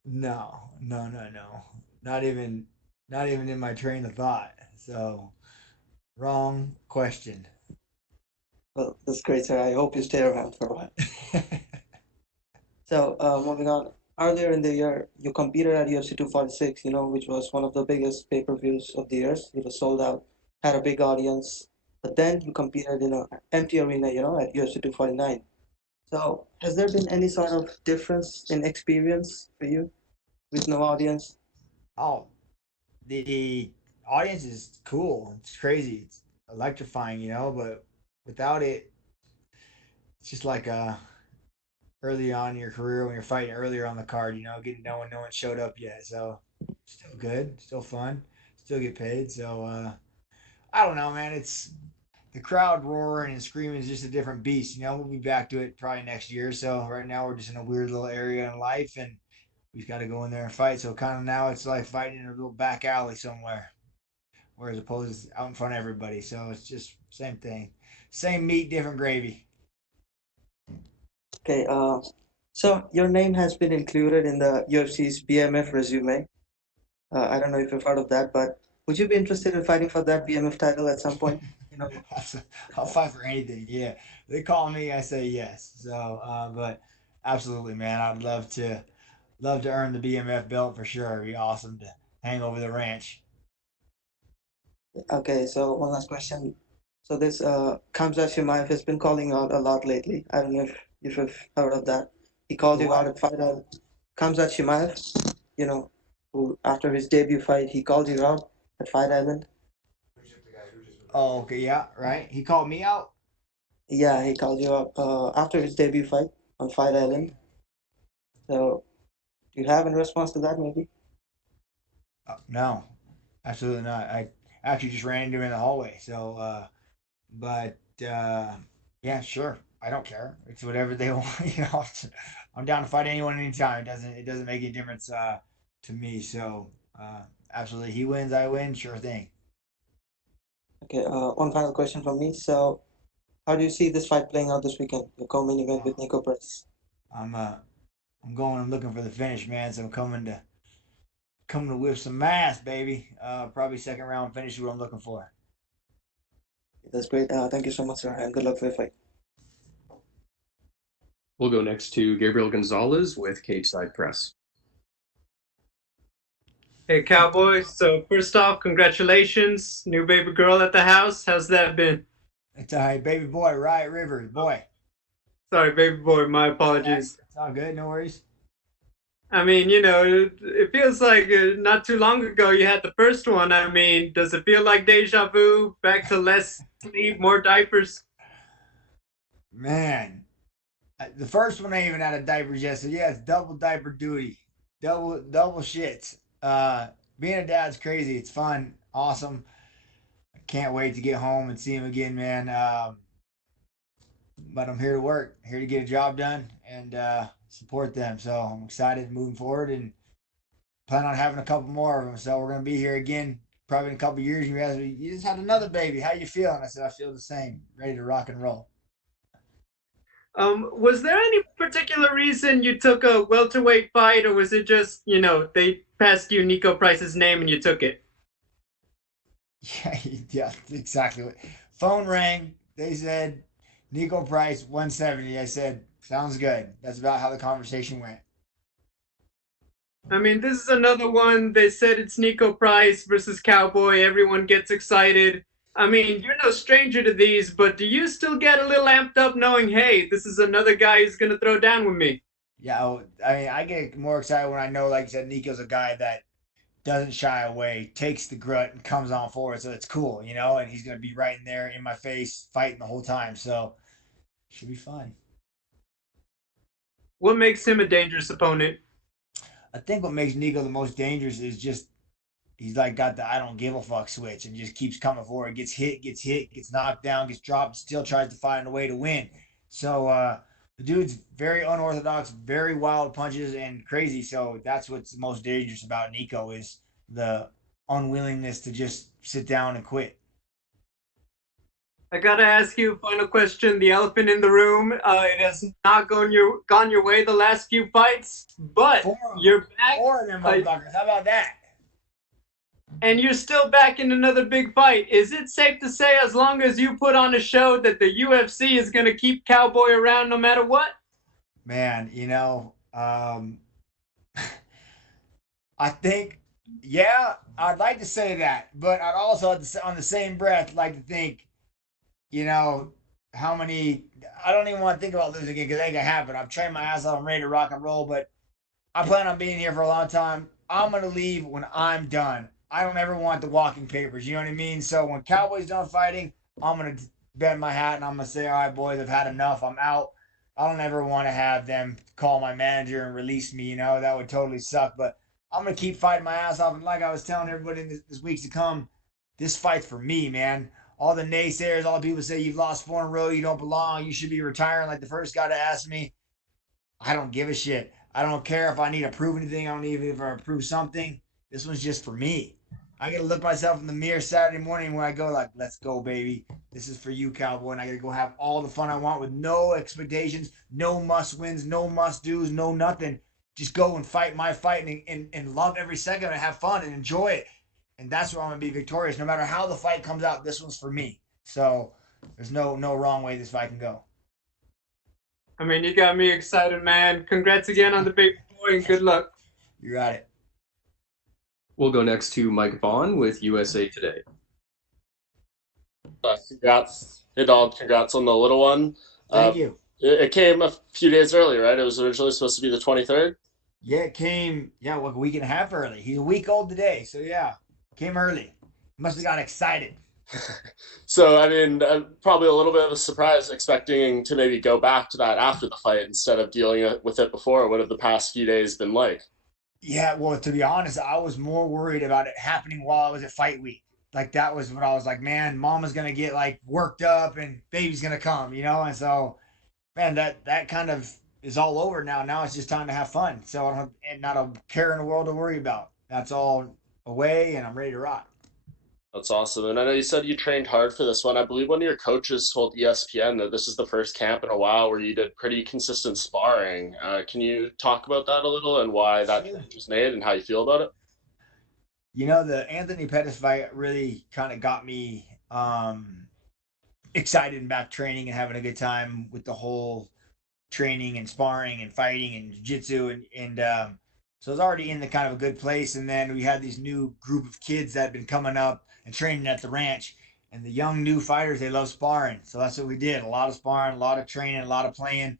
No. Not even in my train of thought. So, wrong question. Well, that's great, sir. I hope you stay around for a while. So, moving on. Earlier in the year, you competed at UFC 246, which was one of the biggest pay-per-views of the years. It was sold out, had a big audience. But then you competed in an empty arena, at UFC 249. So, has there been any sort of difference in experience for you with no audience? Oh, the audience is cool. It's crazy. It's electrifying, but without it, it's just like early on in your career when you're fighting earlier on the card, getting done when no one showed up yet. So still good, still fun, still get paid. So I don't know, man. It's the crowd roaring and screaming is just a different beast. We'll be back to it probably next year. So right now we're just in a weird little area in life and we've got to go in there and fight. So kind of now it's like fighting in a little back alley somewhere, whereas opposed to out in front of everybody. So it's just same thing, same meat, different gravy. Okay, so your name has been included in the UFC's BMF resume. I don't know if you've heard of that, but would you be interested in fighting for that BMF title at some point? I'll fight for anything. Yeah, they call me, I say yes. So, but absolutely, man, I'd love to earn the BMF belt for sure. It'd be awesome to hang over the ranch. Okay, so one last question. So this Khamzat Chimaev has been calling out a lot lately. I don't know if you've heard of that. He called The you out what? at Fight Island. Khamzat Chimaev, who after his debut fight, he called you out at Fight Island. Oh, okay, yeah, right. He called me out. Yeah, he called you out after his debut fight on Fight Island. So, do you have any response to that, maybe? No, absolutely not. I actually just ran into him in the hallway. So, but yeah, sure. I don't care. It's whatever they want. I'm down to fight anyone anytime. It doesn't make any difference to me. So, absolutely, he wins, I win. Sure thing. Okay, one final question from me. So, how do you see this fight playing out this weekend? The co-main event with Niko Price. I'm going and looking for the finish, man. So I'm coming to whip some ass, baby. Probably second round finish is what I'm looking for. That's great. Thank you so much, sir, and good luck for your fight. We'll go next to Gabriel Gonzalez with Cage Side Press. Hey, Cowboy. So first off, congratulations, new baby girl at the house. How's that been? It's all right, baby boy, Riot River, boy. Sorry, baby boy. My apologies. It's all good, no worries. I mean, it feels like not too long ago you had the first one. I mean, does it feel like deja vu? Back to less sleep, more diapers? Man, the first one ain't even out of diapers yet. So yeah, it's double diaper duty, double shit. Being a dad's crazy. It's fun, awesome. I can't wait to get home and see him again, man. But I'm here to work, here to get a job done and support them. So I'm excited moving forward and plan on having a couple more of them. So we're gonna be here again, probably in a couple years. You asked me, you just had another baby. How you feeling? I said, I feel the same, ready to rock and roll. Was there any particular reason you took a welterweight fight, or was it just, they passed you Niko Price's name and you took it? Yeah, exactly. Phone rang. They said, Niko Price, 170. I said, sounds good. That's about how the conversation went. I mean, this is another one. They said it's Niko Price versus Cowboy. Everyone gets excited. I mean, you're no stranger to these, but do you still get a little amped up knowing, hey, this is another guy who's going to throw down with me? Yeah, I mean, I get more excited when I know, like you said, Niko's a guy that doesn't shy away, takes the grit, and comes on forward. So it's cool, you know. And he's gonna be right in there in my face, fighting the whole time. So should be fun. What makes him a dangerous opponent? I think what makes Niko the most dangerous is just he's like got the I don't give a fuck switch and just keeps coming forward, gets hit, gets knocked down, gets dropped, still tries to find a way to win. So the dude's very unorthodox, very wild punches and crazy. So that's what's most dangerous about Niko is the unwillingness to just sit down and quit. I gotta ask you a final question. The elephant in the room. It has not gone your way the last few fights, but you're back. Four of them motherfuckers. How about that? And you're still back in another big fight. Is it safe to say, as long as you put on a show, that the UFC is gonna keep Cowboy around no matter what? Man, you know, I think, yeah, I'd like to say that, but I'd also, on the same breath, like to think, you know, how many. I don't even want to think about losing again because it ain't gonna happen. I've trained my ass off. I'm ready to rock and roll, but I plan on being here for a long time. I'm gonna leave when I'm done. I don't ever want the walking papers. You know what I mean? So when Cowboy's done fighting, I'm gonna bend my hat and I'm gonna say, "All right, boys, I've had enough. I'm out." I don't ever want to have them call my manager and release me. You know, that would totally suck. But I'm gonna keep fighting my ass off. And like I was telling everybody in this weeks to come, this fight's for me, man. All the naysayers, all the people say you've lost 4 in a row, you don't belong, you should be retiring. Like the first guy to ask me, I don't give a shit. I don't care if I need to prove anything. I don't even if I prove something. This one's just for me. I gotta look myself in the mirror Saturday morning when I go like, let's go, baby. This is for you, Cowboy. And I gotta go have all the fun I want with no expectations, no must wins, no must do's, no nothing. Just go and fight my fight and love every second and have fun and enjoy it. And that's where I'm gonna be victorious. No matter how the fight comes out, this one's for me. So there's no wrong way this fight can go. I mean, you got me excited, man. Congrats again on the big boy and good luck. You got it. We'll go next to Mike Vaughn with USA Today. Congrats. Hey, dog. Congrats on the little one. Thank you. It came a few days early, right? It was originally supposed to be the 23rd. Yeah, it came, like a week and a half early. He's a week old today. So, yeah, came early. Must have gotten excited. So, I mean, probably a little bit of a surprise expecting to maybe go back to that after the fight instead of dealing with it before. What have the past few days been like? Yeah, well, to be honest, I was more worried about it happening while I was at fight week. Like, that was when I was like, man, mama's going to get, like, worked up and baby's going to come, you know? And so, man, that kind of is all over now. Now it's just time to have fun. So I don't, and not a care in the world to worry about. That's all away and I'm ready to rock. That's awesome. And I know you said you trained hard for this one. I believe one of your coaches told ESPN that this is the first camp in a while where you did pretty consistent sparring. Can you talk about that a little and why that change was made and how you feel about it? You know, the Anthony Pettis fight really kind of got me excited and back training and having a good time with the whole training and sparring and fighting and jiu-jitsu and so I was already in the kind of a good place. And then we had these new group of kids that had been coming up and training at the ranch. And the young new fighters, they love sparring. So that's what we did. A lot of sparring, a lot of training, a lot of playing.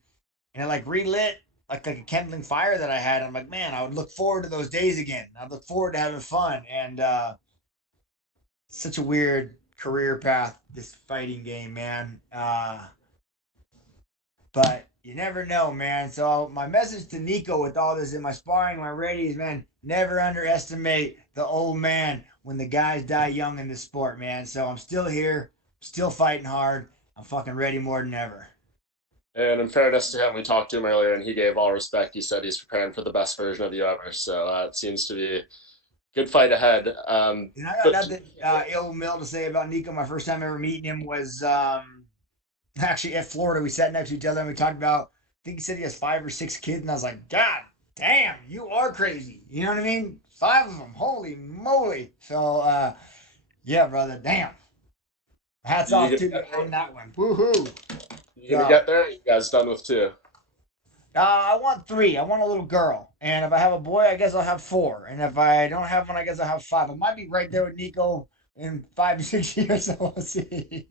And it like relit like a kindling fire that I had. I'm like, man, I would look forward to those days again. I'd look forward to having fun. And such a weird career path, this fighting game, man. But you never know, man. So my message to Niko with all this in my sparring, my readies, man, never underestimate the old man when the guys die young in this sport, man. So I'm still here, still fighting hard. I'm fucking ready more than ever. And in fairness to him, we talked to him earlier and he gave all respect. He said he's preparing for the best version of you ever. So it seems to be a good fight ahead. And I got nothing ill will to say about Niko. My first time ever meeting him was actually at Florida. We sat next to each other and we talked about, I think he said he has 5 or 6 kids. And I was like, God damn, you are crazy. You know what I mean? 5 of them. Holy moly. So, yeah, brother, damn. Hats off to you on that one. Woohoo. You gonna get there? Or you guys done with 2? I want 3. I want a little girl. And if I have a boy, I guess I'll have 4. And if I don't have one, I guess I'll have 5. I might be right there with Niko in 5 to 6 years. So we'll see.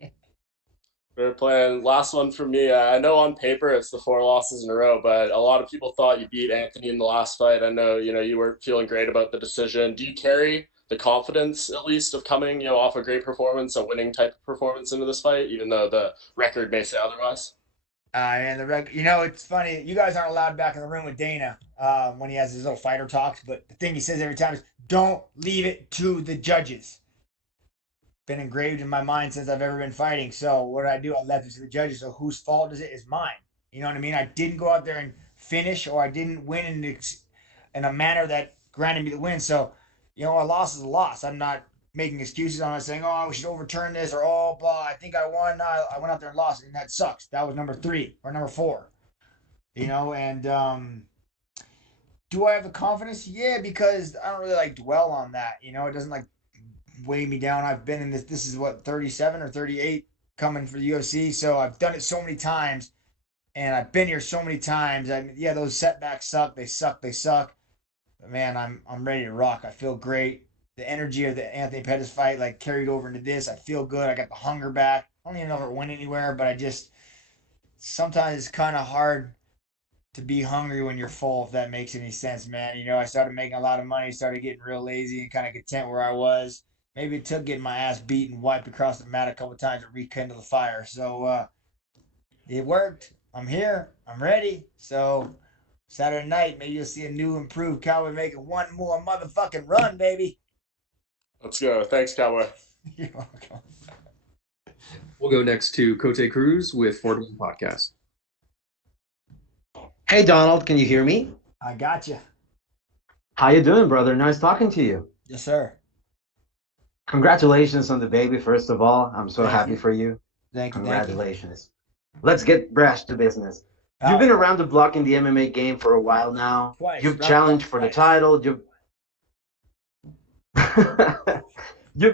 Fair plan. Last one for me. I know on paper it's the 4 losses in a row, but a lot of people thought you beat Anthony in the last fight. I know, you were feeling great about the decision. Do you carry the confidence, at least, of coming, off a great performance, a winning type of performance into this fight, even though the record may say otherwise? And the record, it's funny. You guys aren't allowed back in the room with Dana when he has his little fighter talks. But the thing he says every time is, "Don't leave it to the judges." Been engraved in my mind since I've ever been fighting. So what did I do? I left it to the judges. So whose fault is it? Is mine. You know what I mean? I didn't go out there and finish, or I didn't win in a manner that granted me the win. So, a loss is a loss. I'm not making excuses. I'm not saying, oh, we should overturn this, or oh, blah, I think I won. No, I went out there and lost, and that sucks. That was number 3 or number 4. And do I have the confidence? Yeah, because I don't really dwell on that. It doesn't weigh me down. I've been in this. This is what, 37 or 38 coming for the UFC. So I've done it so many times, and I've been here so many times. Yeah, those setbacks suck. They suck. But man, I'm ready to rock. I feel great. The energy of the Anthony Pettis fight carried over into this. I feel good. I got the hunger back. I don't even know if it went anywhere, but sometimes it's kind of hard to be hungry when you're full, if that makes any sense, man. I started making a lot of money, started getting real lazy and kind of content where I was. Maybe it took getting my ass beat and wiped across the mat a couple times to rekindle the fire. So it worked. I'm here. I'm ready. So Saturday night, maybe you'll see a new, improved Cowboy making one more motherfucking run, baby. Let's go. Thanks, Cowboy. You're welcome. We'll go next to Cote Cruz with 41 Podcast. Hey, Donald, can you hear me? I got you. How you doing, brother? Nice talking to you. Yes, sir. Congratulations on the baby, first of all. I'm so Thank happy you. for you. Thank you. Congratulations. Let's get brash to business. You've been around the block in the MMA game for a while now. Twice. You've challenged for the title. You've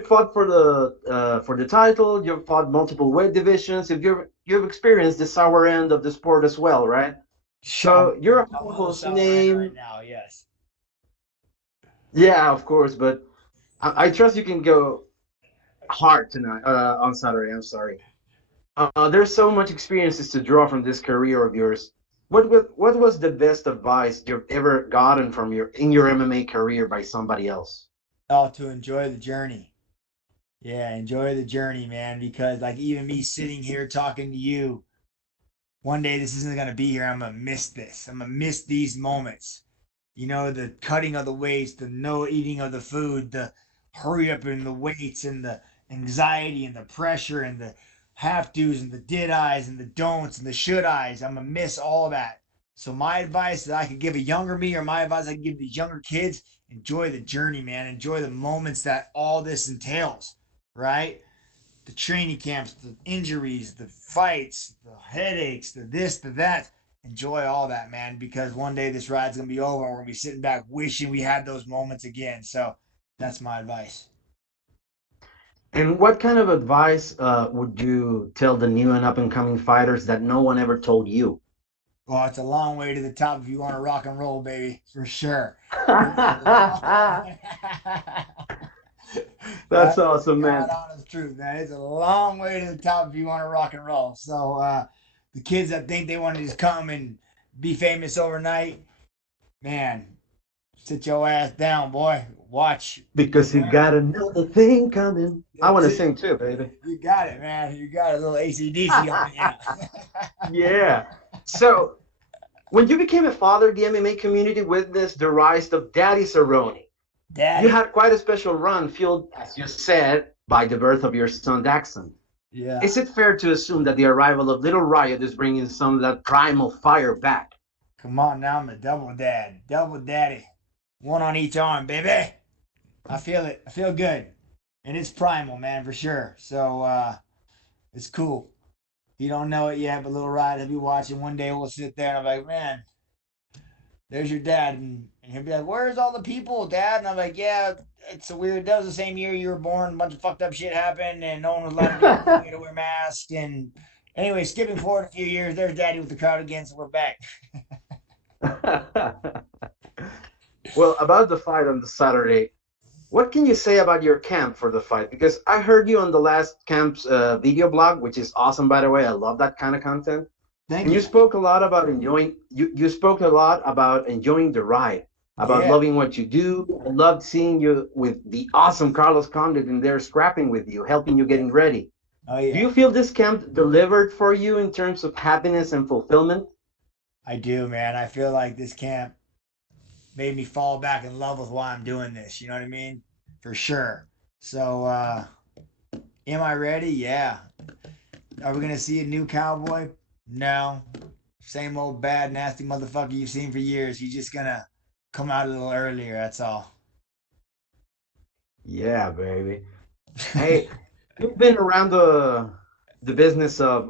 fought for the title. You've fought multiple weight divisions. You've experienced the sour end of the sport as well, right? So you're a household name right now. Yes. Yeah, of course, but I trust you can go hard tonight on Saturday. I'm sorry. There's so much experiences to draw from this career of yours. What was the best advice you've ever gotten from your MMA career by somebody else? Oh, to enjoy the journey. Yeah, enjoy the journey, man. Because even me sitting here talking to you, one day this isn't gonna be here. I'm gonna miss this. I'm gonna miss these moments. The cutting of the weights, the no eating of the food, the hurry up in the weights, and the anxiety and the pressure and the have to's and the did I's and the don'ts and the should I's. I'm gonna miss all that. So my advice that I could give a younger me, or my advice I could give these younger kids, enjoy the journey, man. Enjoy the moments that all this entails, right? The training camps, the injuries, the fights, the headaches, the this, the that. Enjoy all that, man, because one day this ride's gonna be over and we're gonna be sitting back wishing we had those moments again. So that's my advice. And what kind of advice would you tell the new and up and coming fighters that no one ever told you? Well, it's a long way to the top if you want to rock and roll, baby, for sure. That's awesome, man. God honest truth, man. It's a long way to the top if you want to rock and roll. So the kids that think they want to just come and be famous overnight, man, sit your ass down, boy. Watch. Because you got another thing coming. I want to sing too, baby. You got it, man. You got a little ACDC on you. Yeah. So when you became a father, the MMA community witnessed the rise of Daddy Cerrone. Daddy. You had quite a special run, fueled, as you said, by the birth of your son, Daxon. Yeah. Is it fair to assume that the arrival of Little Riot is bringing some of that primal fire back? Come on now, I'm a double dad. Double daddy. One on each arm, baby. I feel it. I feel good. And it's primal, man, for sure. So it's cool. You don't know it yet, but Little Riot, he'll be watching. One day we'll sit there and I'm like, man, there's your dad. And he'll be like, where's all the people, Dad? And I'm like, yeah, it's a weird. That was the same year you were born. A bunch of fucked up shit happened, and no one was allowed to wear masks. And anyway, skipping forward a few years, there's Daddy with the crowd again, so we're back. Well, about the fight on the Saturday, what can you say about your camp for the fight? Because I heard you on the last camp's video blog, which is awesome, by the way. I love that kind of content. Thank And you you. spoke a lot about enjoying. You spoke a lot about enjoying the ride, about Yeah. loving what you do. I loved seeing you with the awesome Carlos Condit in there scrapping with you, helping you getting ready. Oh Do yeah. you feel this camp delivered for you in terms of happiness and fulfillment? I do, man. I feel like this camp made me fall back in love with why I'm doing this. You know what I mean? For sure. So, am I ready? Yeah. Are we gonna see a new cowboy? No. Same old bad, nasty motherfucker you've seen for years. He's just gonna come out a little earlier. That's all. Yeah, baby. Hey, you've been around the business of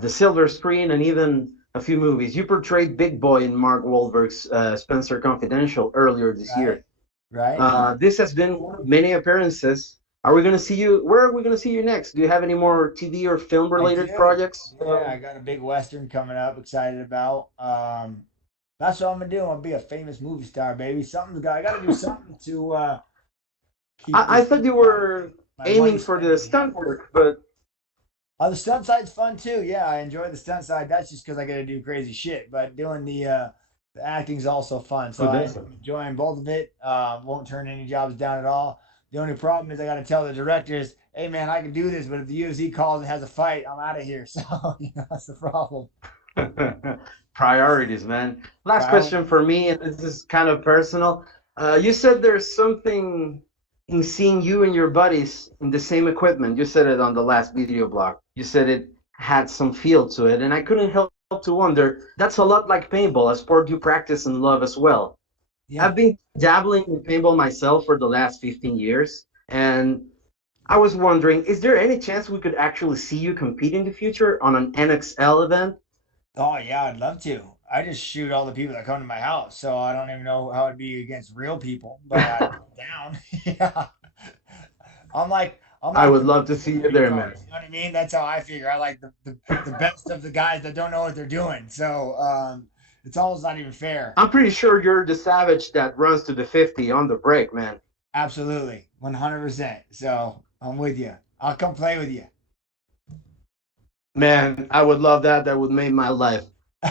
the silver screen and even a few movies. You portrayed Big Boy in Mark Wahlberg's Spencer Confidential earlier this year. Right. This has been one of many appearances. Are we going to see you? Where are we going to see you next? Do you have any more TV or film I related do. projects? Yeah, I got a big western coming up. Excited about. That's what I'm gonna do. I'm gonna be a famous movie star, baby. I gotta do something to keep I this thought you were my money aiming for the spending stunt work, but the stunt side's fun too. Yeah, I enjoy the stunt side. That's just because I got to do crazy shit. But doing the acting's also fun. So who I'm doesn't? enjoying both of it. Won't turn any jobs down at all. The only problem is I got to tell the directors, "Hey man, I can do this, but if the UFC calls and has a fight, I'm out of here." So that's the problem. Priorities, man. Last Priority. question for me, and this is kind of personal. You said there's something in seeing you and your buddies in the same equipment. You said it on the last video blog. You said it had some feel to it, and I couldn't help to wonder. That's a lot like paintball, a sport you practice and love as well. Yeah. I've been dabbling in paintball myself for the last 15 years, and I was wondering, is there any chance we could actually see you compete in the future on an NXL event? Oh yeah, I'd love to. I just shoot all the people that come to my house, so I don't even know how it'd be against real people, but I'm down. Yeah. I'm I like would the love to best see of the you there, man. retards. You know what I mean? That's how I figure. I like the best of the guys that don't know what they're doing. So it's almost not even fair. I'm pretty sure you're the savage that runs to the 50 on the break, man. Absolutely, 100%. So I'm with you. I'll come play with you. Man, I would love that. That would make my life.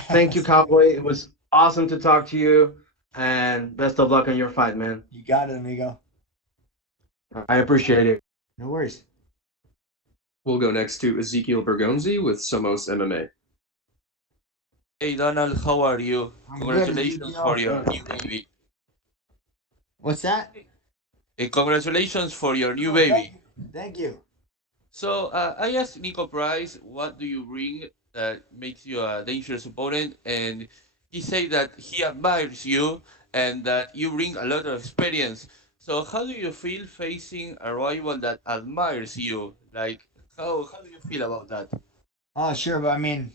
Thank you, Cowboy. It was awesome to talk to you, and best of luck on your fight, man. You got it, amigo. I appreciate it. No worries. We'll go next to Ezekiel Bergonzi with Somos MMA. Hey Donald, how are you? I'm good, Congratulations Ezekiel. for your new baby. What's that? Hey, congratulations for your new Oh, thank baby. you. Thank you. So I asked Niko Price, what do you bring that makes you a dangerous opponent? And he said that he admires you and that you bring a lot of experience. So how do you feel facing a rival that admires you? Like, how do you feel about that? Oh, sure, but I mean,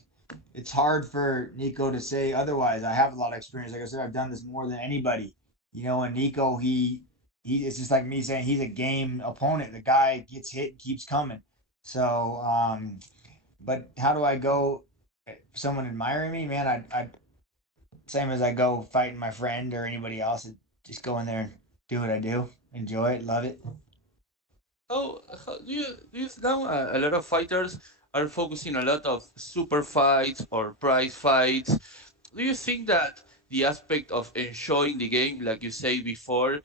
it's hard for Nico to say otherwise. I have a lot of experience. Like I said, I've done this more than anybody. You know, and Nico, he it's just like me saying he's a game opponent. The guy gets hit and keeps coming. So, but how do I go? Someone admiring me, man. I same as I go fighting my friend or anybody else. Just go in there and do what I do, enjoy it, love it. How do you know a lot of fighters are focusing a lot of super fights or prize fights? Do you think that the aspect of enjoying the game, like you said before,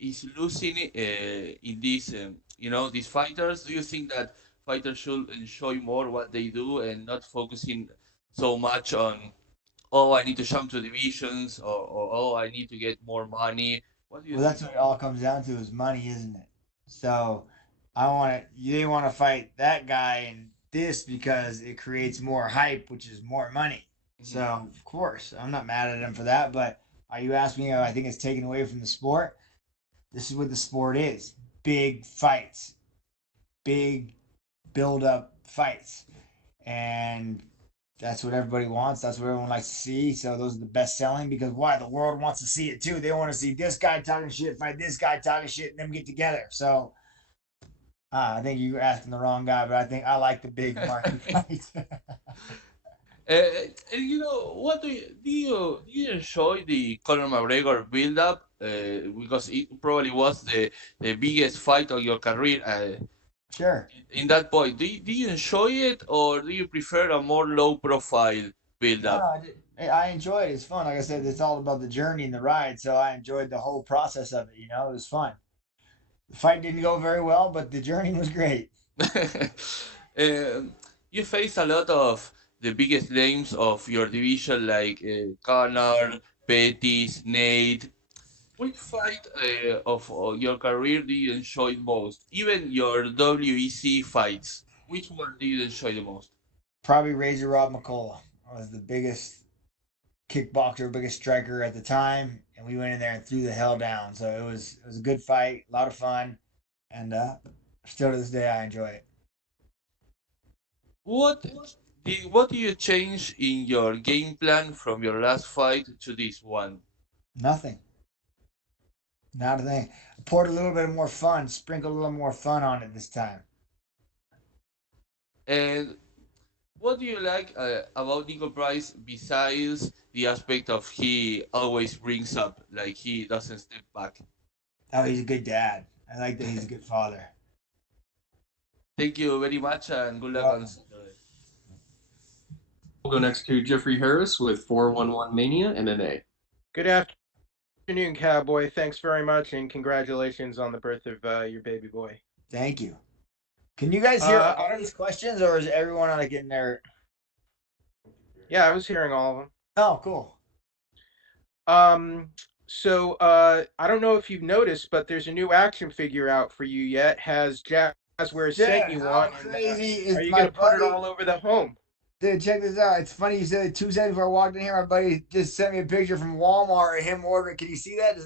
is losing in these these fighters? Do you think that fighters should enjoy more what they do and not focusing so much on, oh, I need to jump to divisions, or oh, I need to get more money? What do you Well, that's think what it about all comes down to is money, isn't it? So I want to, they want to fight that guy and this because it creates more hype, which is more money. that? So of course, I'm not mad at him for that. But are you asking me if I think it's taken away from the sport? This is what the sport is: big fights, big build-up fights, and that's what everybody wants. That's what everyone likes to see. So those are the best selling because why? The world wants to see it too. They want to see this guy talking shit, fight this guy talking shit, and them get together. So I think you're asking the wrong guy, but I think I like the big market fights. You know, what do you enjoy the Conor McGregor build-up? Because it probably was the biggest fight of your career. Sure. In that point, do you enjoy it, or do you prefer a more low-profile No, build-up? I enjoy it. It's fun. Like I said, it's all about the journey and the ride. So I enjoyed the whole process of it. It was fun. The fight didn't go very well, but the journey was great. Um, you face a lot of the biggest names of your division, like Conor, Pettis, Nate. Which fight of your career do you enjoy most? Even your WEC fights. Which one do you enjoy the most? Probably Razor Rob McCullough was the biggest kickboxer, biggest striker at the time, and we went in there and threw the hell down. So it was a good fight, a lot of fun, and still to this day I enjoy it. What what do you change in your game plan from your last fight to this one? Nothing, not a thing. Poured a little bit more fun, sprinkled a little more fun on it this time. And what do you like about Niko Price besides the aspect of he always brings up, like he doesn't step back? Oh, he's a good dad. I like that he's a good father. Thank you very much and good luck on Welcome. Saturday. We'll go next to Jeffrey Harris with 411 Mania MMA. Good afternoon, Cowboy. Thanks very much, and congratulations on the birth of your baby boy. Thank you. Can you guys hear all these questions, or is everyone like in there? Yeah, I was hearing all of them. Oh, cool. So I don't know if you've noticed, but there's a new action figure out for you yet. Has Jazzware sent you how one? crazy And, is are you my gonna put it buddy? all over the home? Dude, check this out. It's funny you said it 2 seconds before I walked in here. My buddy just sent me a picture from Walmart of him ordering. Can you see that?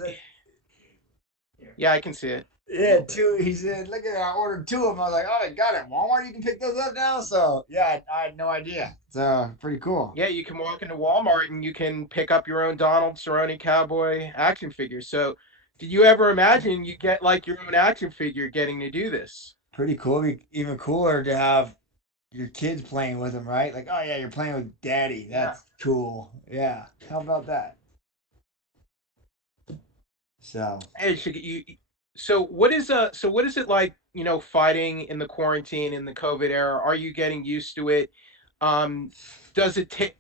Yeah, I can see it. Yeah, two. He said, "Look at that! I ordered 2 of them." I was like, "Oh, I got it. Walmart, you can pick those up now." So yeah, I had no idea. So pretty cool. Yeah, you can walk into Walmart and you can pick up your own Donald Cerrone Cowboy action figure. So, did you ever imagine you get like your own action figure getting to do this? Pretty cool. Even cooler to have your kids playing with them, right? Like, oh yeah, you're playing with daddy. That's cool. Yeah. How about that? So Hey, so what is it like, fighting in the quarantine in the COVID era? Are you getting used to it? Does it take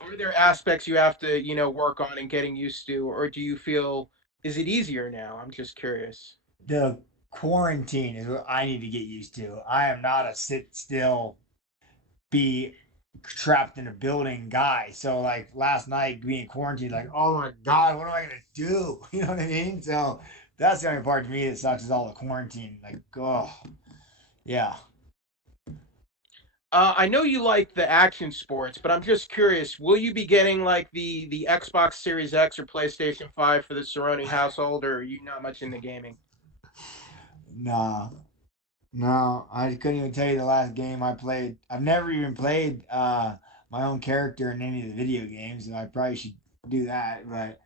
Are there aspects you have to, work on and getting used to, or do you feel is it easier now? I'm just curious. the quarantine is what I need to get used to. I am not a sit still, be trapped in a building guy. So like last night being quarantined, like, oh my God, what am I gonna do? You know what I mean? So that's the only part to me that sucks is all the quarantine. Like, oh yeah. I know you like the action sports, but I'm just curious, will you be getting like the Xbox Series X or PlayStation 5 for the Cerrone household, or are you not much into gaming? Nah. No, I couldn't even tell you the last game I played. I've never even played my own character in any of the video games, and I probably should do that. But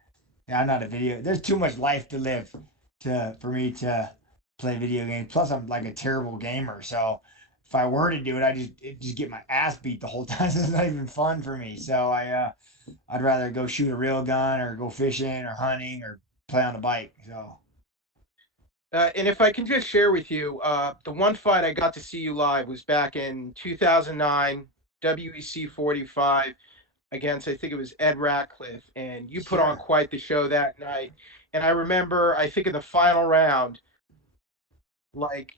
yeah, I'm not a video. There's too much life to live for me to play video games. Plus, I'm like a terrible gamer, so if I were to do it, I just get my ass beat the whole time. So it's not even fun for me. So I'd rather go shoot a real gun or go fishing or hunting or play on the bike. So And if I can just share with you, the one fight I got to see you live was back in 2009, WEC 45 against, I think it was Ed Ratcliffe, and you put on sure. quite the show that night. And I remember, I think in the final round, like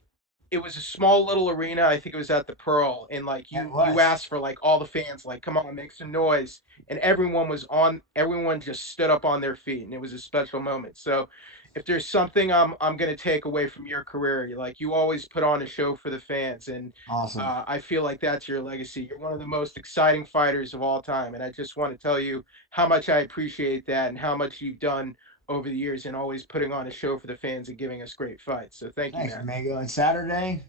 it was a small little arena. I think it was at the Pearl, and like It you was. asked for like all the fans, like, come on, make some noise, and everyone just stood up on their feet, and it was a special moment. So, if there's something I'm gonna take away from your career, like you always put on a show for the fans, and Awesome. I feel like that's your legacy. You're one of the most exciting fighters of all time, and I just want to tell you how much I appreciate that and how much you've done over the years and always putting on a show for the fans and giving us great fights. So thank you, Thanks, man. Mango. And Saturday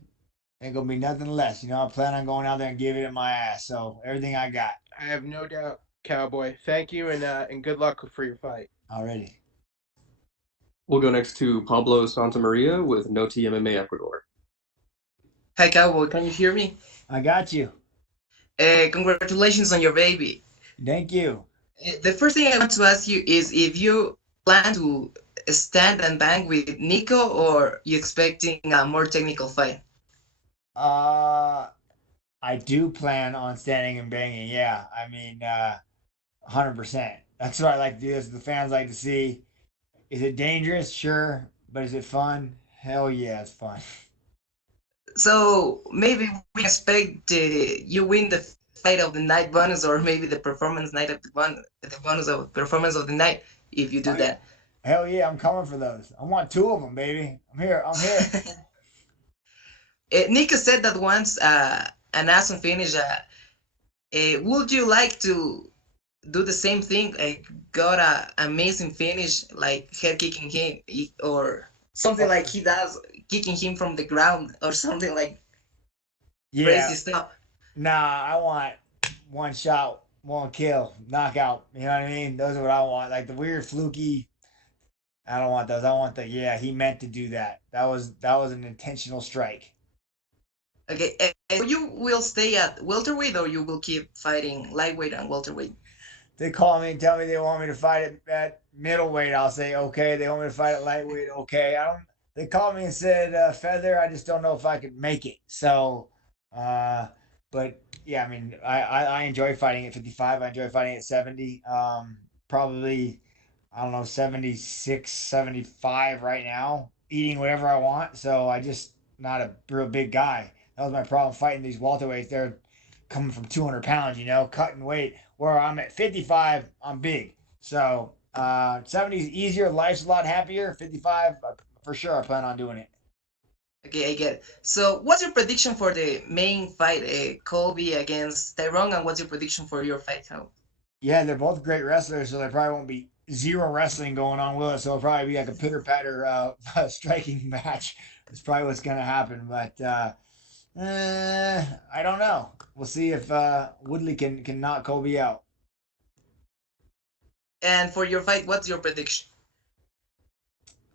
ain't gonna be nothing less. I plan on going out there and giving it my ass. So everything I got I have no doubt, Cowboy. Thank you, and good luck for your fight. already. We'll go next to Pablo Santamaria with No T MMA Ecuador. Hi, Cowboy. Can you hear me? I got you. Congratulations on your baby. Thank you. The first thing I want to ask you is if you plan to stand and bang with Niko, or you expecting a more technical fight? I do plan on standing and banging. Yeah, I mean, 100%. That's what I like to do. That's what the fans like to see. Is it dangerous? Sure, but is it fun? Hell yeah, it's fun. So maybe we expect you win the fight of the night bonus, or maybe the performance night of the bonus of performance of the night if you do that. Hell yeah, I'm coming for those. I want two of them, baby. I'm here. I'm here. Nico said that once an awesome finish. Would you like to do the same thing? Like got a amazing finish, like head kicking him, or something like he does, kicking him from the ground, or something like crazy stuff. Nah, I want one shot, one kill, knockout. You know what I mean? Those are what I want. Like the weird fluky. I don't want those. I want the he meant to do that. That was an intentional strike. Okay, you will stay at welterweight, or you will keep fighting lightweight and welterweight? They call me and tell me they want me to fight at middleweight. I'll say okay. They want me to fight at lightweight. Okay. I don't. They called me and said feather. I just don't know if I could make it. So, but yeah, I mean, I enjoy fighting at 55. I enjoy fighting at 70. Probably I don't know 76, 75 right now. Eating whatever I want. So I just not a real big guy. That was my problem fighting these welterweights. They're coming from 200 pounds, cutting weight. Where I'm at 55, I'm big. So 70 is easier. Life's a lot happier. 55, for sure, I plan on doing it. Okay, I get it. So, what's your prediction for the main fight, Colby against Tyron, and what's your prediction for your fight, Hal? Yeah, they're both great wrestlers, so there probably won't be zero wrestling going on with it. So it'll probably be like a pitter patter striking match. That's probably what's going to happen. But I don't know. We'll see if Woodley can knock Colby out. And for your fight, what's your prediction?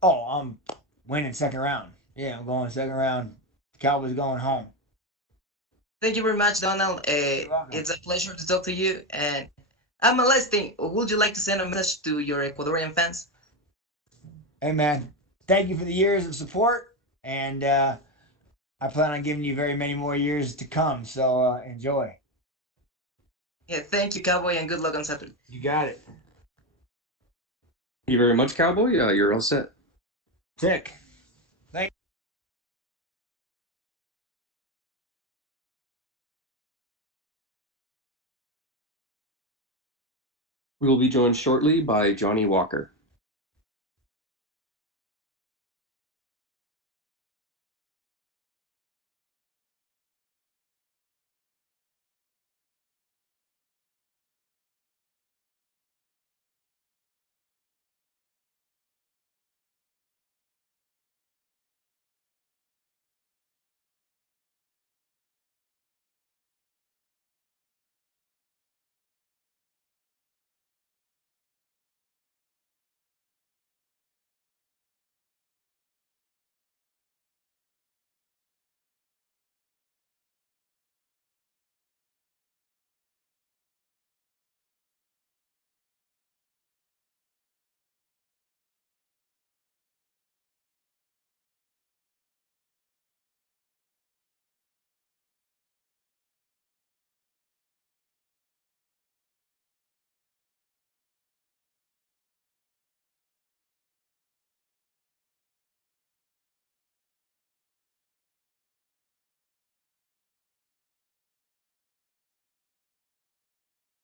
Oh, I'm winning second round. Yeah, I'm going second round. Cowboys going home. Thank you very much, Donald. It's a pleasure to talk to you. And my last thing, would you like to send a message to your Ecuadorian fans? Hey, man, thank you for the years of support. And I plan on giving you very many more years to come. So enjoy. Yeah, thank you, Cowboy, and good luck on Saturday. You got it. Thank you very much, Cowboy. You're all set. Sick. Thank We will be joined shortly by Johnny Walker.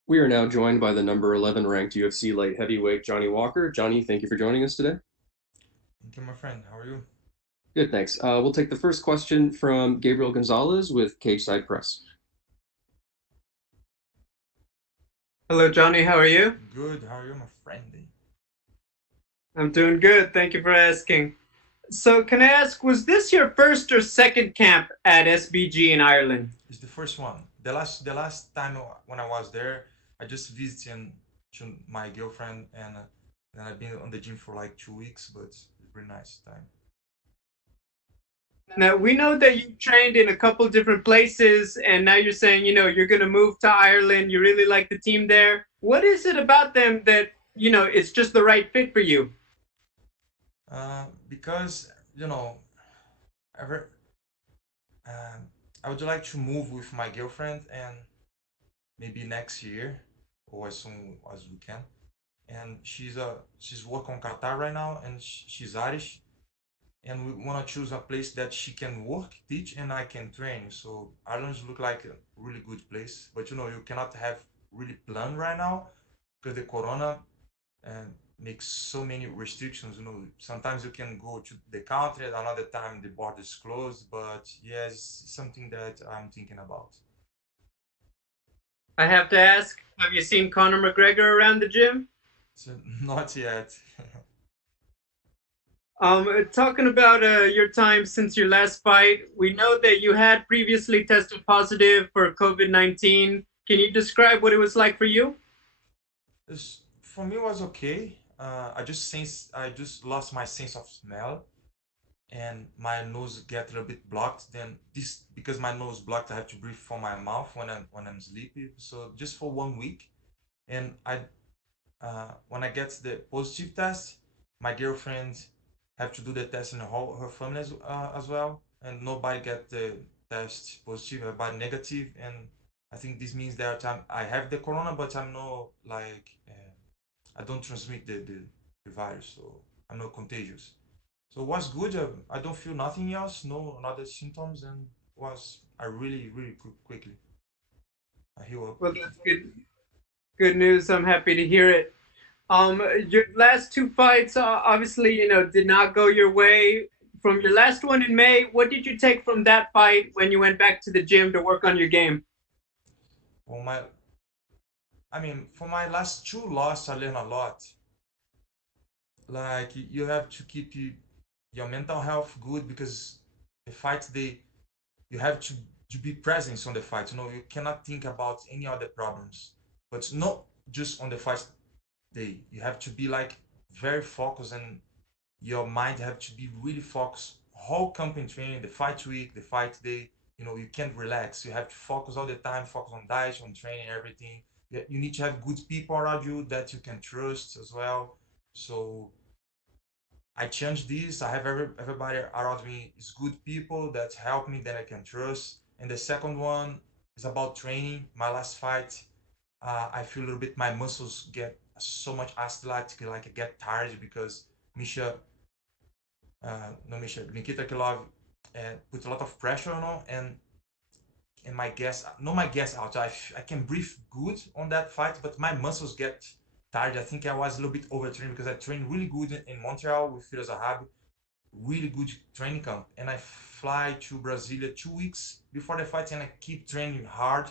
We are now joined by the number 11 ranked UFC light heavyweight Johnny Walker. Johnny, thank you for joining us today. Thank you, my friend. How are you? Good, thanks. We'll take the first question from Gabriel Gonzalez with Cage Side Press. Hello, Johnny. How are you? Good. How are you, my friend? I'm doing good. Thank you for asking. So, can I ask, was this your first or second camp at SBG in Ireland? It's the first one. The last time when I was there, I just visited my girlfriend, and then I've been on the gym for like 2 weeks, but it's a really nice time. Now we know that you trained in a couple different places, and now you're saying, you're going to move to Ireland. You really like the team there. What is it about them that it's just the right fit for you? Because ever I would like to move with my girlfriend and maybe next year or as soon as we can. And she's working on Qatar right now, and she's Irish, and we want to choose a place that she can work, teach, and I can train. So Ireland look like a really good place, but you cannot have really plan right now because the corona makes so many restrictions. Sometimes you can go to the country, at another time the border is closed. But yes, something that I'm thinking about. I have to ask, have you seen Conor McGregor around the gym? So not yet. Talking about your time since your last fight, we know that you had previously tested positive for COVID-19. Can you describe what it was like for you? For me, it was okay. I just lost my sense of smell, and my nose get a little bit blocked. Then this because my nose blocked, I have to breathe from my mouth when I'm sleepy. So just for 1 week, and when I get the positive test, my girlfriend have to do the test in her family as well, and nobody get the test positive, everybody negative, and I think this means that I have the corona, but I'm not like I don't transmit the virus, so I'm not contagious. So it was good. I don't feel nothing else, no other symptoms, and was I really quickly. I heal up. Well, that's good. Good news. I'm happy to hear it. Your last two fights, obviously, did not go your way. From your last one in May, what did you take from that fight when you went back to the gym to work on your game? For my last two losses, I learned a lot. Like you have to keep your mental health good because the fight you have to be present on the fight. You cannot think about any other problems, but not just on the fight day. You have to be like very focused, and your mind have to be really focused. Whole company training, the fight week, the fight day. You can't relax. You have to focus all the time. Focus on diet, on training, everything. You need to have good people around you that you can trust as well. So I changed this. I have everybody around me is good people that help me that I can trust. And the second one is about training. My last fight, I feel a little bit my muscles get so much athletic, like I get tired because Misha, no Misha, Nikita Krylov put a lot of pressure on, and my gas, no my gas out. I can breathe good on that fight, but my muscles get tired. I think I was a little bit overtrained because I trained really good in Montreal with Firas Zahabi, really good training camp, and I fly to Brasilia 2 weeks before the fight, and I keep training hard,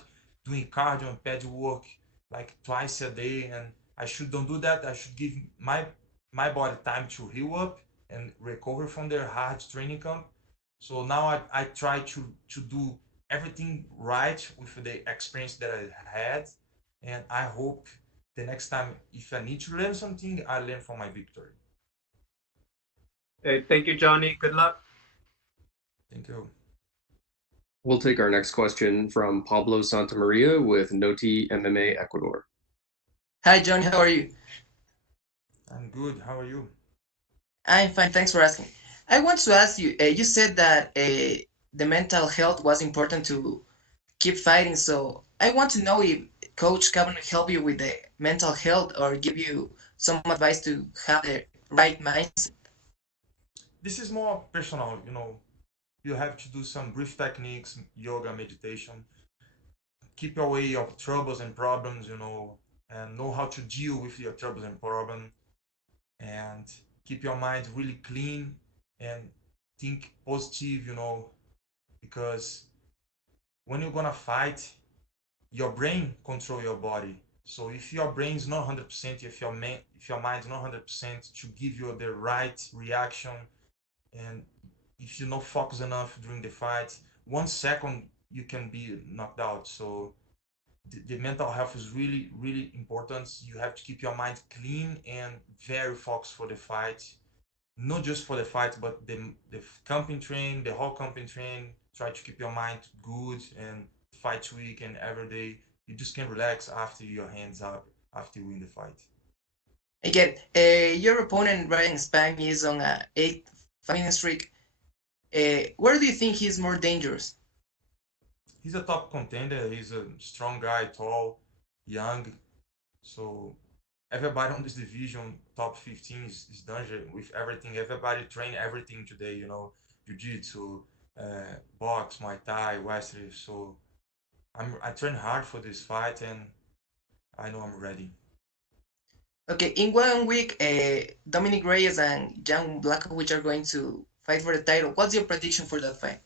doing cardio and pad work like twice a day. And I should don't do that. I should give my body time to heal up and recover from their hard training camp. So now I try to do everything right with the experience that I had, and I hope the next time if I need to learn something, I learn from my victory. Hey, thank you, Johnny. Good luck. Thank you. We'll take our next question from Pablo Santamaria with Noti MMA Ecuador. Hi, Johnny. How are you? I'm good. How are you? I'm fine. Thanks for asking. I want to ask you. You said that the mental health was important to keep fighting. So I want to know if Coach Cavan help you with the mental health or give you some advice to have the right mindset. This is more personal. You have to do some brief techniques, yoga, meditation, keep away of troubles and problems, and know how to deal with your troubles and problems, and keep your mind really clean and think positive, because when you're gonna fight, your brain control your body. So if your brain is not 100%, if your mind is not 100% to give you the right reaction, and if you're not focused enough during the fight, 1 second you can be knocked out. So the mental health is really important. You have to keep your mind clean and very focused for the fight. not just for the fight, but the camping train, the whole camping train. Try to keep your mind good and fight week and every day. You just can relax after your hands up after you win the fight. Again, your opponent Ryan Spang is on a 8 fight streak. Where do you think he's more dangerous? He's a top contender. He's a strong guy, tall, young. So everybody on this division, top 15 is danger with everything. Everybody train everything today, you know, jiu-jitsu, box, Muay Thai, Wrestling. So I train hard for this fight and I know I'm ready. Okay, in 1 week, Dominic Reyes and Jan Blachowicz are going to fight for the title. What's your prediction for that fight?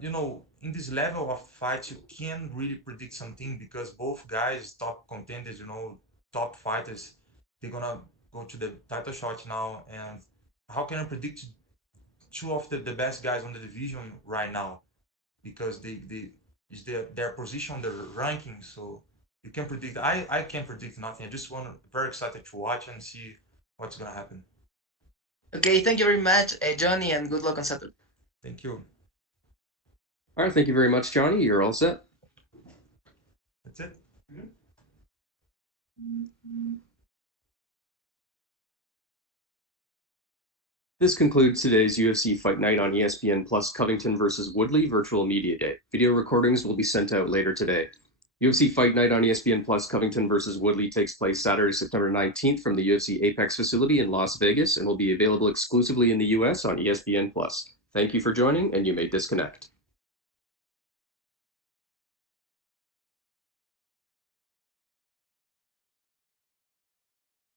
You know, in this level of fight, you can't really predict something because both guys, top contenders, you know, top fighters, they're gonna go to the title shot now. And how can I predict two of the best guys on the division right now? Because is their position on the ranking, so you can predict. I can't predict nothing. I just very excited to watch and see what's gonna happen. Okay, thank you very much, Johnny, and good luck on Saturday. Thank you. All right, thank you very much, Johnny. You're all set. That's it. This concludes today's UFC Fight Night on ESPN Plus Covington versus Woodley Virtual Media Day. Video recordings will be sent out later today. UFC Fight Night on ESPN Plus Covington versus Woodley takes place Saturday, September 19th from the UFC Apex facility in Las Vegas and will be available exclusively in the US on ESPN Plus. Thank you for joining, and you may disconnect.